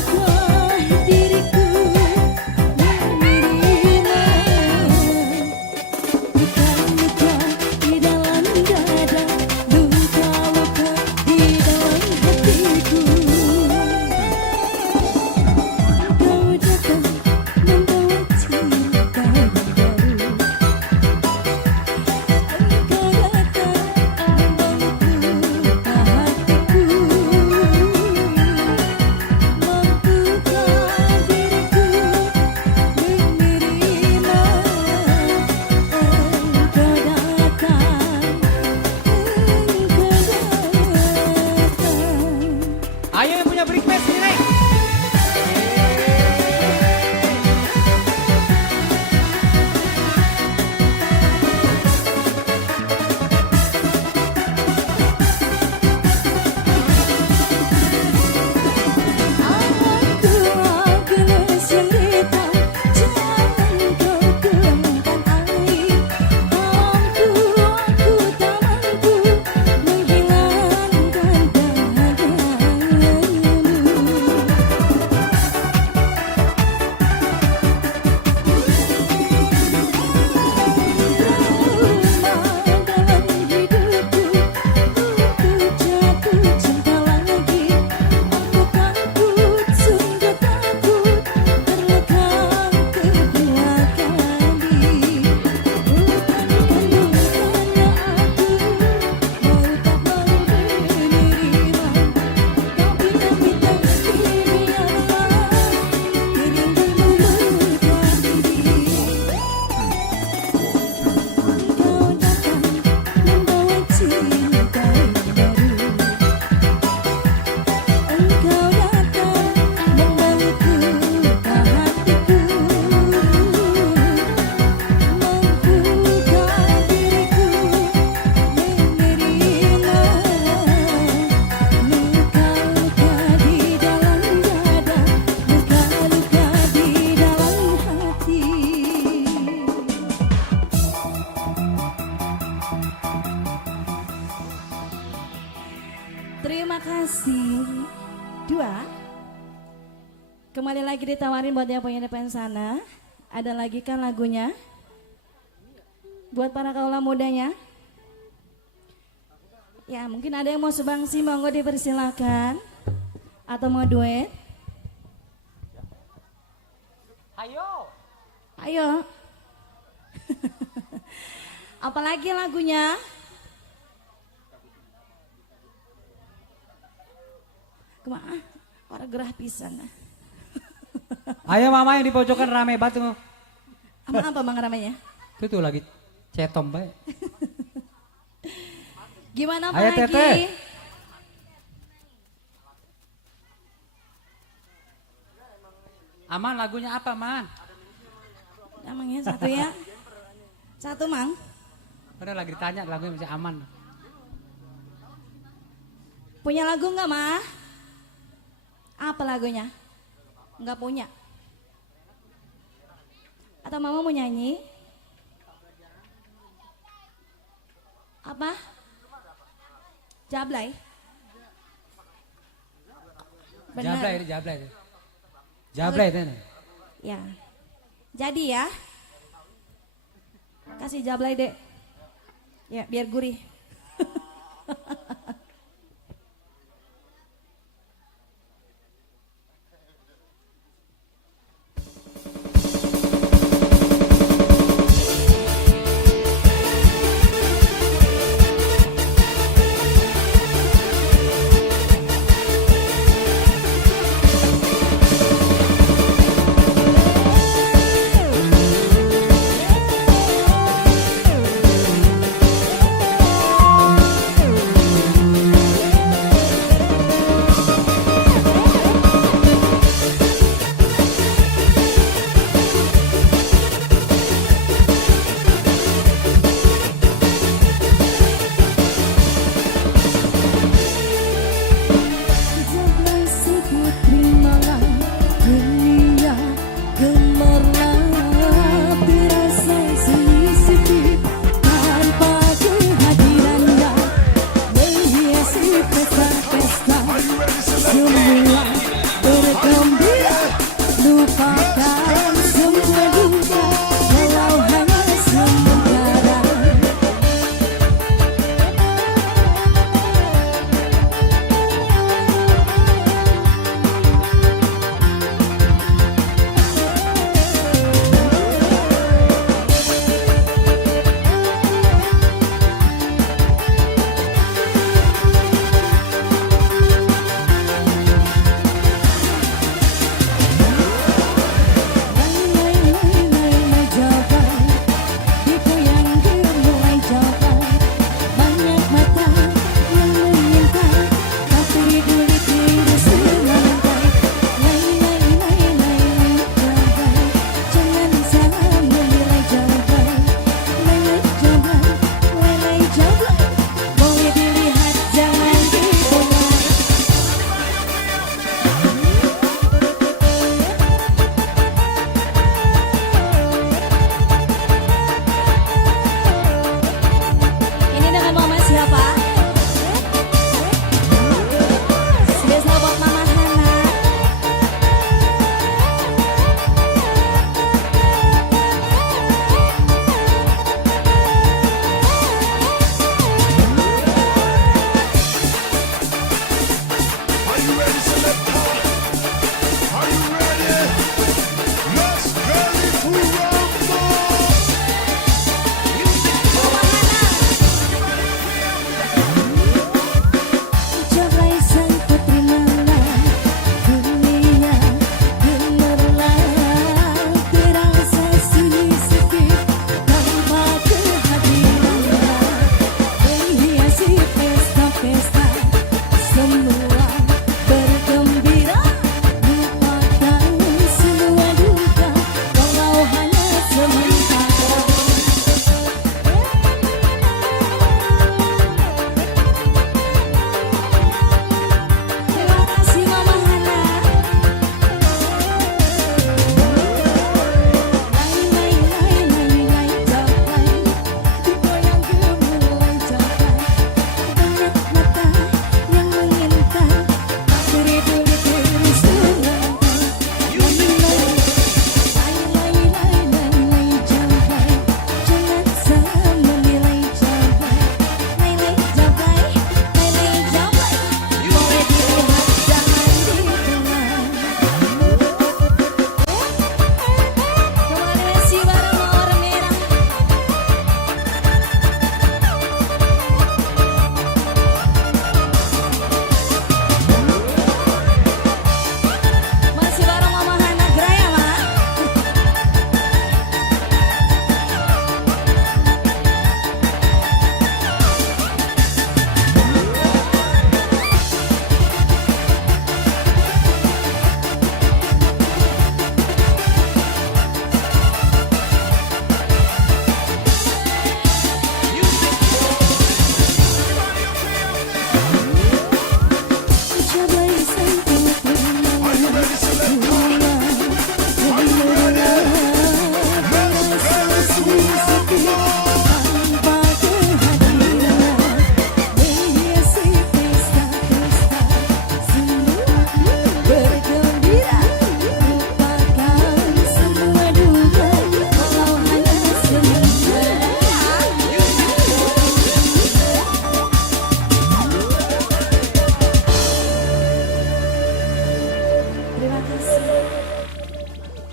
kasih. 2. Kembali lagi ditawarin buat yang punya depan sana. Ada lagi kan lagunya? Buat para kaula mudanya. Ya mungkin ada yang mau sumbangsi, monggo dipersilakan. Atau mau duet. Ayo. Ayo. Apalagi lagunya? Kemana? Orang gerah pisan. Ayo mama yang di pojokan rame batu. Apa bang ramenya? Itu tuh lagi cetom baik. Gimana apa Ayo, lagi? Tete. Aman lagunya apa man? Emangnya satu ya? Satu mang? Udah lagi ditanya lagunya masih aman. Punya lagu nggak mah? Apa lagunya? Nggak punya. Atau mama mau nyanyi? Apa? Jablay? Bener. Jablay itu jablay itu. Jablay itu. Ya. Jadi ya. Kasih jablay dek. Ya biar gurih.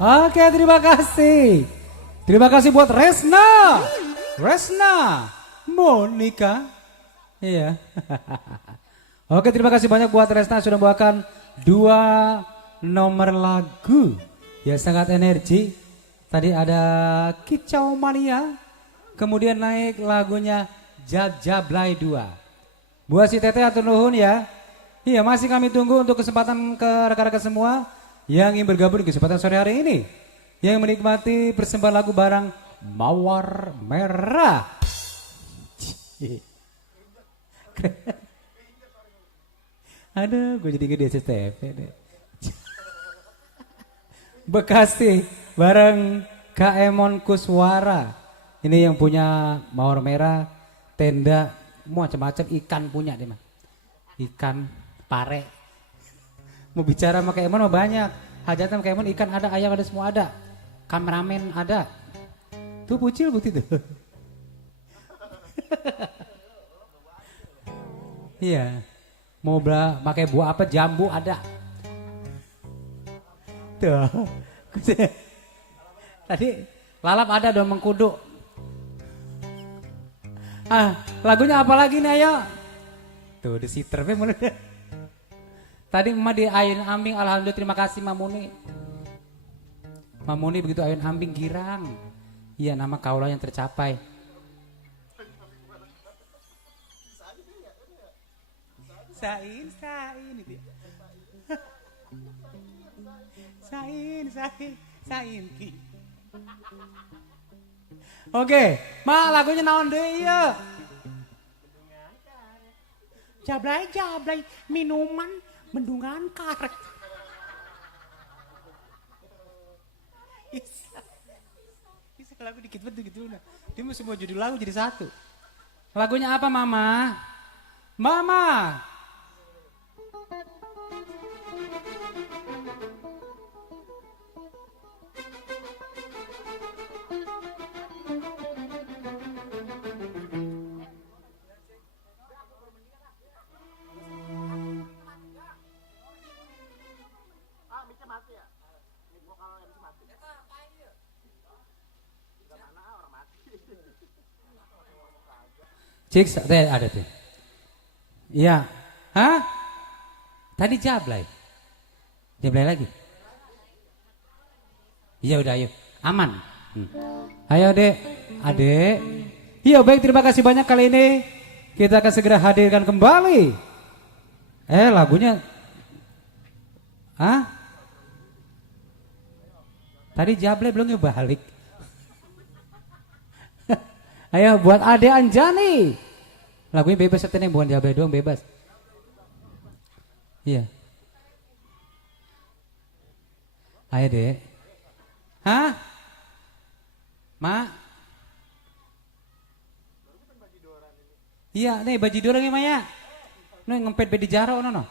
Oke, terima kasih. Terima kasih buat Resna. Resna. Monica. Iya. Oke, terima kasih banyak buat Resna sudah membawakan 2 nomor lagu. Ya sangat energi. Tadi ada Kicau Mania. Kemudian naik lagunya Jajablay 2. Buat si Teteh atur nuhun ya. Iya, masih kami tunggu untuk kesempatan ke rekan-rekan semua yang ingin bergabung di kesempatan sore hari ini, yang menikmati persembahan lagu barang Mawar Merah. Aduh, gue jadi gede STP deh. Bekasi bareng Kaemon Kuswara. Ini yang punya Mawar Merah, tenda, macam-macam ikan punya deh mah. Ikan, pare. Mau bicara sama Kaemon mah banyak. Hajatan sama Kaemon ikan ada, ayam ada, semua ada. Kameramen ada. Tuh Pucil bukti tuh. Iya. Mau pakai buah apa, jambu ada. Tuh. Tadi lalap ada, dong mengkudu. Lagunya apa lagi nih ayo? Tuh di siter mulai. Tadi emak di Ayun Ambing, alhamdulillah terima kasih Mamuni. Mamuni begitu Ayun Ambing girang. Iya, nama kaulah yang tercapai. Sain itu. Sain. Oke, Ma lagunya naon deui ieu? Jablay minuman mendungan karet. Bisa lagu dikit betul gitu udah. Dia mesti mau judul lagu jadi satu. Lagunya apa Mama? Mama. Cik, ada tuh. Iya. Hah? Tadi Jablay. Jablay lagi. Iya udah ayo. Aman. Ayo Adek. Iya baik, terima kasih banyak kali ini. Kita akan segera hadirkan kembali. Lagunya. Hah? Tadi Jablay belum balik. Ayo buat Ade Anjani. Lagunya bebas setene, bukan Jablay doang, bebas. Iya. Ayo Dek. Hah? Ma? Iya, nih baju dorang ya Maya. Nih ngempet bedi jaro no.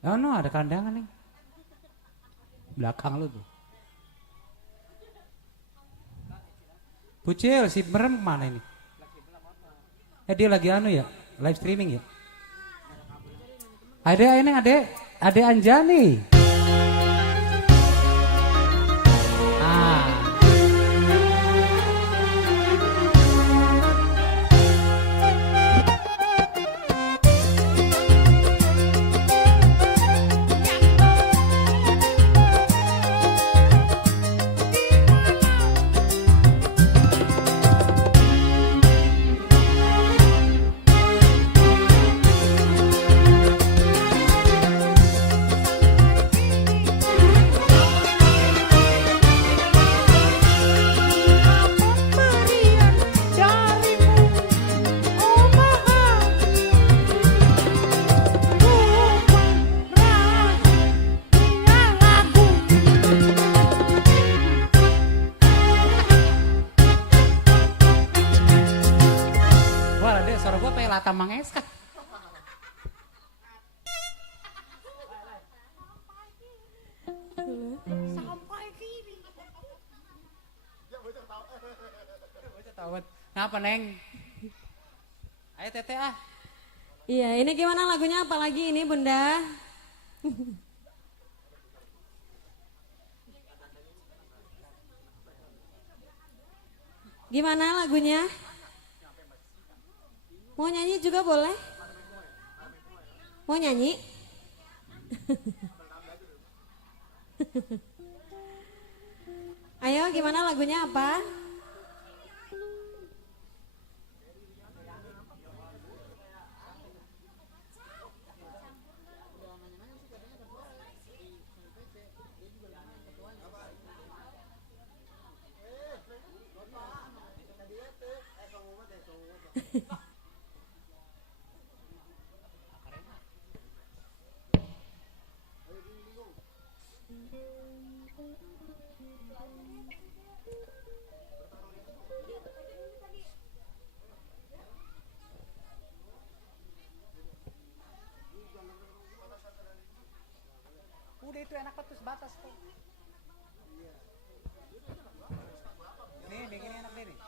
Oh no, ada kandangan nih. Belakang lu tuh. Pucil, si merem kemana ini? Dia lagi ya, live streaming ya. Ade Anjani. Mangeska. Sampai kini. Ngapa Neng? Ayo Tete ah. Iya, ini gimana lagunya apalagi ini Bunda? Gimana lagunya? Mau nyanyi juga boleh? Mau nyanyi? Ayo gimana lagunya apa? Udah itu enak tuh sebatas tuh. Nih, begini enak deh nih.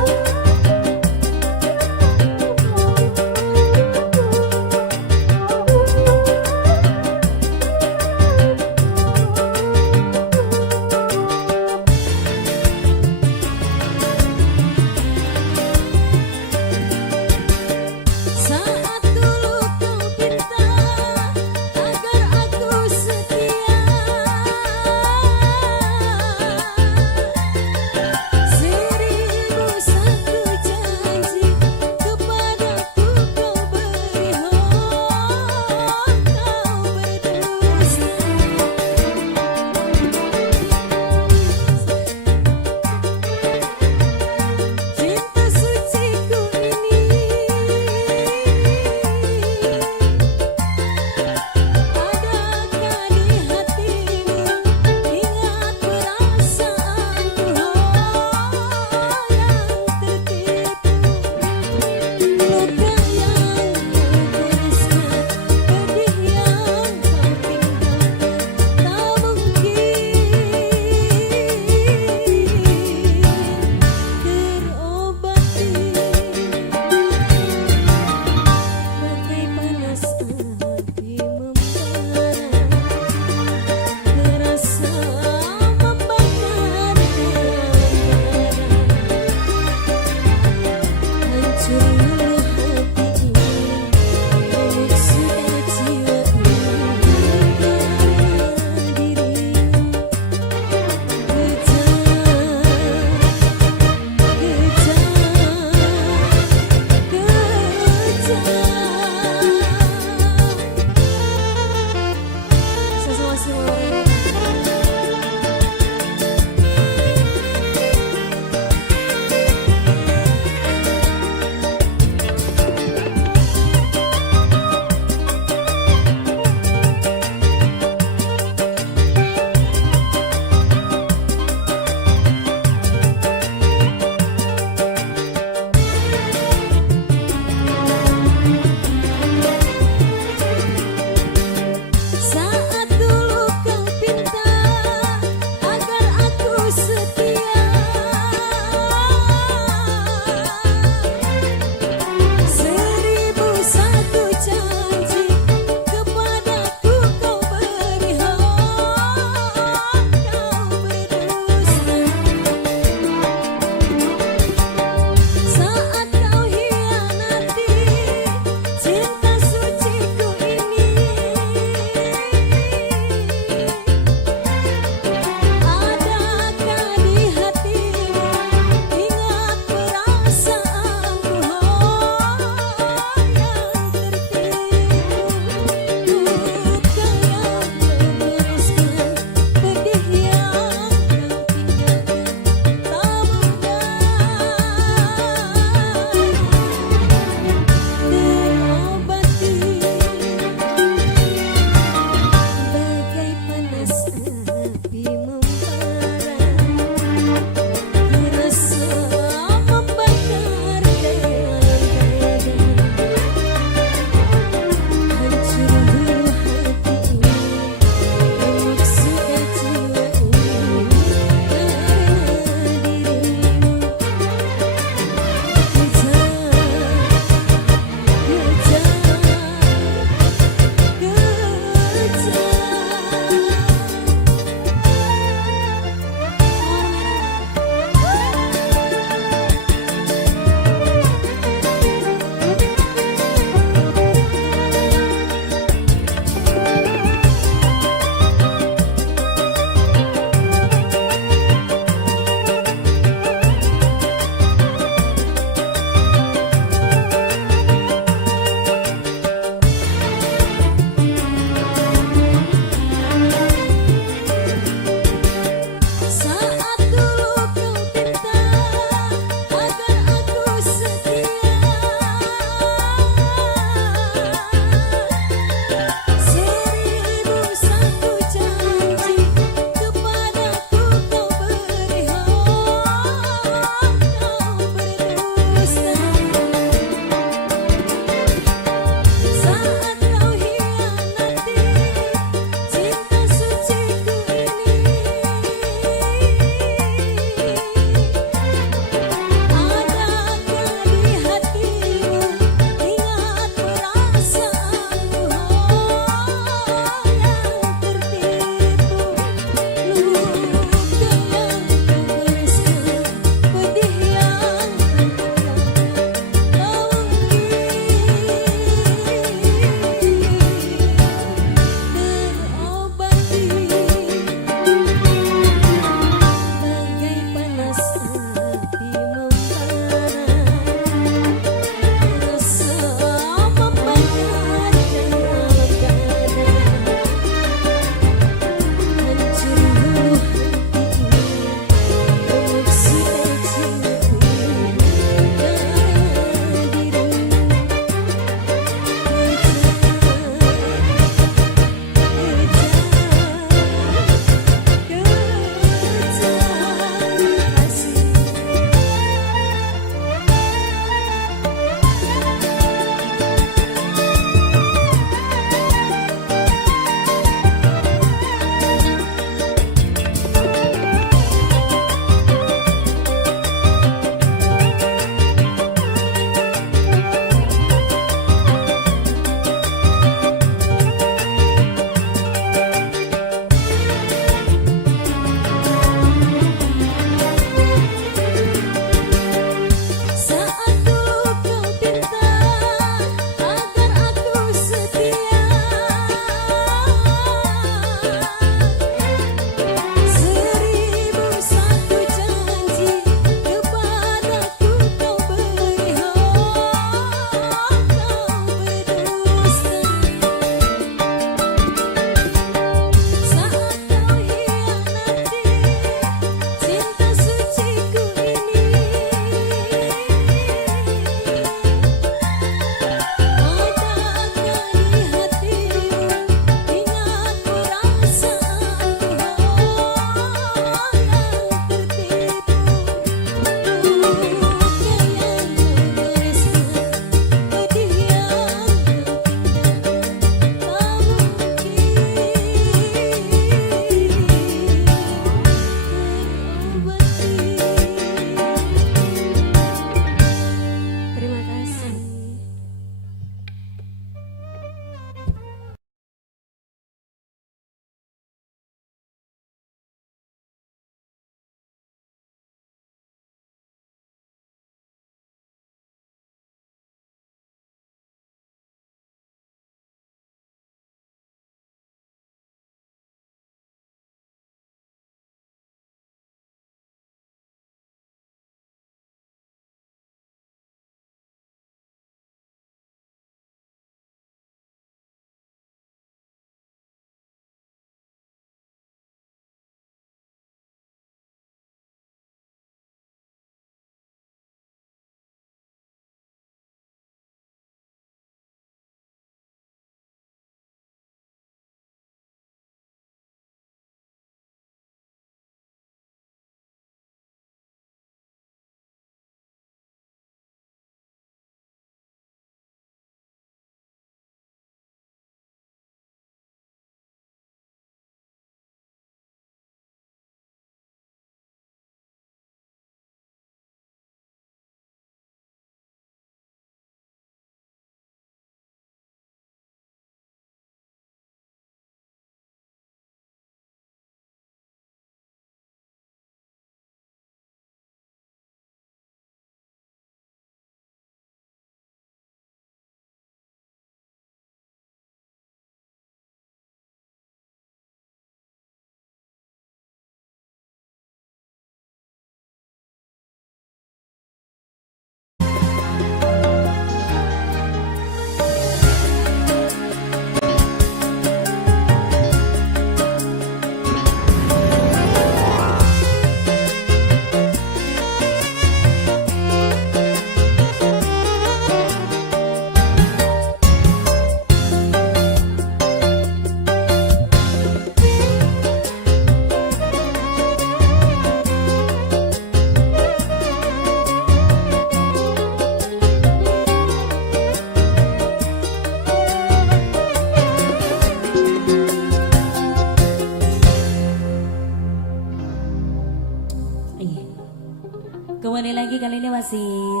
kasih.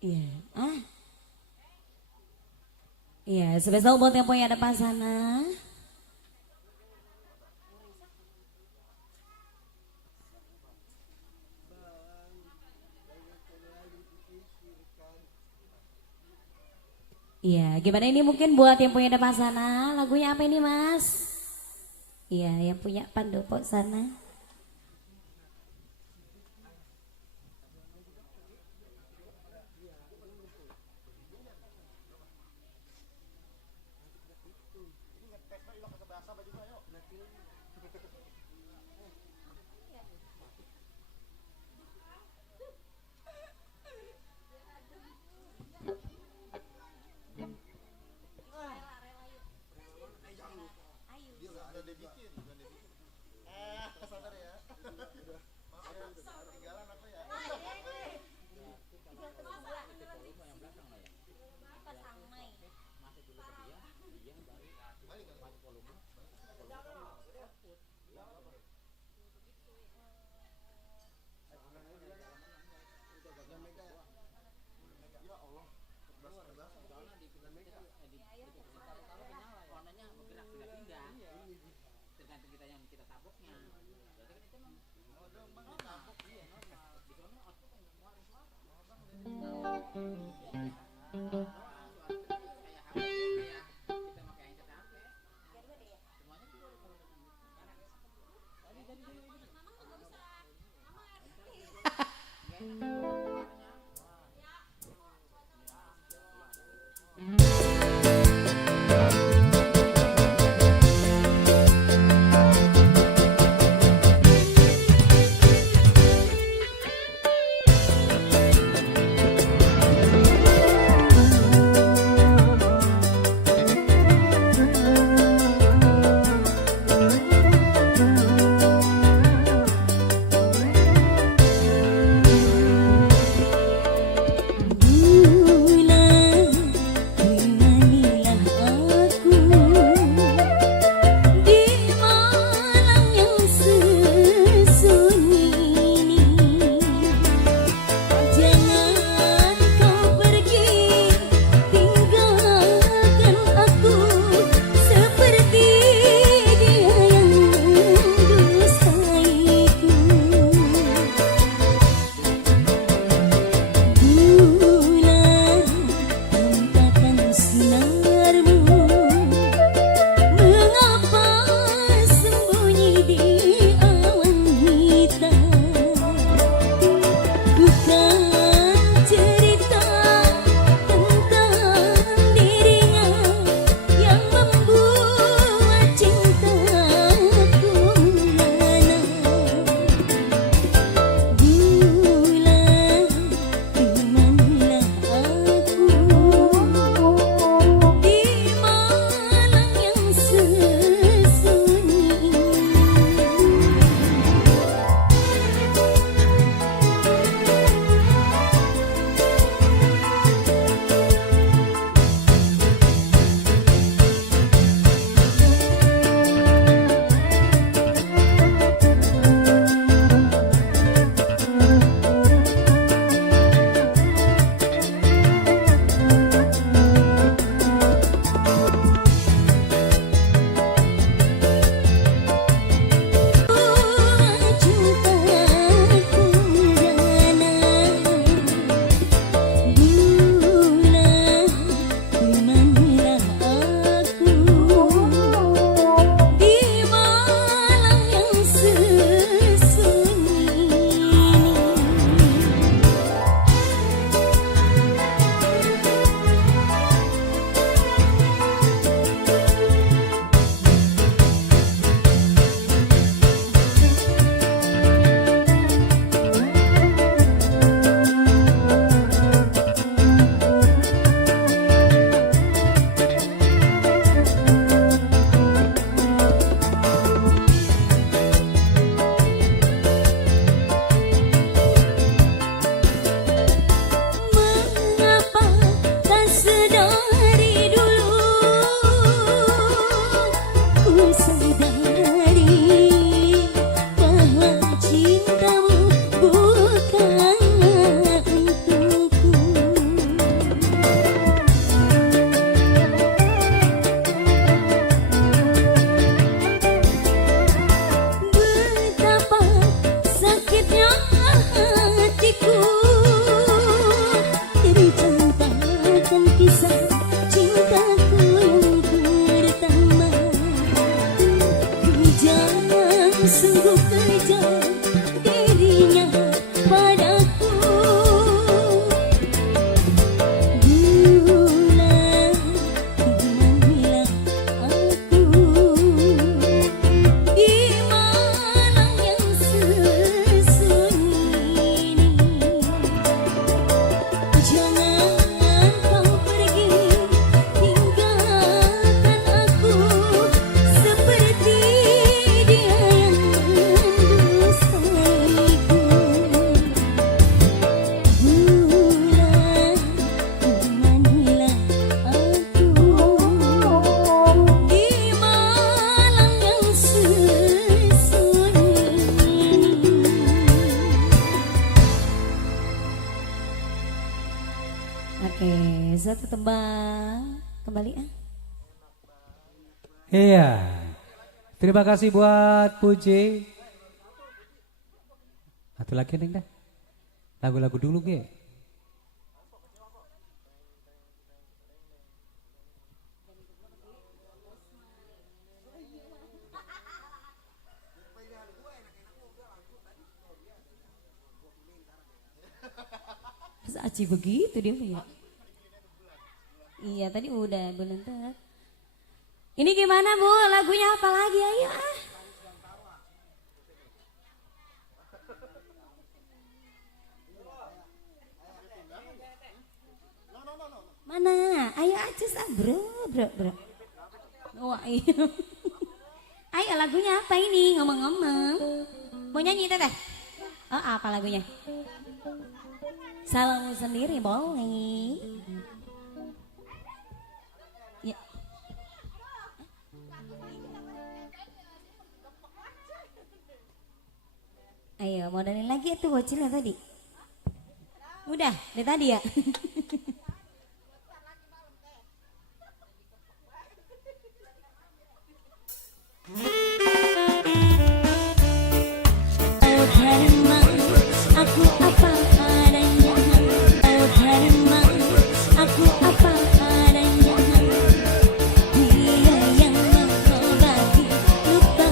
Iya, iya, spesial buat yang punya depan sana. Iya, gimana ini mungkin buat yang punya depan sana, lagunya apa ini Mas? Iya, yang punya pandopo sana. Oke, satu tembang kembali ah. Iya. Terima kasih buat Puji. Satu lagi nih dah. Lagu-lagu dulu ge. Masa Aci begitu dia ya? Iya tadi udah bentar. Ini gimana Bu? Lagunya apa lagi ayo ah? Mana? Ayo aja sah bro. Wah iya. Ayo lagunya apa ini? Ngomong-ngomong. Mau nyanyi teteh? Oh apa lagunya? Salahmu sendiri boleh. Ya. Ayo modalin lagi tuh bocilnya tadi. Udah dari tadi ya. Aku apa adanya, oh Herman, aku apa adanya. Dia yang mengobati luka,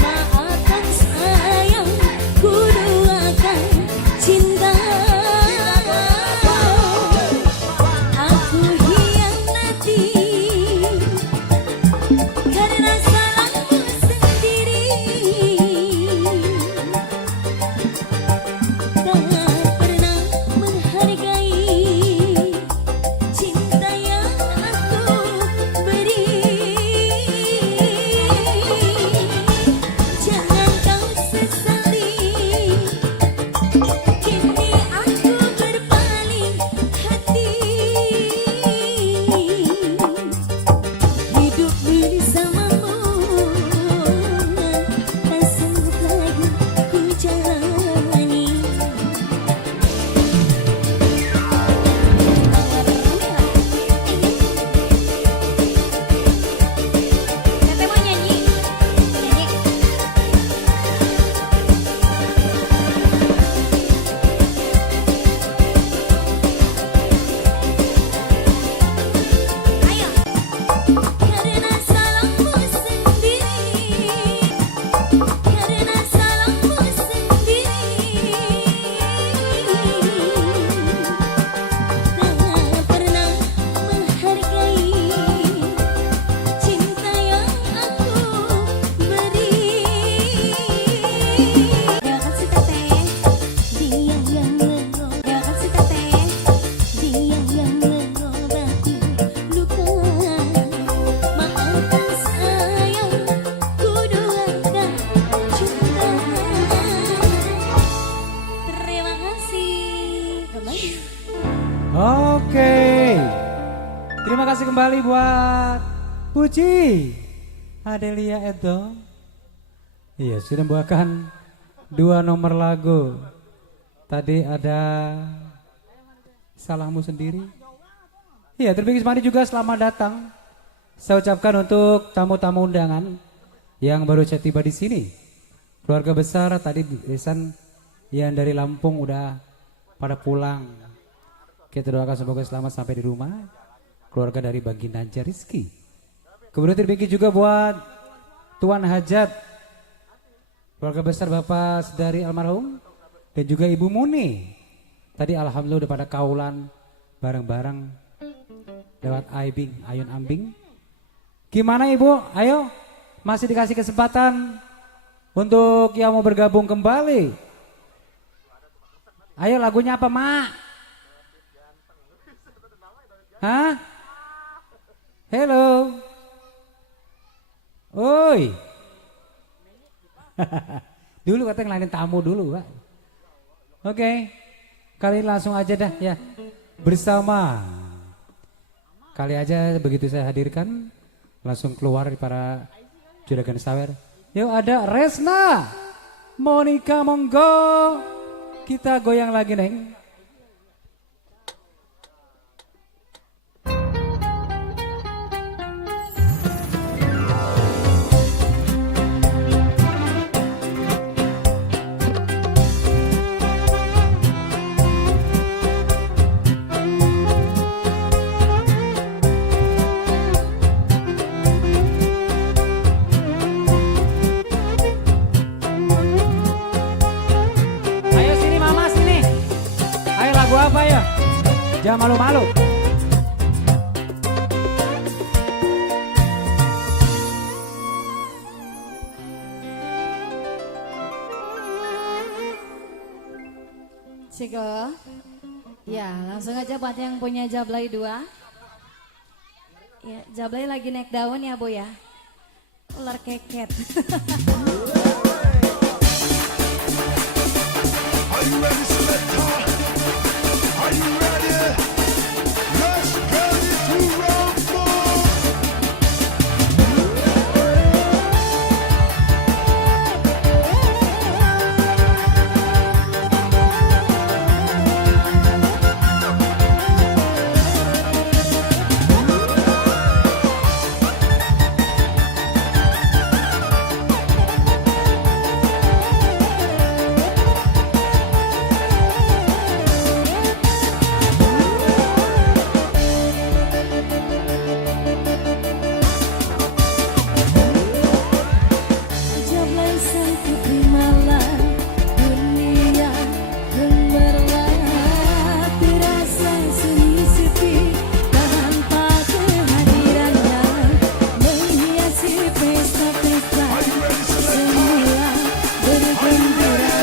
maafkan sayang, ku doakan cinta. Aku hianati karena salahmu sendiri. Oke. Terima kasih kembali buat Puji Adelia Edo. Iya, sudah membawakan 2 nomor lagu. Tadi ada Salahmu Sendiri. Iya, terima kasih juga selamat datang. Saya ucapkan untuk tamu-tamu undangan yang baru saja tiba di sini. Keluarga besar tadi besan yang dari Lampung udah pada pulang. Kita doakan semoga selamat sampai di rumah. Keluarga dari Baginda Rizki. Kemudian terima kasih juga buat Tuan Hajat, keluarga besar Bapak Sedari almarhum, dan juga Ibu Muni. Tadi alhamdulillah udah pada kaulan bareng-bareng lewat Ayun Ambing. Gimana Ibu? Ayo, masih dikasih kesempatan untuk yang mau bergabung kembali. Ayo lagunya apa Mak? Hah? Hello. Oi. Dulu katanya ngelainin tamu dulu, Pak. Oke. Kali ini langsung aja dah ya. Bersama. Kali aja begitu saya hadirkan langsung keluar para juragan sawer. Yuk ada Resna. Monica monggo. Kita goyang lagi, Neng. Jangan malu-malu. Ciko. Ya, langsung aja buat yang punya Jablay 2. Ya, Jablay lagi naik daun ya, Bu ya. Ular keket. Are you ready, selector? Are you ready? Let's ready to rumble. Jablay sang putri malam, dunia gemerlap, terasa sunyi sepi tanpa kehadirannya, menghiasi pesta-pesta, semula bergembira,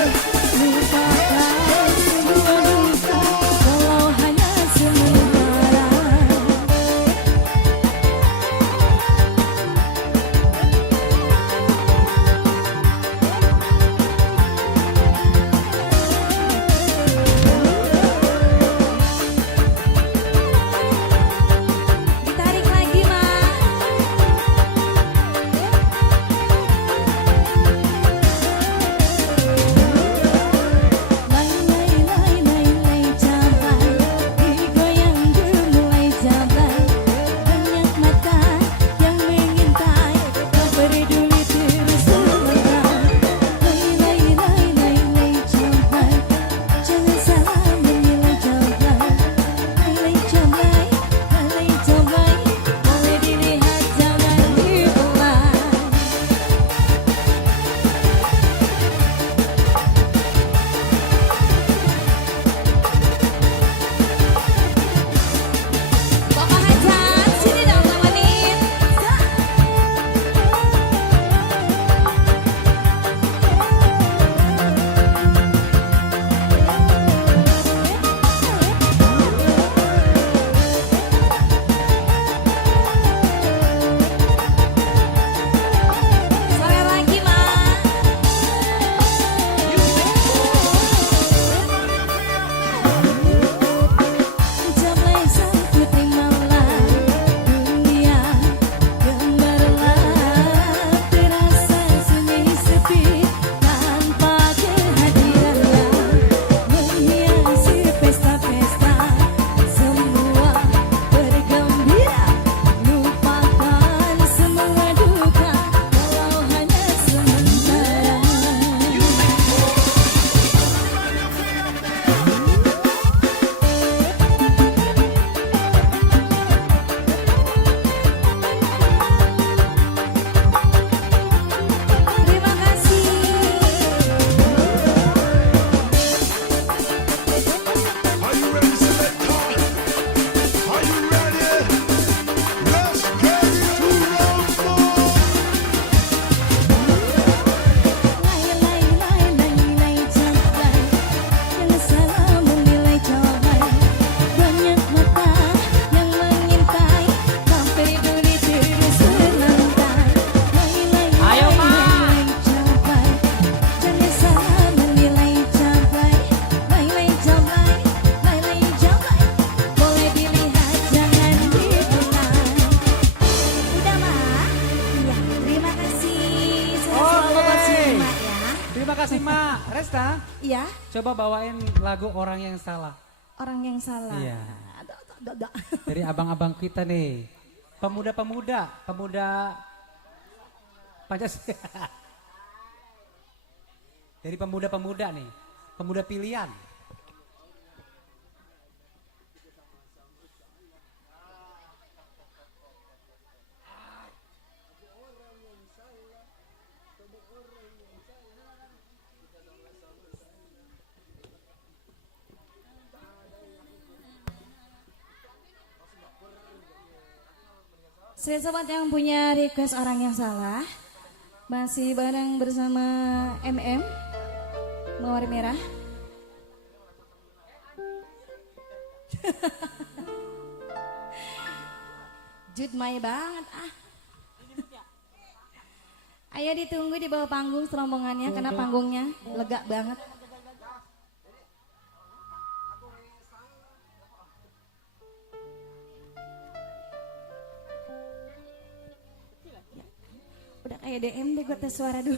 lupakan semua duka, walau hanya sementara. Ditarik lagi, Ma. Lay lay lay lay lay Jablay, digoyang gemulai Jablay. Banyak mata yang mengintai, tak peduli terus melangkah. Lay lay lay lay lay Jablay, jangan salah menilai Jablay. Lay Jablay, lay Jablay, boleh dilihat jangan dibelai. Bapak Hajat, sini dong temenin. Sore lagi, Ma. Jablay sang putri malam, dunia gemerlap, terasa sunyi sepi tanpa kehadirannya, menghiasi pesta-pesta, semua bergembira, lupakan semua duka, walau hanya sementara. Terima kasih. Are you ready, selector? Are you ready? Let's ready to rumble. Lay lay lay lay lay Jablay, jangan salah menilai Jablay. Banyak mata yang mengintai, tak peduli terus melantai. Lay lay Ayo, lay Ma. lay Jablay, jangan salah menilai Jablay. Lay lay Jablay, lay Jablay, boleh dilihat jangan dibelai. Udah, Ma? Iya, terima kasih. Saya selalu buat sini, Ma, ya. Terima kasih, Mak. Resta, Iya, coba bawain lagu Orang Yang Salah. orang yang salah. Iya. Ada. Dari abang-abang kita nih. Pemuda Pancasila. Dari pemuda-pemuda nih. Pemuda pilihan. Saya sobat yang punya request orang yang salah, masih bareng bersama MM Mawar Merah. Judmay banget ah. Ayo ditunggu di bawah panggung serombongannya karena panggungnya lega banget. Udah kayak DM deh gue tes suara dulu.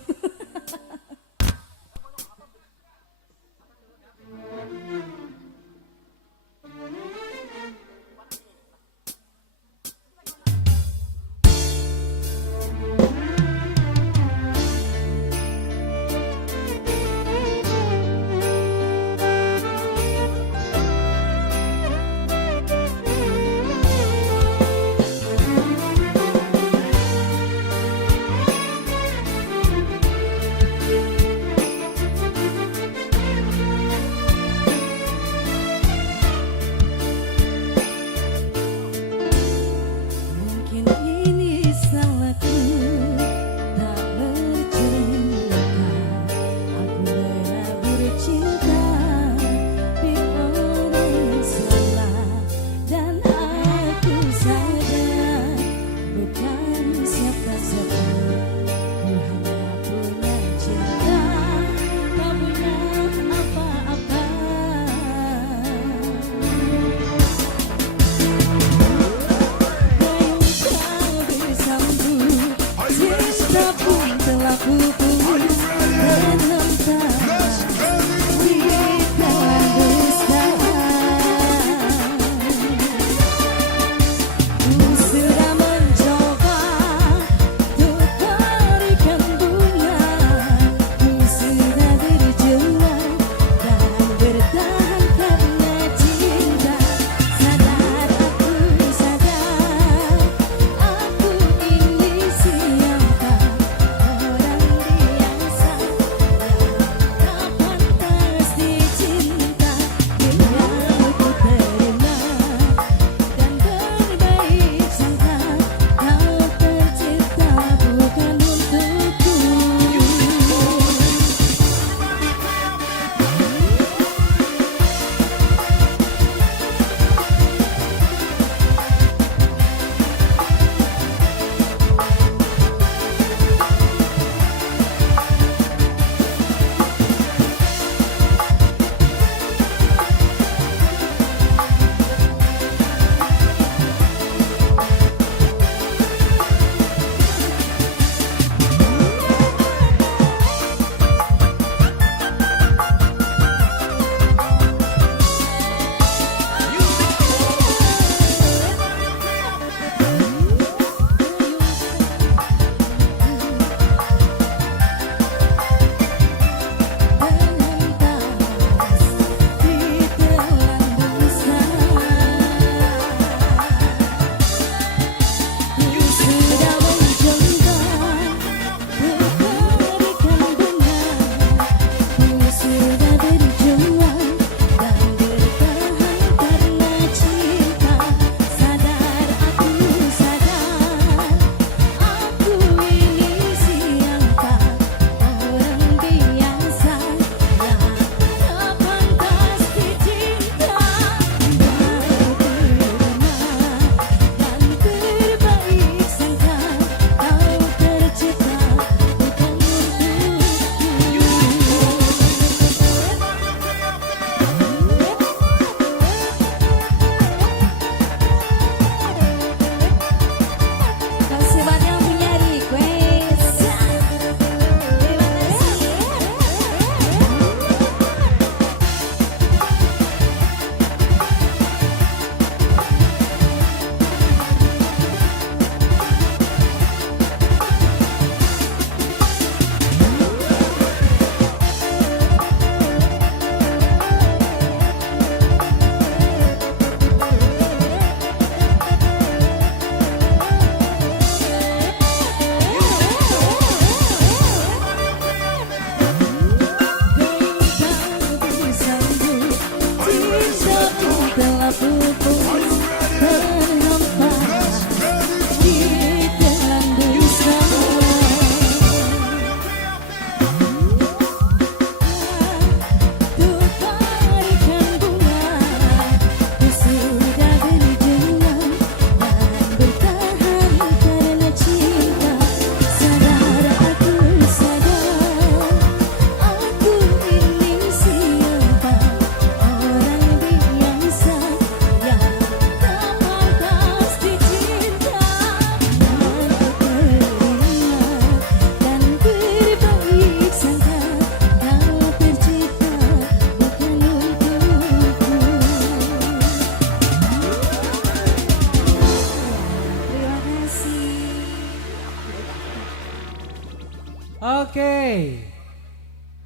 Oke.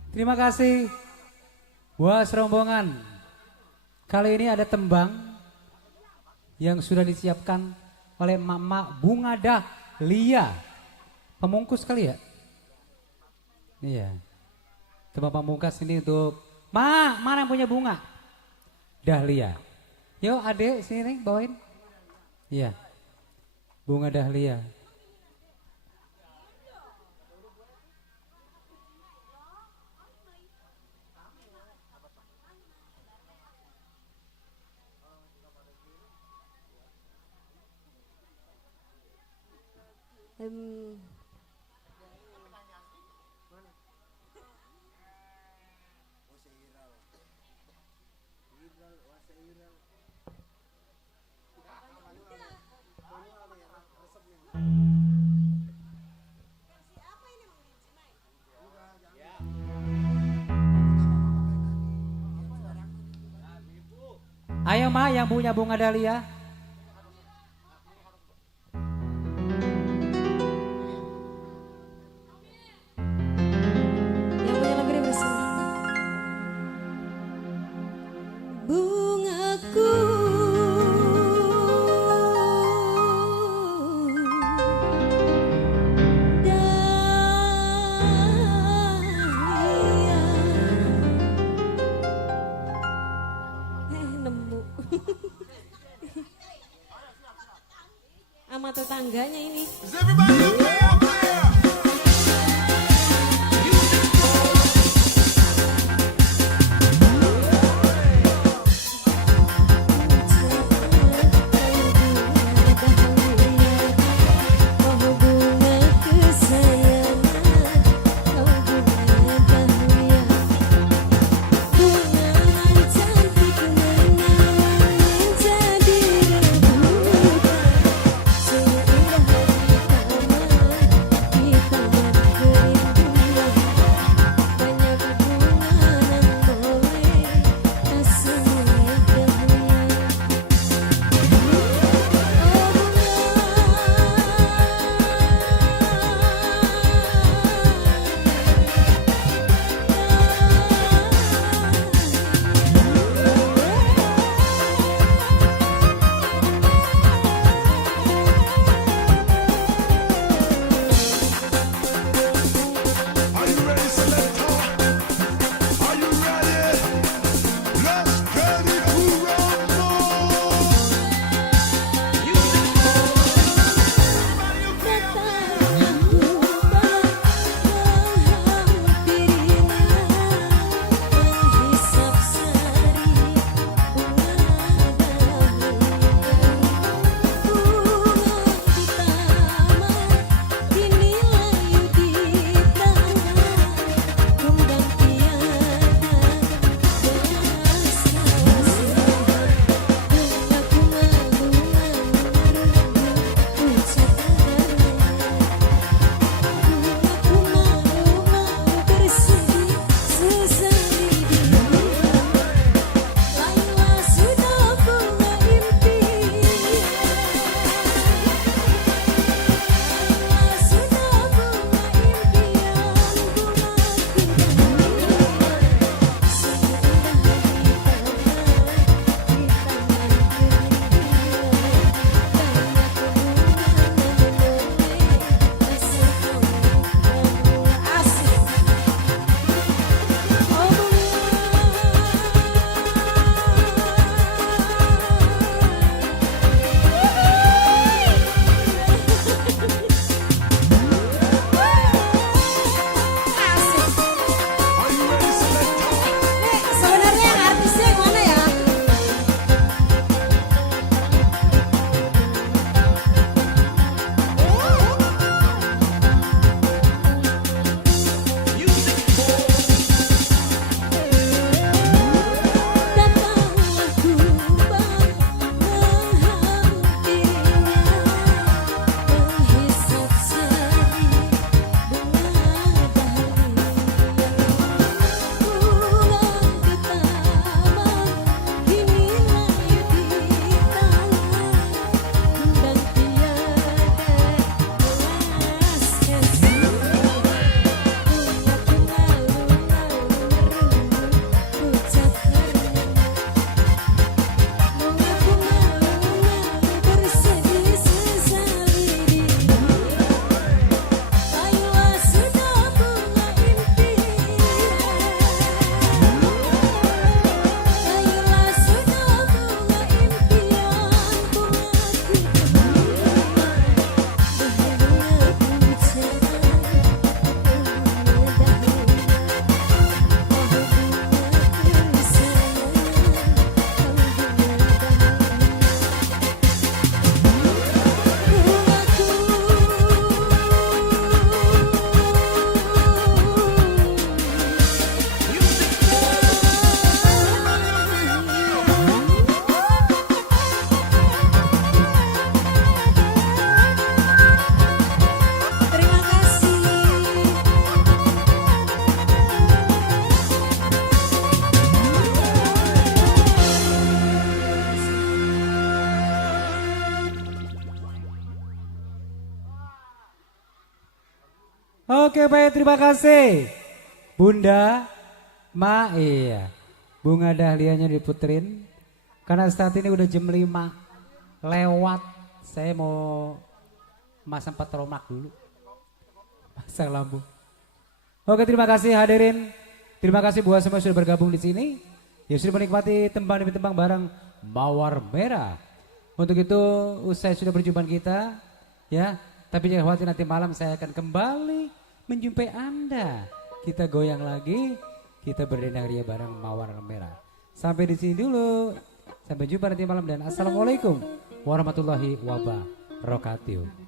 Terima kasih buat rombongan. Kali ini ada tembang yang sudah disiapkan oleh Mama Bunga Dahlia. Pemungkus kali ya? Iya. Tembang pamungkas ini untuk mana yang punya bunga? Dahlia. Yuk adek sini nih bawain. Iya. Bunga Dahlia. Ayo Ma yang punya bunga dahlia. Yang punya lagu ini bersama. Bungaku nemu sama tetangganya ini. Jadi rebutan seindah hari pertama Oke baik, terima kasih Bunda Ma. Iya, bunga dahlianya diputerin karena saat ini udah jam 5 lewat. Saya mau masang petromak dulu, masang lampu. Oke, terima kasih hadirin. Terima kasih buat semua sudah bergabung di sini. Ya sudah menikmati tembang demi tembang bareng Mawar Merah. Untuk itu usai sudah perjumpaan kita, ya. Tapi jangan khawatir, nanti malam saya akan kembali menjumpai Anda. Kita goyang lagi, kita berdendang ria bareng Mawar Merah. Sampai di sini dulu. Sampai jumpa nanti malam dan assalamualaikum warahmatullahi wabarakatuh.